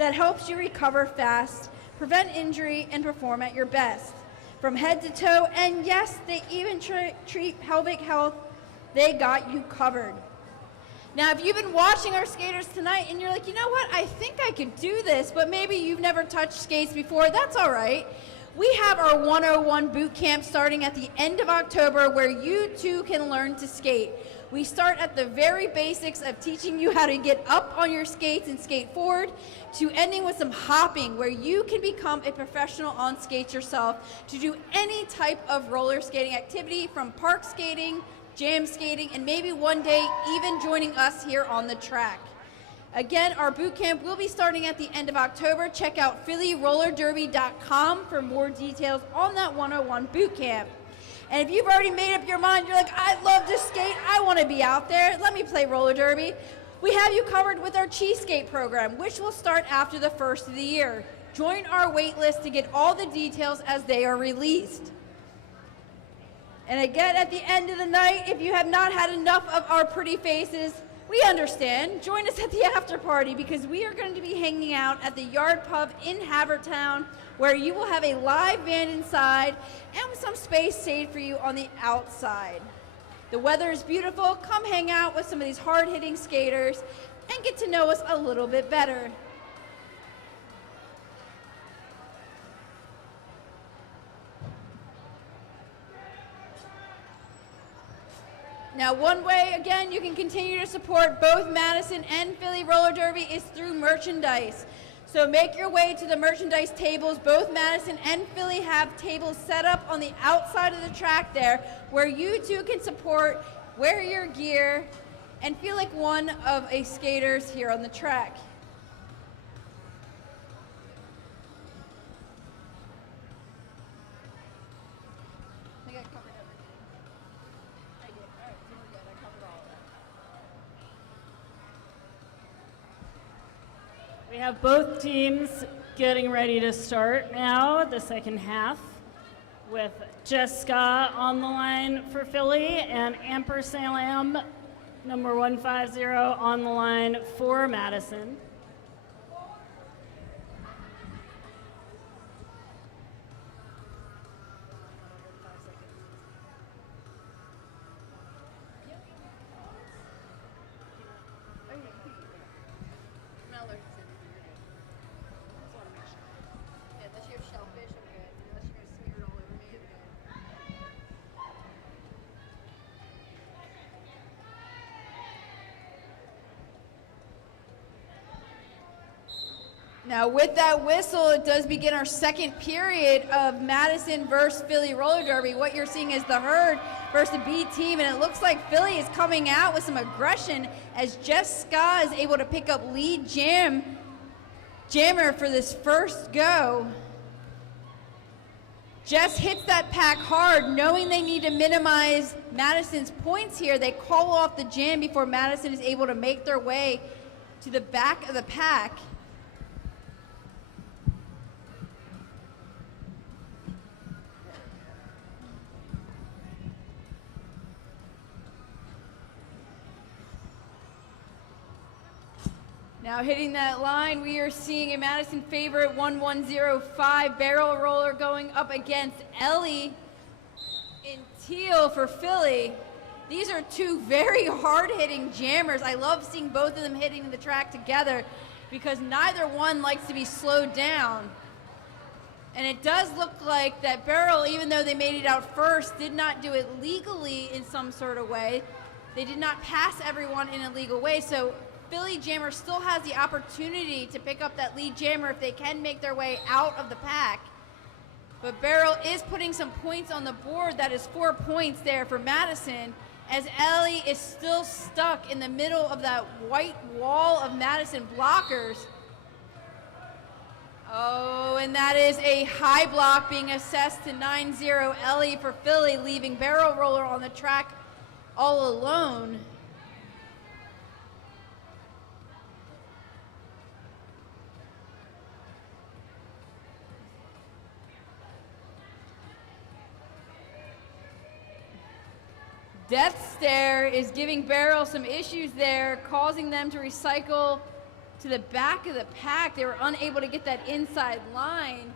that helps you recover fast, prevent injury, and perform at your best. From head to toe, and yes, they even treat pelvic health, they got you covered. Now, if you've been watching our skaters tonight and you're like, you know what, I think I could do this, but maybe you've never touched skates before, that's all right. We have our 101 boot camp starting at the end of October where you too can learn to skate. We start at the very basics of teaching you how to get up on your skates and skate forward, to ending with some hopping where you can become a professional on skates yourself to do any type of roller skating activity, from park skating, jam skating, and maybe one day even joining us here on the track. Again, our boot camp will be starting at the end of October. Check out phillyrollerderby.com for more details on that 101 boot camp. And if you've already made up your mind, you're like, I love to skate, I want to be out there, let me play roller derby, we have you covered with our cheeseskate program, which will start after the first of the year. Join our wait list to get all the details as they are released. And again, at the end of the night, if you have not had enough of our pretty faces, we understand. Join us at the after party because we are going to be hanging out at the Yard Pub in Havertown, where you will have a live band inside and with some space saved for you on the outside. The weather is beautiful. Come hang out with some of these hard-hitting skaters and get to know us a little bit better. Now, one way, again, you can continue to support both Madison and Philly Roller Derby is through merchandise. So make your way to the merchandise tables. Both Madison and Philly have tables set up on the outside of the track there where you too can support, wear your gear, and feel like one of a skaters here on the track. I think I covered everything. I did. All right, so we're good. I covered all of that. We have both teams getting ready to start now, the second half, with Jessica on the line for Philly and Ampersand number 150 on the line for Madison. Now, with that whistle, it does begin our second period of Madison versus Philly Roller Derby. What you're seeing is the Herd versus the B Team, and it looks like Philly is coming out with some aggression as Jess Ska is able to pick up lead jammer for this first go. Jess hits that pack hard, knowing they need to minimize Madison's points here. They call off the jam before Madison is able to make their way to the back of the pack. Now hitting that line, we are seeing a Madison favorite 1105 barrel roller going up against Ellie in teal for Philly. These are two very hard-hitting jammers. I love seeing both of them hitting the track together because neither one likes to be slowed down. And it does look like that barrel, even though they made it out first, did not do it legally in some sort of way. They did not pass everyone in a legal way, so Philly Jammer still has the opportunity to pick up that lead jammer if they can make their way out of the pack. But Barrel is putting some points on the board. That is 4 points there for Madison, as Ellie is still stuck in the middle of that white wall of Madison blockers. Oh, and that is a high block being assessed to 9-0 Ellie for Philly, leaving Barrel Roller on the track all alone. Death Stare is giving Barrel some issues there, causing them to recycle to the back of the pack. They were unable to get that inside line.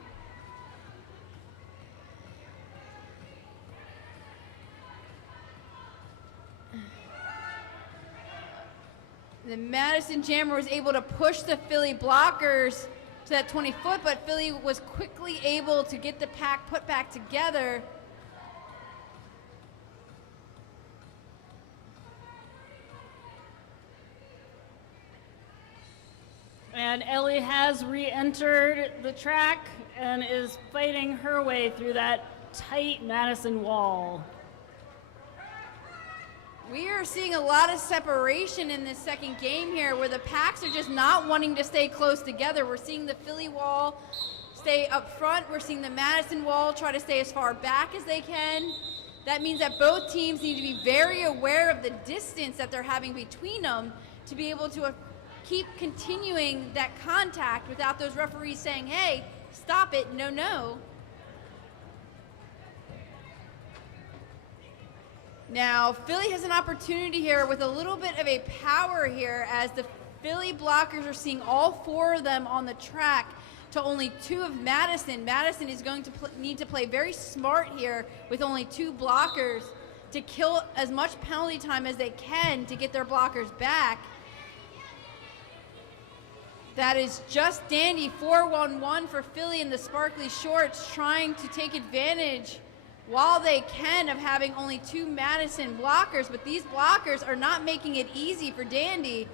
The Madison Jammer was able to push the Philly blockers to that 20-foot, but Philly was quickly able to get the pack put back together. And Ellie has re-entered the track and is fighting her way through that tight Madison wall. We are seeing a lot of separation in this second game here where the packs are just not wanting to stay close together. We're seeing the Philly wall stay up front. We're seeing the Madison wall try to stay as far back as they can. That means that both teams need to be very aware of the distance that they're having between them to be able to keep continuing that contact without those referees saying, hey, stop it, no, no. Now, Philly has an opportunity here with a little bit of a power here as the Philly blockers are seeing all four of them on the track to only two of Madison. Madison is going to need to play very smart here with only two blockers to kill as much penalty time as they can to get their blockers back. That is just dandy, 4-1-1 for Philly in the sparkly shorts, trying to take advantage while they can of having only two Madison blockers, but these blockers are not making it easy for Dandy.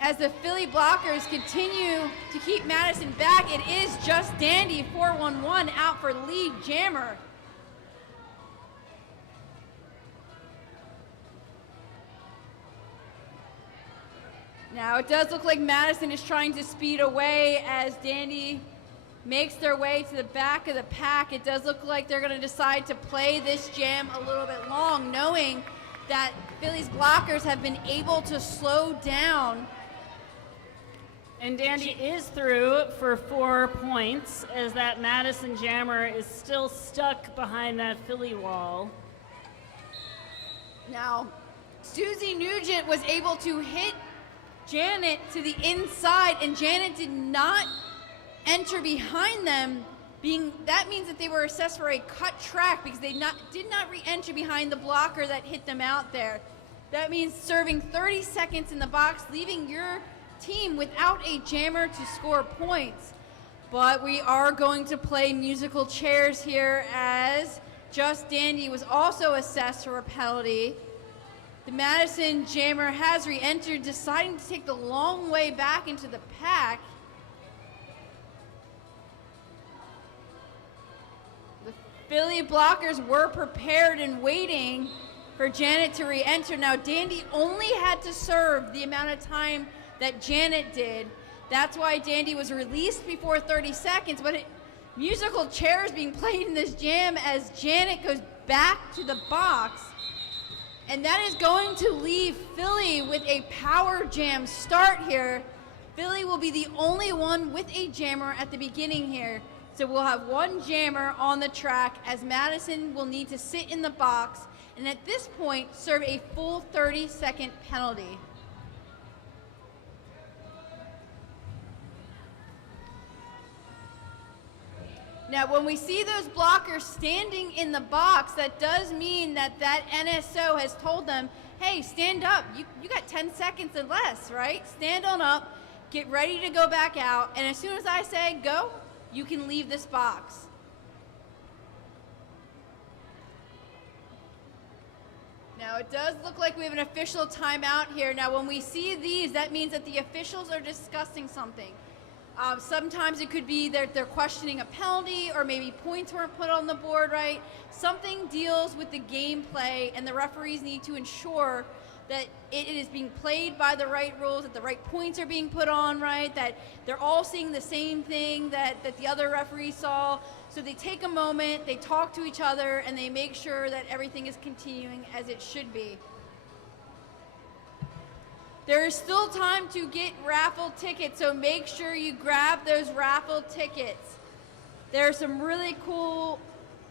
As the Philly blockers continue to keep Madison back, it is just Dandy, 4-1-1 out for lead jammer. Now it does look like Madison is trying to speed away as Dandy makes their way to the back of the pack. It does look like they're going to decide to play this jam a little bit long, knowing that Philly's blockers have been able to slow down. And Dandy is through for 4 points as that Madison jammer is still stuck behind that Philly wall. Now, Susie Nugent was able to hit Janet to the inside, and Janet did not enter behind them. That means that they were assessed for a cut track because they did not re-enter behind the blocker that hit them out there. That means serving 30 seconds in the box, leaving your team without a jammer to score points. But we are going to play musical chairs here as Just Dandy was also assessed for a penalty. The Madison jammer has re-entered, deciding to take the long way back into the pack. The Philly blockers were prepared and waiting for Janet to re-enter. Now, Dandy only had to serve the amount of time that Janet did. That's why Dandy was released before 30 seconds, but musical chairs being played in this jam as Janet goes back to the box. And that is going to leave Philly with a power jam start here. Philly will be the only one with a jammer at the beginning here. So we'll have one jammer on the track as Madison will need to sit in the box and at this point serve a full 30-second penalty. Now, when we see those blockers standing in the box, that does mean that that NSO has told them, hey, stand up. You got 10 seconds or less, right? Stand on up, get ready to go back out, and as soon as I say go, you can leave this box. Now, it does look like we have an official timeout here. Now, when we see these, that means that the officials are discussing something. Sometimes it could be that they're questioning a penalty or maybe points weren't put on the board right. Something deals with the gameplay, and the referees need to ensure that it is being played by the right rules, that the right points are being put on right, that they're all seeing the same thing that the other referee saw. So they take a moment, they talk to each other, and they make sure that everything is continuing as it should be. There is still time to get raffle tickets, so make sure you grab those raffle tickets. There are some really cool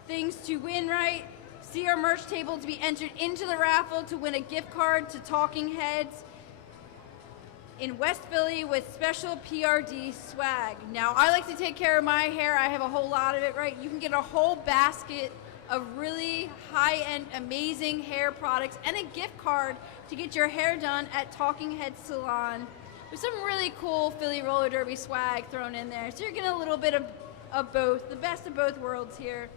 things to win, right? See our merch table to be entered into the raffle to win a gift card to Talking Heads. in West Philly with special PRD swag. Now, I like to take care of my hair. I have a whole lot of it, right? You can get a whole basket of really high-end, amazing hair products and a gift card to get your hair done at Talking Head Salon with some really cool Philly roller derby swag thrown in there. So you're getting a little bit of both, the best of both worlds here.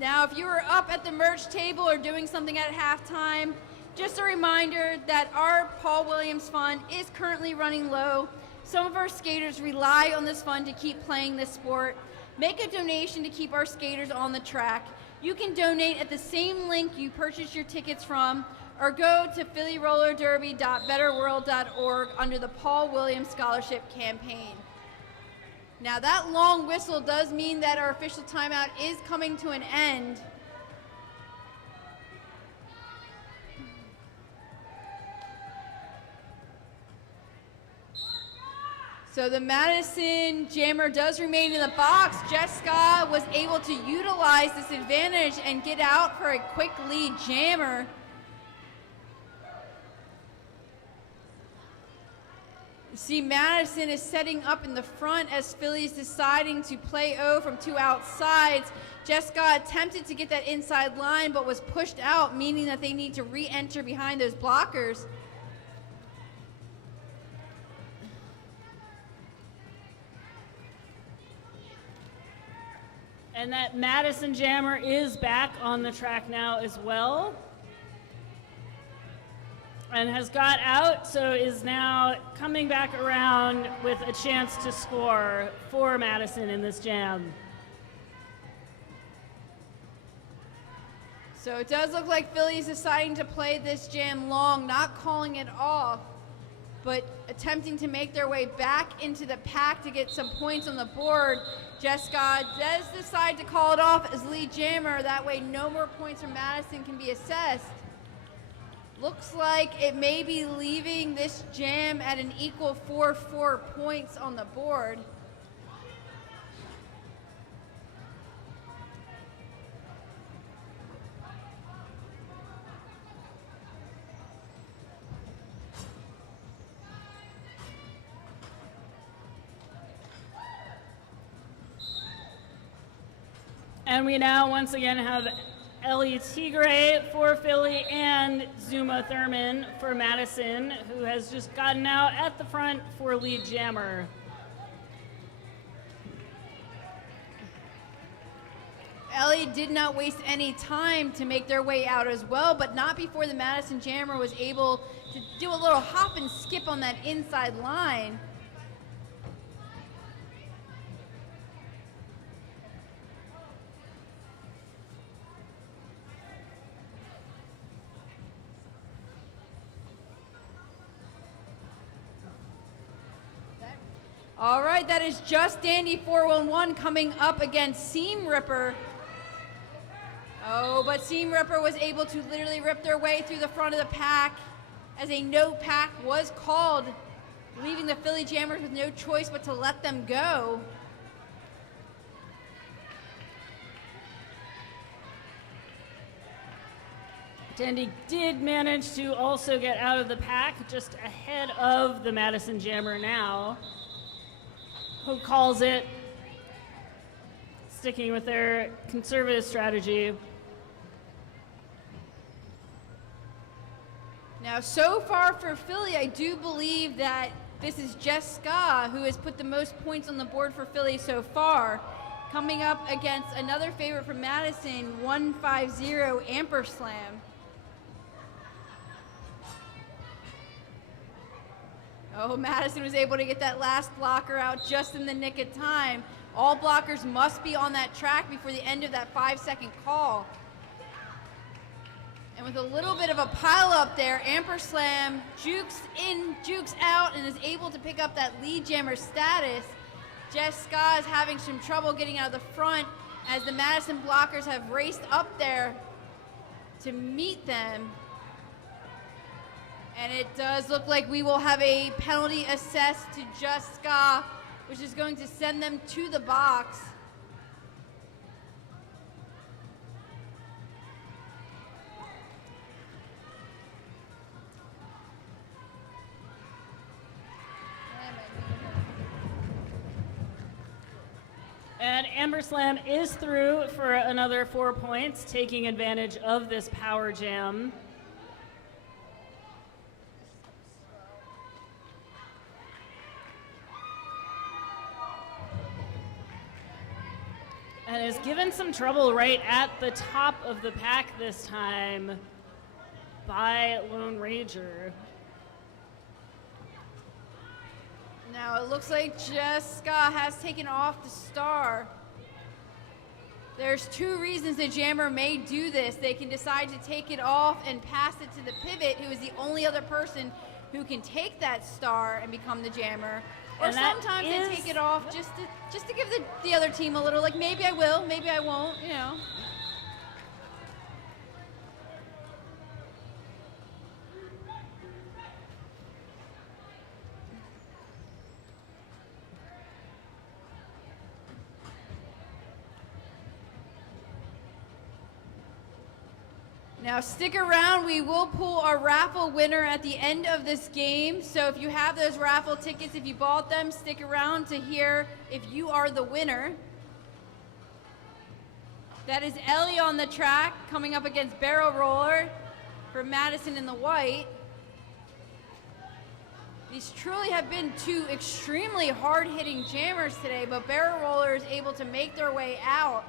Now, if you were up at the merch table or doing something at halftime, just a reminder that our Paul Williams Fund is currently running low. Some of our skaters rely on this fund to keep playing this sport. Make a donation to keep our skaters on the track. You can donate at the same link you purchased your tickets from, or go to phillyrollerderby.betterworld.org under the Paul Williams Scholarship Campaign. Now that long whistle does mean that our official timeout is coming to an end. So the Madison Jammer does remain in the box. Jessica was able to utilize this advantage and get out for a quick lead jammer. You see Madison is setting up in the front as Philly's deciding to play O from two outsides. Jessica attempted to get that inside line but was pushed out, meaning that they need to re-enter behind those blockers. And that Madison Jammer is back on the track now as well. And has got out, so is now coming back around with a chance to score for Madison in this jam. So it does look like Philly's deciding to play this jam long, not calling it off, but attempting to make their way back into the pack to get some points on the board. Jessica does decide to call it off as lead jammer. That way no more points from Madison can be assessed. Looks like it may be leaving this jam at an equal 4-4 points on the board. And we now once again have Ellie Tigre for Philly and Zuma Thurman for Madison, who has just gotten out at the front for lead jammer. Ellie did not waste any time to make their way out as well, but not before the Madison Jammer was able to do a little hop and skip on that inside line. All right, that is Just Dandy 411 coming up against Seam Ripper. Oh, but Seam Ripper was able to literally rip their way through the front of the pack as a no pack was called, leaving the Philly Jammers with no choice but to let them go. Dandy did manage to also get out of the pack just ahead of the Madison Jammer now, who calls it, sticking with their conservative strategy. Now, so far for Philly, I do believe that this is Jessica who has put the most points on the board for Philly so far. Coming up against another favorite from Madison, 150 Amperslam. Oh, Madison was able to get that last blocker out just in the nick of time. All blockers must be on that track before the end of that 5-second call. And with a little bit of a pile up there, Amperslam jukes in, jukes out, and is able to pick up that lead jammer status. Jessica is having some trouble getting out of the front as the Madison blockers have raced up there to meet them. And it does look like we will have a penalty assessed to Jessica, which is going to send them to the box. And Amber Slam is through for another 4 points, taking advantage of this power jam. And is given some trouble right at the top of the pack this time by Lone Ranger. Now it looks like Jessica has taken off the star. There's 2 reasons the jammer may do this. They can decide to take it off and pass it to the pivot, who is the only other person who can take that star and become the jammer. Or And that sometimes is- they take it off just to give the other team a little, like, maybe I will, maybe I won't, you know. Now stick around, we will pull our raffle winner at the end of this game. So if you have those raffle tickets, if you bought them, stick around to hear if you are the winner. That is Ellie on the track coming up against Barrel Roller for Madison in the white. These truly have been 2 extremely hard-hitting jammers today, but Barrel Roller is able to make their way out.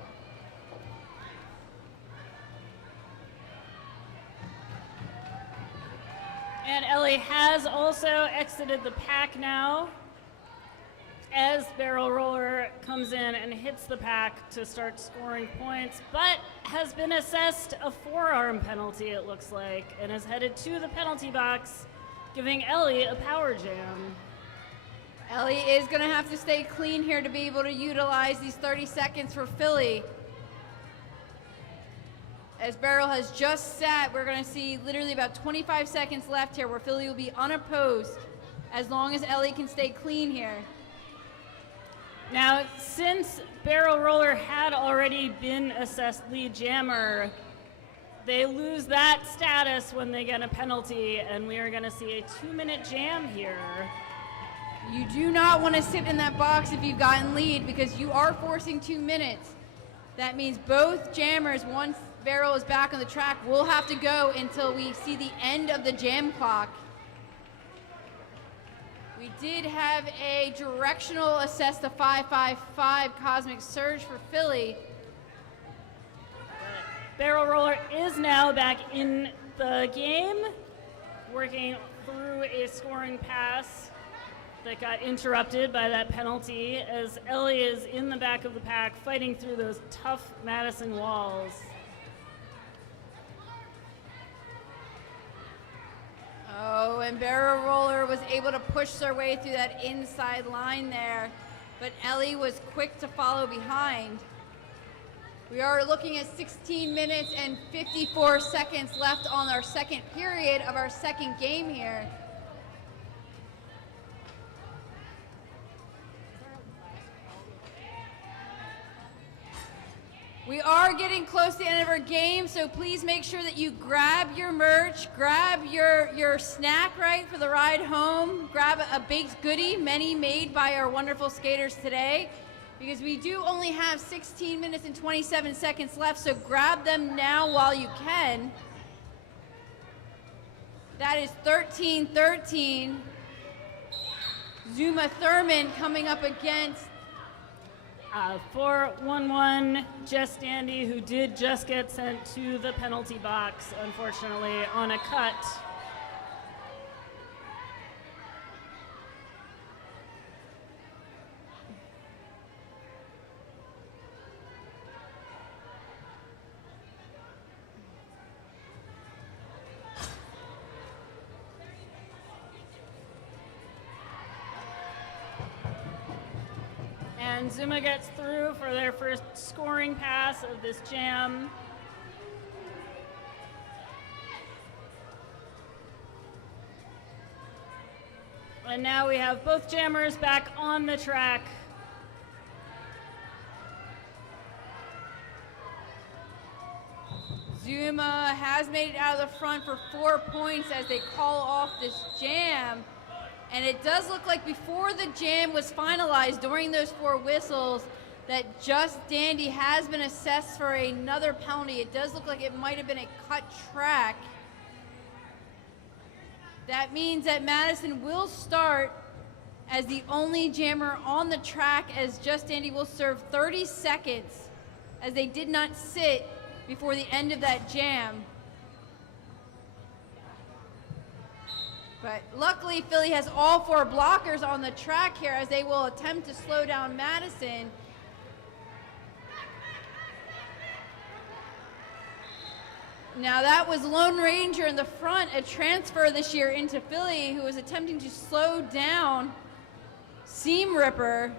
And Ellie has also exited the pack now as Barrel Roller comes in and hits the pack to start scoring points, but has been assessed a forearm penalty, it looks like, and is headed to the penalty box, giving Ellie a power jam. Ellie is going to have to stay clean here to be able to utilize these 30 seconds for Philly. As Barrel has just sat, we're going to see literally about 25 seconds left here where Philly will be unopposed as long as Ellie can stay clean here. Now, since Barrel Roller had already been assessed lead jammer, they lose that status when they get a penalty, and we are going to see a 2-minute jam here. You do not want to sit in that box if you've gotten lead because you are forcing 2 minutes. That means both jammers, once Barrel is back on the track, will have to go until we see the end of the jam clock. We did have a directional assess the 555 Cosmic Surge for Philly. Barrel Roller is now back in the game, working through a scoring pass that got interrupted by that penalty as Ellie is in the back of the pack fighting through those tough Madison walls. Oh, and Barrel Roller was able to push their way through that inside line there, but Ellie was quick to follow behind. We are looking at 16 minutes and 54 seconds left on our second period of our second game here. We are getting close to the end of our game, so please make sure that you grab your merch, grab your snack, right, for the ride home, grab a baked goodie, many made by our wonderful skaters today, because we do only have 16 minutes and 27 seconds left, so grab them now while you can. That is 13-13. Zuma Thurman coming up against 4-1-1 Jess Dandy, who did just get sent to the penalty box, unfortunately, on a cut. And Zuma gets through for their first scoring pass of this jam. And now we have both jammers back on the track. Zuma has made it out of the front for 4 points as they call off this jam. And it does look like before the jam was finalized, during those 4 whistles, that Just Dandy has been assessed for another penalty. It does look like it might have been a cut track. That means that Madison will start as the only jammer on the track, as Just Dandy will serve 30 seconds, as they did not sit before the end of that jam. But luckily, Philly has all 4 blockers on the track here as they will attempt to slow down Madison. Now that was Lone Ranger in the front, a transfer this year into Philly, who was attempting to slow down Seam Ripper.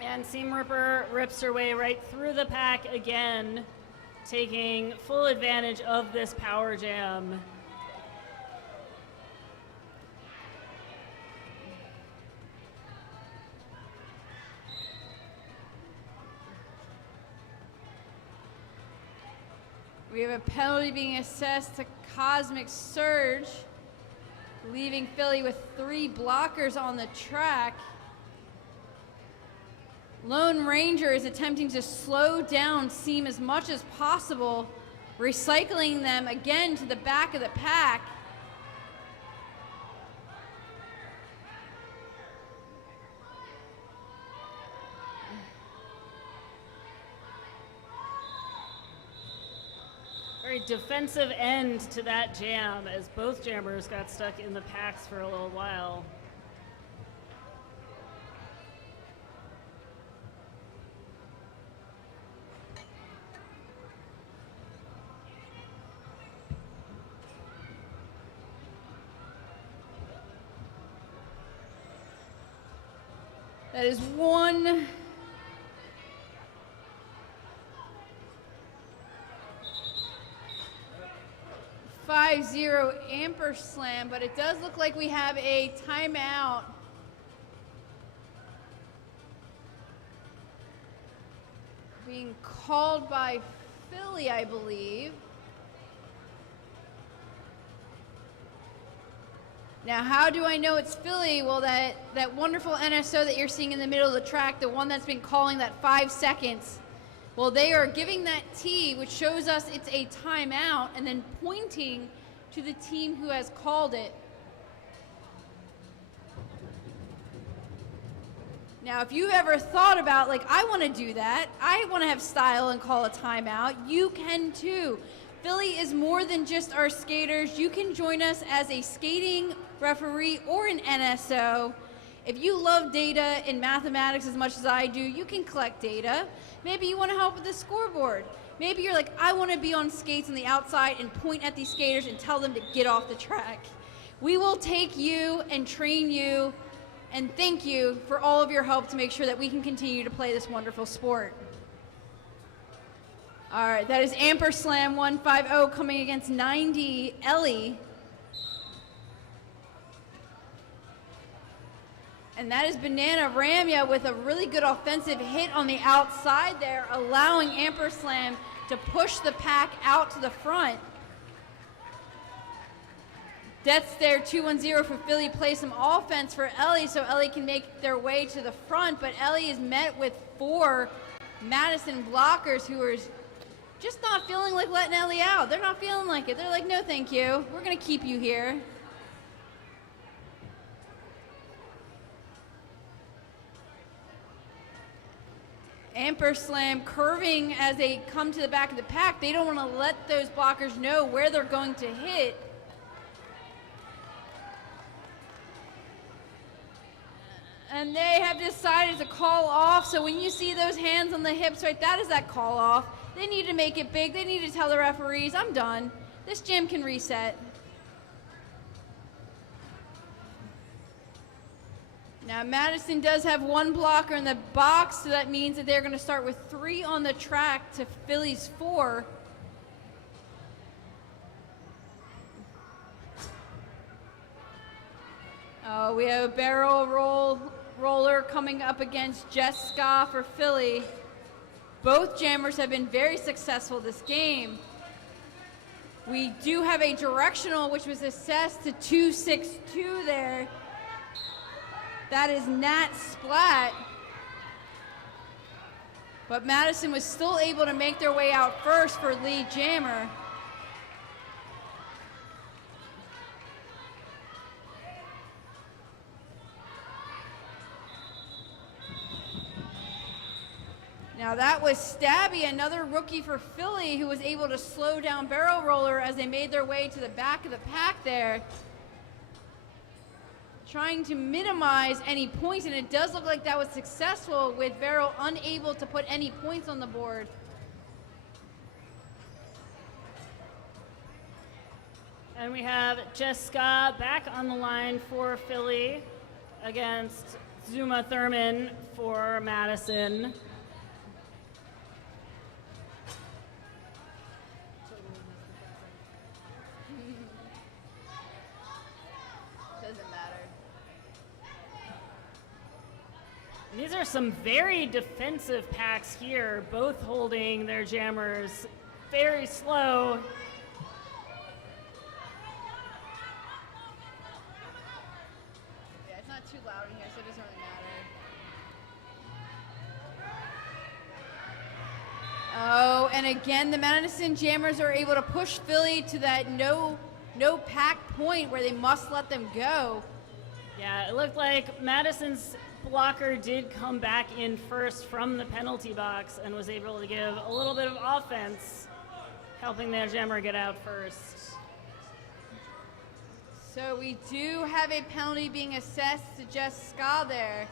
And Seam Ripper rips her way right through the pack again, taking full advantage of this power jam. We have a penalty being assessed to Cosmic Surge, leaving Philly with 3 blockers on the track. Lone Ranger is attempting to slow down Seam as much as possible, recycling them again to the back of the pack. Very defensive end to that jam as both jammers got stuck in the packs for a little while. That is 1 5-0 ampersand, but it does look like we have a timeout. Being called by Philly, I believe. Now, how do I know it's Philly? Well, that wonderful NSO that you're seeing in the middle of the track, the one that's been calling that 5 seconds, well, they are giving that T, which shows us it's a timeout, and then pointing to the team who has called it. Now, if you've ever thought about, like, I want to do that, I want to have style and call a timeout, you can too. Philly is more than just our skaters. You can join us as a skating referee or an NSO. If you love data and mathematics as much as I do, you can collect data. Maybe you want to help with the scoreboard. Maybe you're like, I want to be on skates on the outside and point at these skaters and tell them to get off the track. We will take you and train you and thank you for all of your help to make sure that we can continue to play this wonderful sport. All right, that is Amperslam 150 coming against 90 Ellie. And that is Banana Ramya with a really good offensive hit on the outside there, allowing Amperslam to push the pack out to the front. Death's there, 2-1-0 for Philly. Play some offense for Ellie so Ellie can make their way to the front, but Ellie is met with 4 Madison blockers who are just not feeling like letting Ellie out. They're not feeling like it. They're like, no thank you. We're gonna keep you here. Amperslam curving as they come to the back of the pack. They don't want to let those blockers know where they're going to hit. And they have decided to call off. So when you see those hands on the hips, right, that is that call off. They need to make it big. They need to tell the referees, I'm done. This jam can reset. Now Madison does have 1 blocker in the box, so that means that they're going to start with 3 on the track to Philly's 4. Oh, we have a barrel roller coming up against Jessica for Philly. Both jammers have been very successful this game. We do have a directional, which was assessed to 262 there. That is Nat Splat. But Madison was still able to make their way out first for lead jammer. Now that was Stabby, another rookie for Philly, who was able to slow down Barrel Roller as they made their way to the back of the pack there, trying to minimize any points, and it does look like that was successful with Barrel unable to put any points on the board. And we have Jessica back on the line for Philly against Zuma Thurman for Madison. Doesn't matter. These are some very defensive packs here, both holding their jammers very slow. Yeah, it's not too loud in here, so it doesn't really matter. Oh, and again, the Madison Jammers are able to push Philly to that no pack point where they must let them go. Yeah, it looked like Madison's blocker did come back in first from the penalty box and was able to give a little bit of offense, helping their jammer get out first. So we do have a penalty being assessed to Jess Ska there.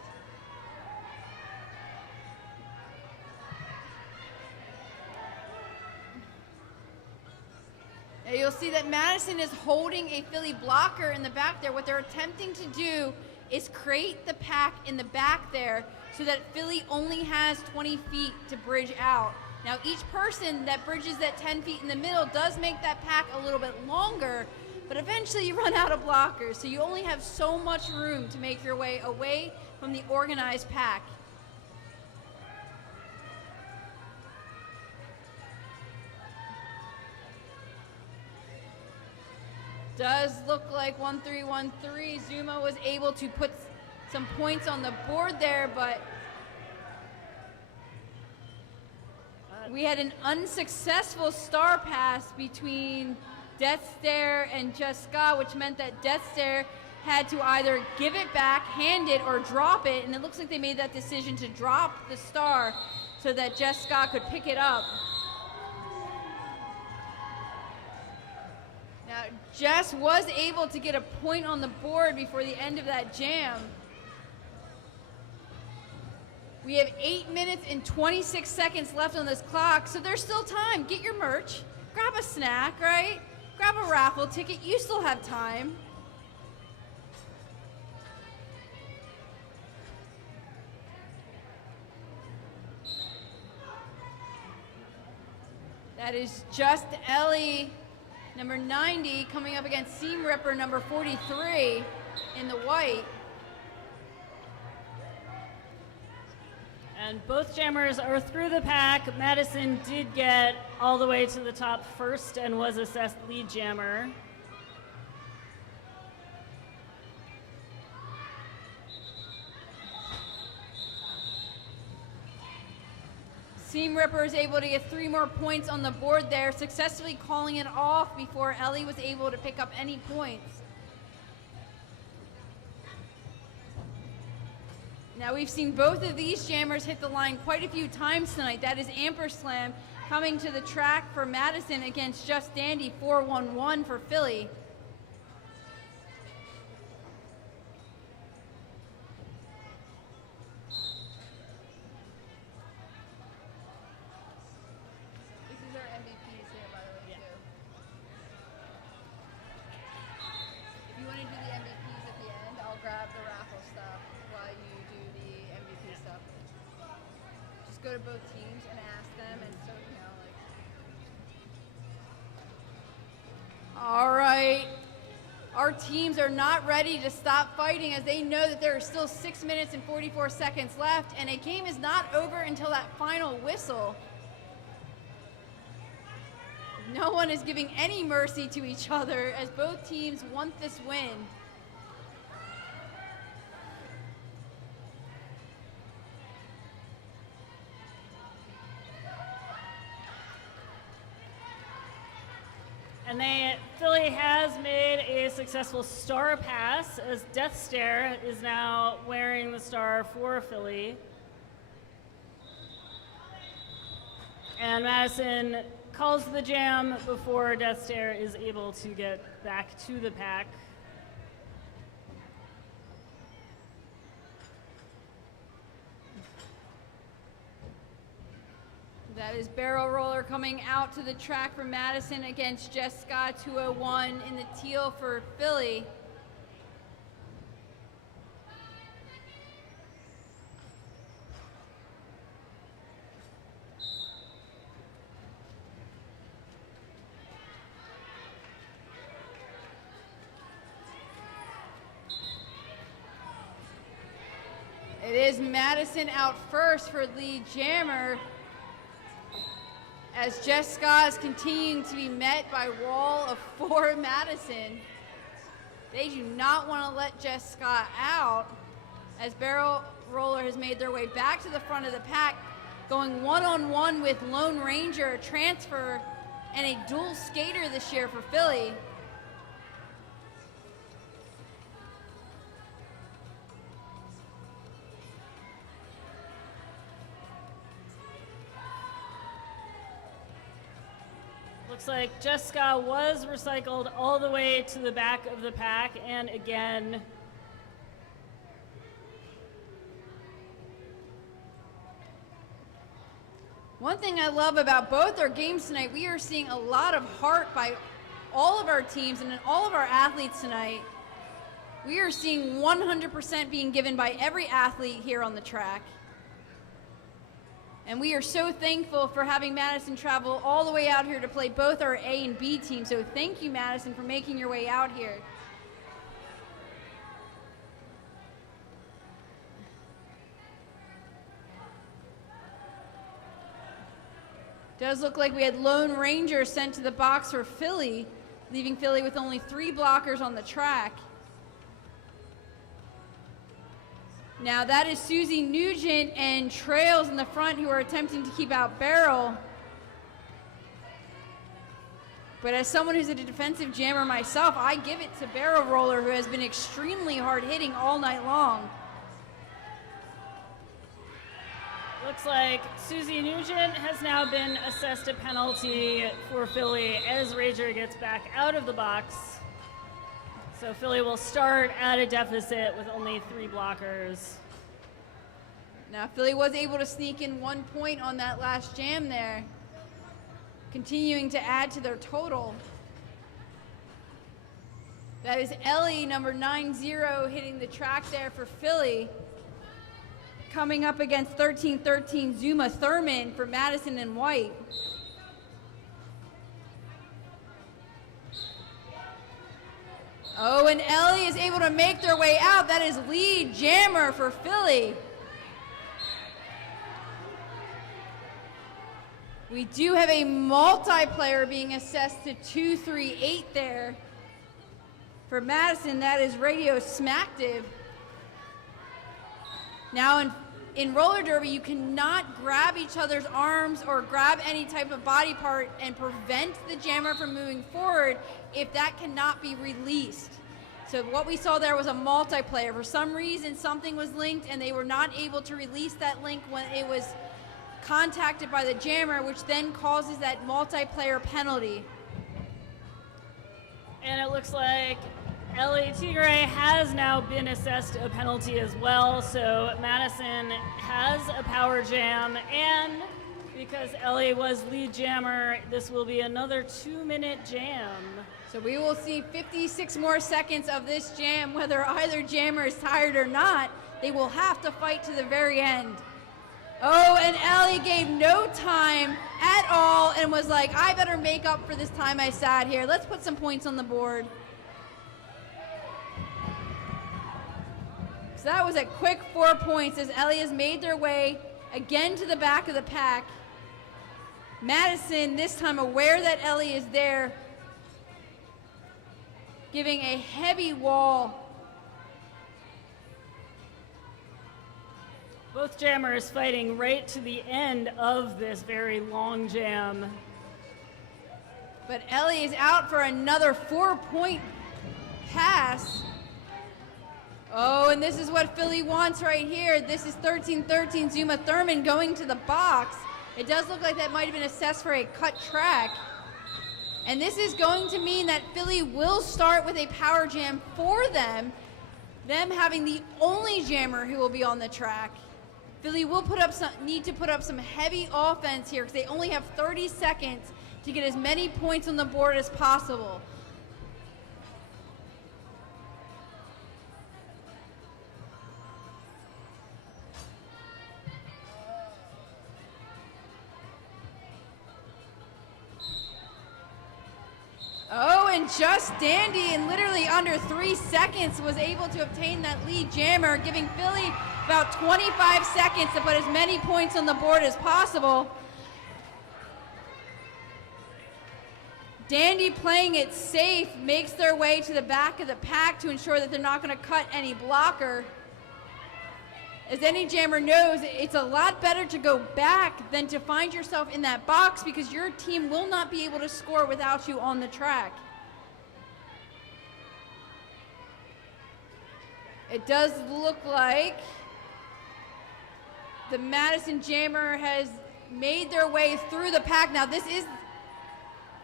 Now you'll see that Madison is holding a Philly blocker in the back there. What they're attempting to do is create the pack in the back there so that Philly only has 20 feet to bridge out. Now each person that bridges that 10 feet in the middle does make that pack a little bit longer, but eventually you run out of blockers, so you only have so much room to make your way away from the organized pack. Does look like 1313. Zuma was able to put some points on the board there, but we had an unsuccessful star pass between Death Stare and Jessica, which meant that Death Stare had to either give it back, hand it, or drop it, and it looks like they made that decision to drop the star so that Jessica could pick it up. Now, Jess was able to get a point on the board before the end of that jam. We have 8 minutes and 26 seconds left on this clock, so there's still time. Get your merch, grab a snack, right? Grab a raffle ticket, you still have time. That is Just Ellie, number 90, coming up against Seam Ripper, number 43, in the white. And both jammers are through the pack. Madison did get all the way to the top first and was assessed lead jammer. Seam Ripper is able to get 3 more points on the board there, successfully calling it off before Ellie was able to pick up any points. Now we've seen both of these jammers hit the line quite a few times tonight. That is Amperslam coming to the track for Madison against Just Dandy 411 for Philly. This is our MVPs here, by the way, too. If you want to do the MVPs at the end, I'll grab the raffle stuff while you do the MVP stuff. Just go to both teams and ask them, and so, you know, like. All right. Our teams are not ready to stop fighting as they know that there are still 6 minutes and 44 seconds left, and a game is not over until that final whistle. No one is giving any mercy to each other as both teams want this win. And Philly has made a successful star pass as Death Stare is now wearing the star for Philly. And Madison calls the jam before Death Stare is able to get back to the pack. That is Barrel Roller coming out to the track for Madison against Jessica 201 in the teal for Philly. It is Madison out first for lead jammer as Jessica is continuing to be met by wall of 4 Madison. They do not want to let Jessica out as Barrel Roller has made their way back to the front of the pack, going one-on-one with Lone Ranger, a transfer, and a dual skater this year for Philly. Looks like Jessica was recycled all the way to the back of the pack, and again, one thing I love about both our games tonight, we are seeing a lot of heart by all of our teams and all of our athletes tonight. We are seeing 100% being given by every athlete here on the track. And we are so thankful for having Madison travel all the way out here to play both our A and B teams. So thank you, Madison, for making your way out here. Does look like we had Lone Ranger sent to the box for Philly, leaving Philly with only 3 blockers on the track. Now that is Susie Nugent and Trails in the front who are attempting to keep out Barrel. But as someone who's a defensive jammer myself, I give it to Barrel Roller, who has been extremely hard hitting all night long. looks like Susie Nugent has now been assessed a penalty for Philly as Rager gets back out of the box. So Philly will start at a deficit with only 3 blockers. Now Philly was able to sneak in 1 point on that last jam there, continuing to add to their total. That is Ellie, number 90, hitting the track there for Philly. Coming up against 13-13 Zuma Thurman for Madison and White. Oh, and Ellie is able to make their way out. That is lead jammer for Philly. We do have a multiplayer being assessed to 238 there. For Madison, that is Radio Smacktive. Now in roller derby, you cannot grab each other's arms or grab any type of body part and prevent the jammer from moving forward if that cannot be released. So what we saw there was a multiplayer. For some reason, something was linked and they were not able to release that link when it was contacted by the jammer, which then causes that multiplayer penalty. And it looks like Ellie Tigre has now been assessed a penalty as well, so Madison has a power jam, and because Ellie was lead jammer, this will be another 2-minute jam. So we will see 56 more seconds of this jam, whether either jammer is tired or not. They will have to fight to the very end. Oh, and Ellie gave no time at all and was like, I better make up for this time I sat here. Let's put some points on the board. So that was a quick 4 points as Ellie has made their way again to the back of the pack. Madison, this time aware that Ellie is there, giving a heavy wall. Both jammers fighting right to the end of this very long jam. But Ellie is out for another 4-point pass. Oh, and this is what Philly wants right here. This is 13-13 Zuma Thurman going to the box. It does look like that might have been assessed for a cut track. And this is going to mean that Philly will start with a power jam for them having the only jammer who will be on the track. Philly will need to put up some heavy offense here because they only have 30 seconds to get as many points on the board as possible. Oh, and just Dandy in literally under 3 seconds was able to obtain that lead jammer, giving Philly about 25 seconds to put as many points on the board as possible. Dandy, playing it safe, makes their way to the back of the pack to ensure that they're not going to cut any blocker. As any jammer knows, it's a lot better to go back than to find yourself in that box because your team will not be able to score without you on the track. It does look like the Madison jammer has made their way through the pack. Now this is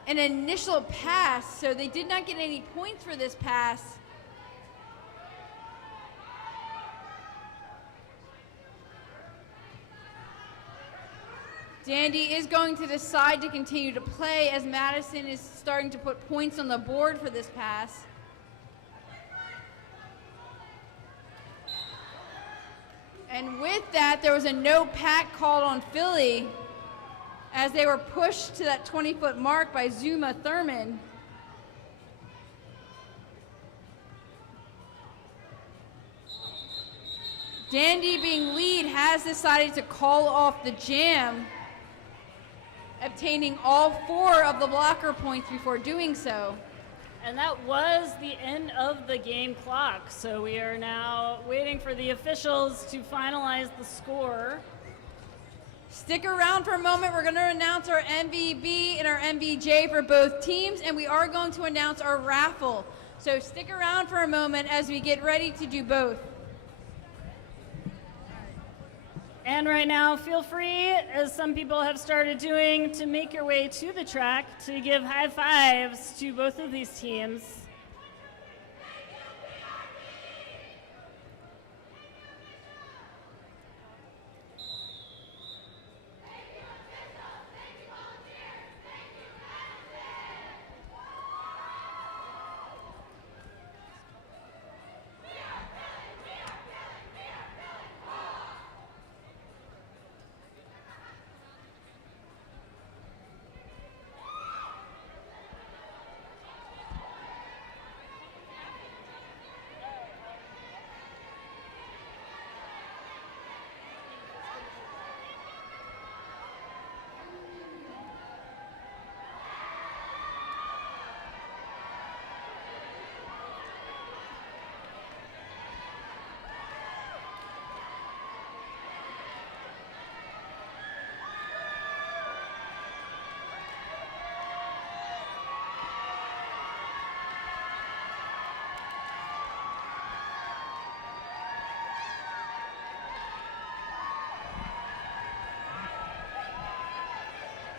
an initial pass, so they did not get any points for this pass. Dandy is going to decide to continue to play as Madison is starting to put points on the board for this pass. And with that, there was a no pack called on Philly as they were pushed to that 20-foot mark by Zuma Thurman. Dandy, being lead, has decided to call off the jam, obtaining all 4 of the blocker points before doing so. And that was the end of the game clock. So we are now waiting for the officials to finalize the score. Stick around for a moment. We're going to announce our MVB and our MVJ for both teams, and we are going to announce our raffle. So stick around for a moment as we get ready to do both. And right now, feel free, as some people have started doing, to make your way to the track to give high fives to both of these teams.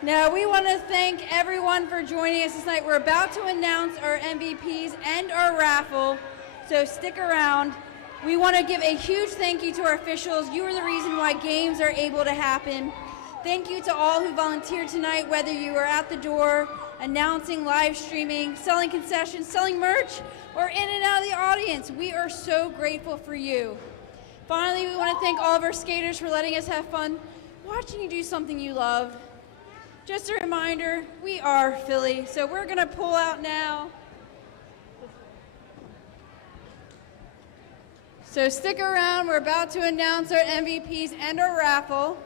Now, we want to thank everyone for joining us this night. We're about to announce our MVPs and our raffle, so stick around. We want to give a huge thank you to our officials. You are the reason why games are able to happen. Thank you to all who volunteered tonight, whether you were at the door, announcing, live streaming, selling concessions, selling merch, or in and out of the audience. We are so grateful for you. Finally, we want to thank all of our skaters for letting us have fun watching you do something you love. Just a reminder, we are Philly, so we're going to pull out now. So stick around, we're about to announce our MVPs and our raffle.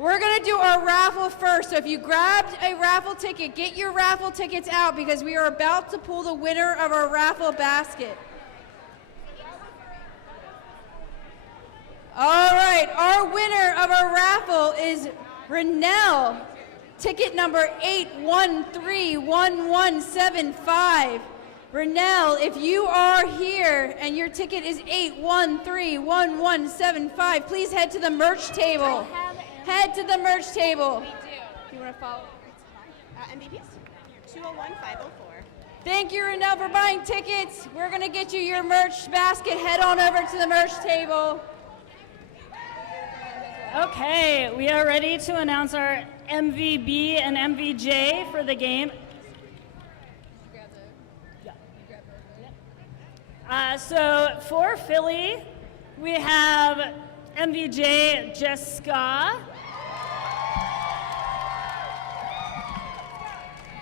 We're gonna do our raffle first, so if you grabbed a raffle ticket, get your raffle tickets out because we are about to pull the winner of our raffle basket. All right, our winner of our raffle is Renell, ticket number 8131175. Renell, if you are here and your ticket is 8131175, please head to the merch table. Head to the merch table. We do. Do you want to follow? MVPs? 201-504. Thank you, Renell, for buying tickets. We're going to get you your merch basket. Head on over to the merch table. Okay, we are ready to announce our MVB and MVJ for the game. So for Philly, we have MVJ Jessica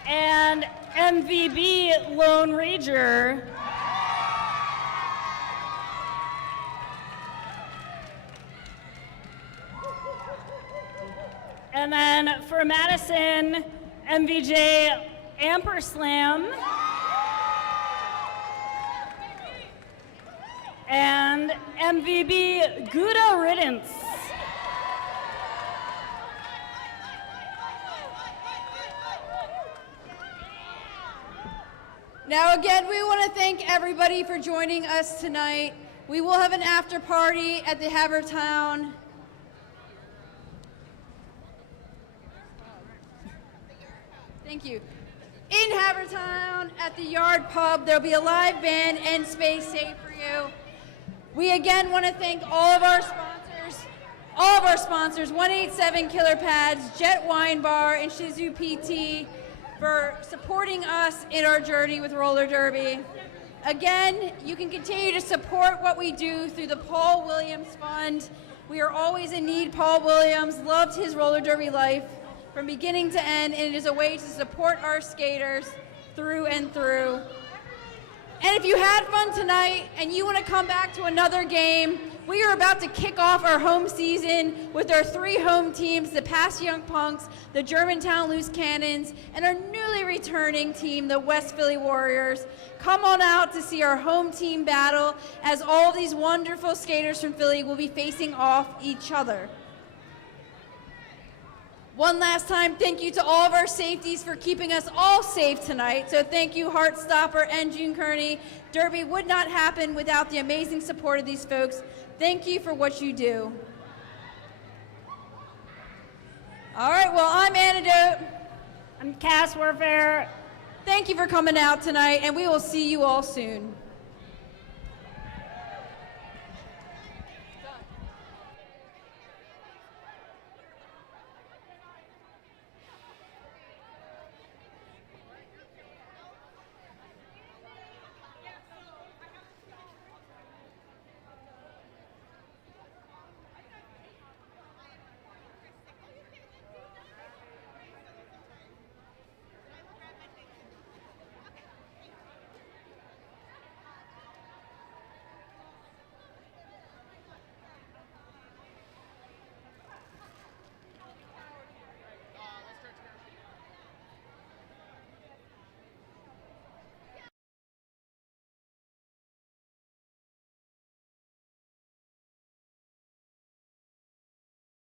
and MVB Lone Ranger. And then for Madison, MVJ Amperslam. And MVB Gouda Riddance. Now again, we want to thank everybody for joining us tonight. We will have an after party at the Havertown. Thank you. In Havertown at the Yard Pub, there'll be a live band and space safe for you. We again want to thank all of our sponsors, 187 Killer Pads, Jet Wine Bar, and Shizu PT for supporting us in our journey with roller derby. Again, you can continue to support what we do through the Paul Williams Fund. We are always in need. Paul Williams loved his roller derby life from beginning to end, and it is a way to support our skaters through and through. And if you had fun tonight and you want to come back to another game, we are about to kick off our home season with our 3 home teams, the Pass Young Punks, the Germantown Loose Cannons, and our newly returning team, the West Philly Warriors. Come on out to see our home team battle as all these wonderful skaters from Philly will be facing off each other. One last time, thank you to all of our safeties for keeping us all safe tonight. So thank you, Heartstopper and June Kearney. Derby would not happen without the amazing support of these folks. Thank you for what you do. All right, well, I'm Antidote. I'm Cass Warfare. Thank you for coming out tonight, and we will see you all soon.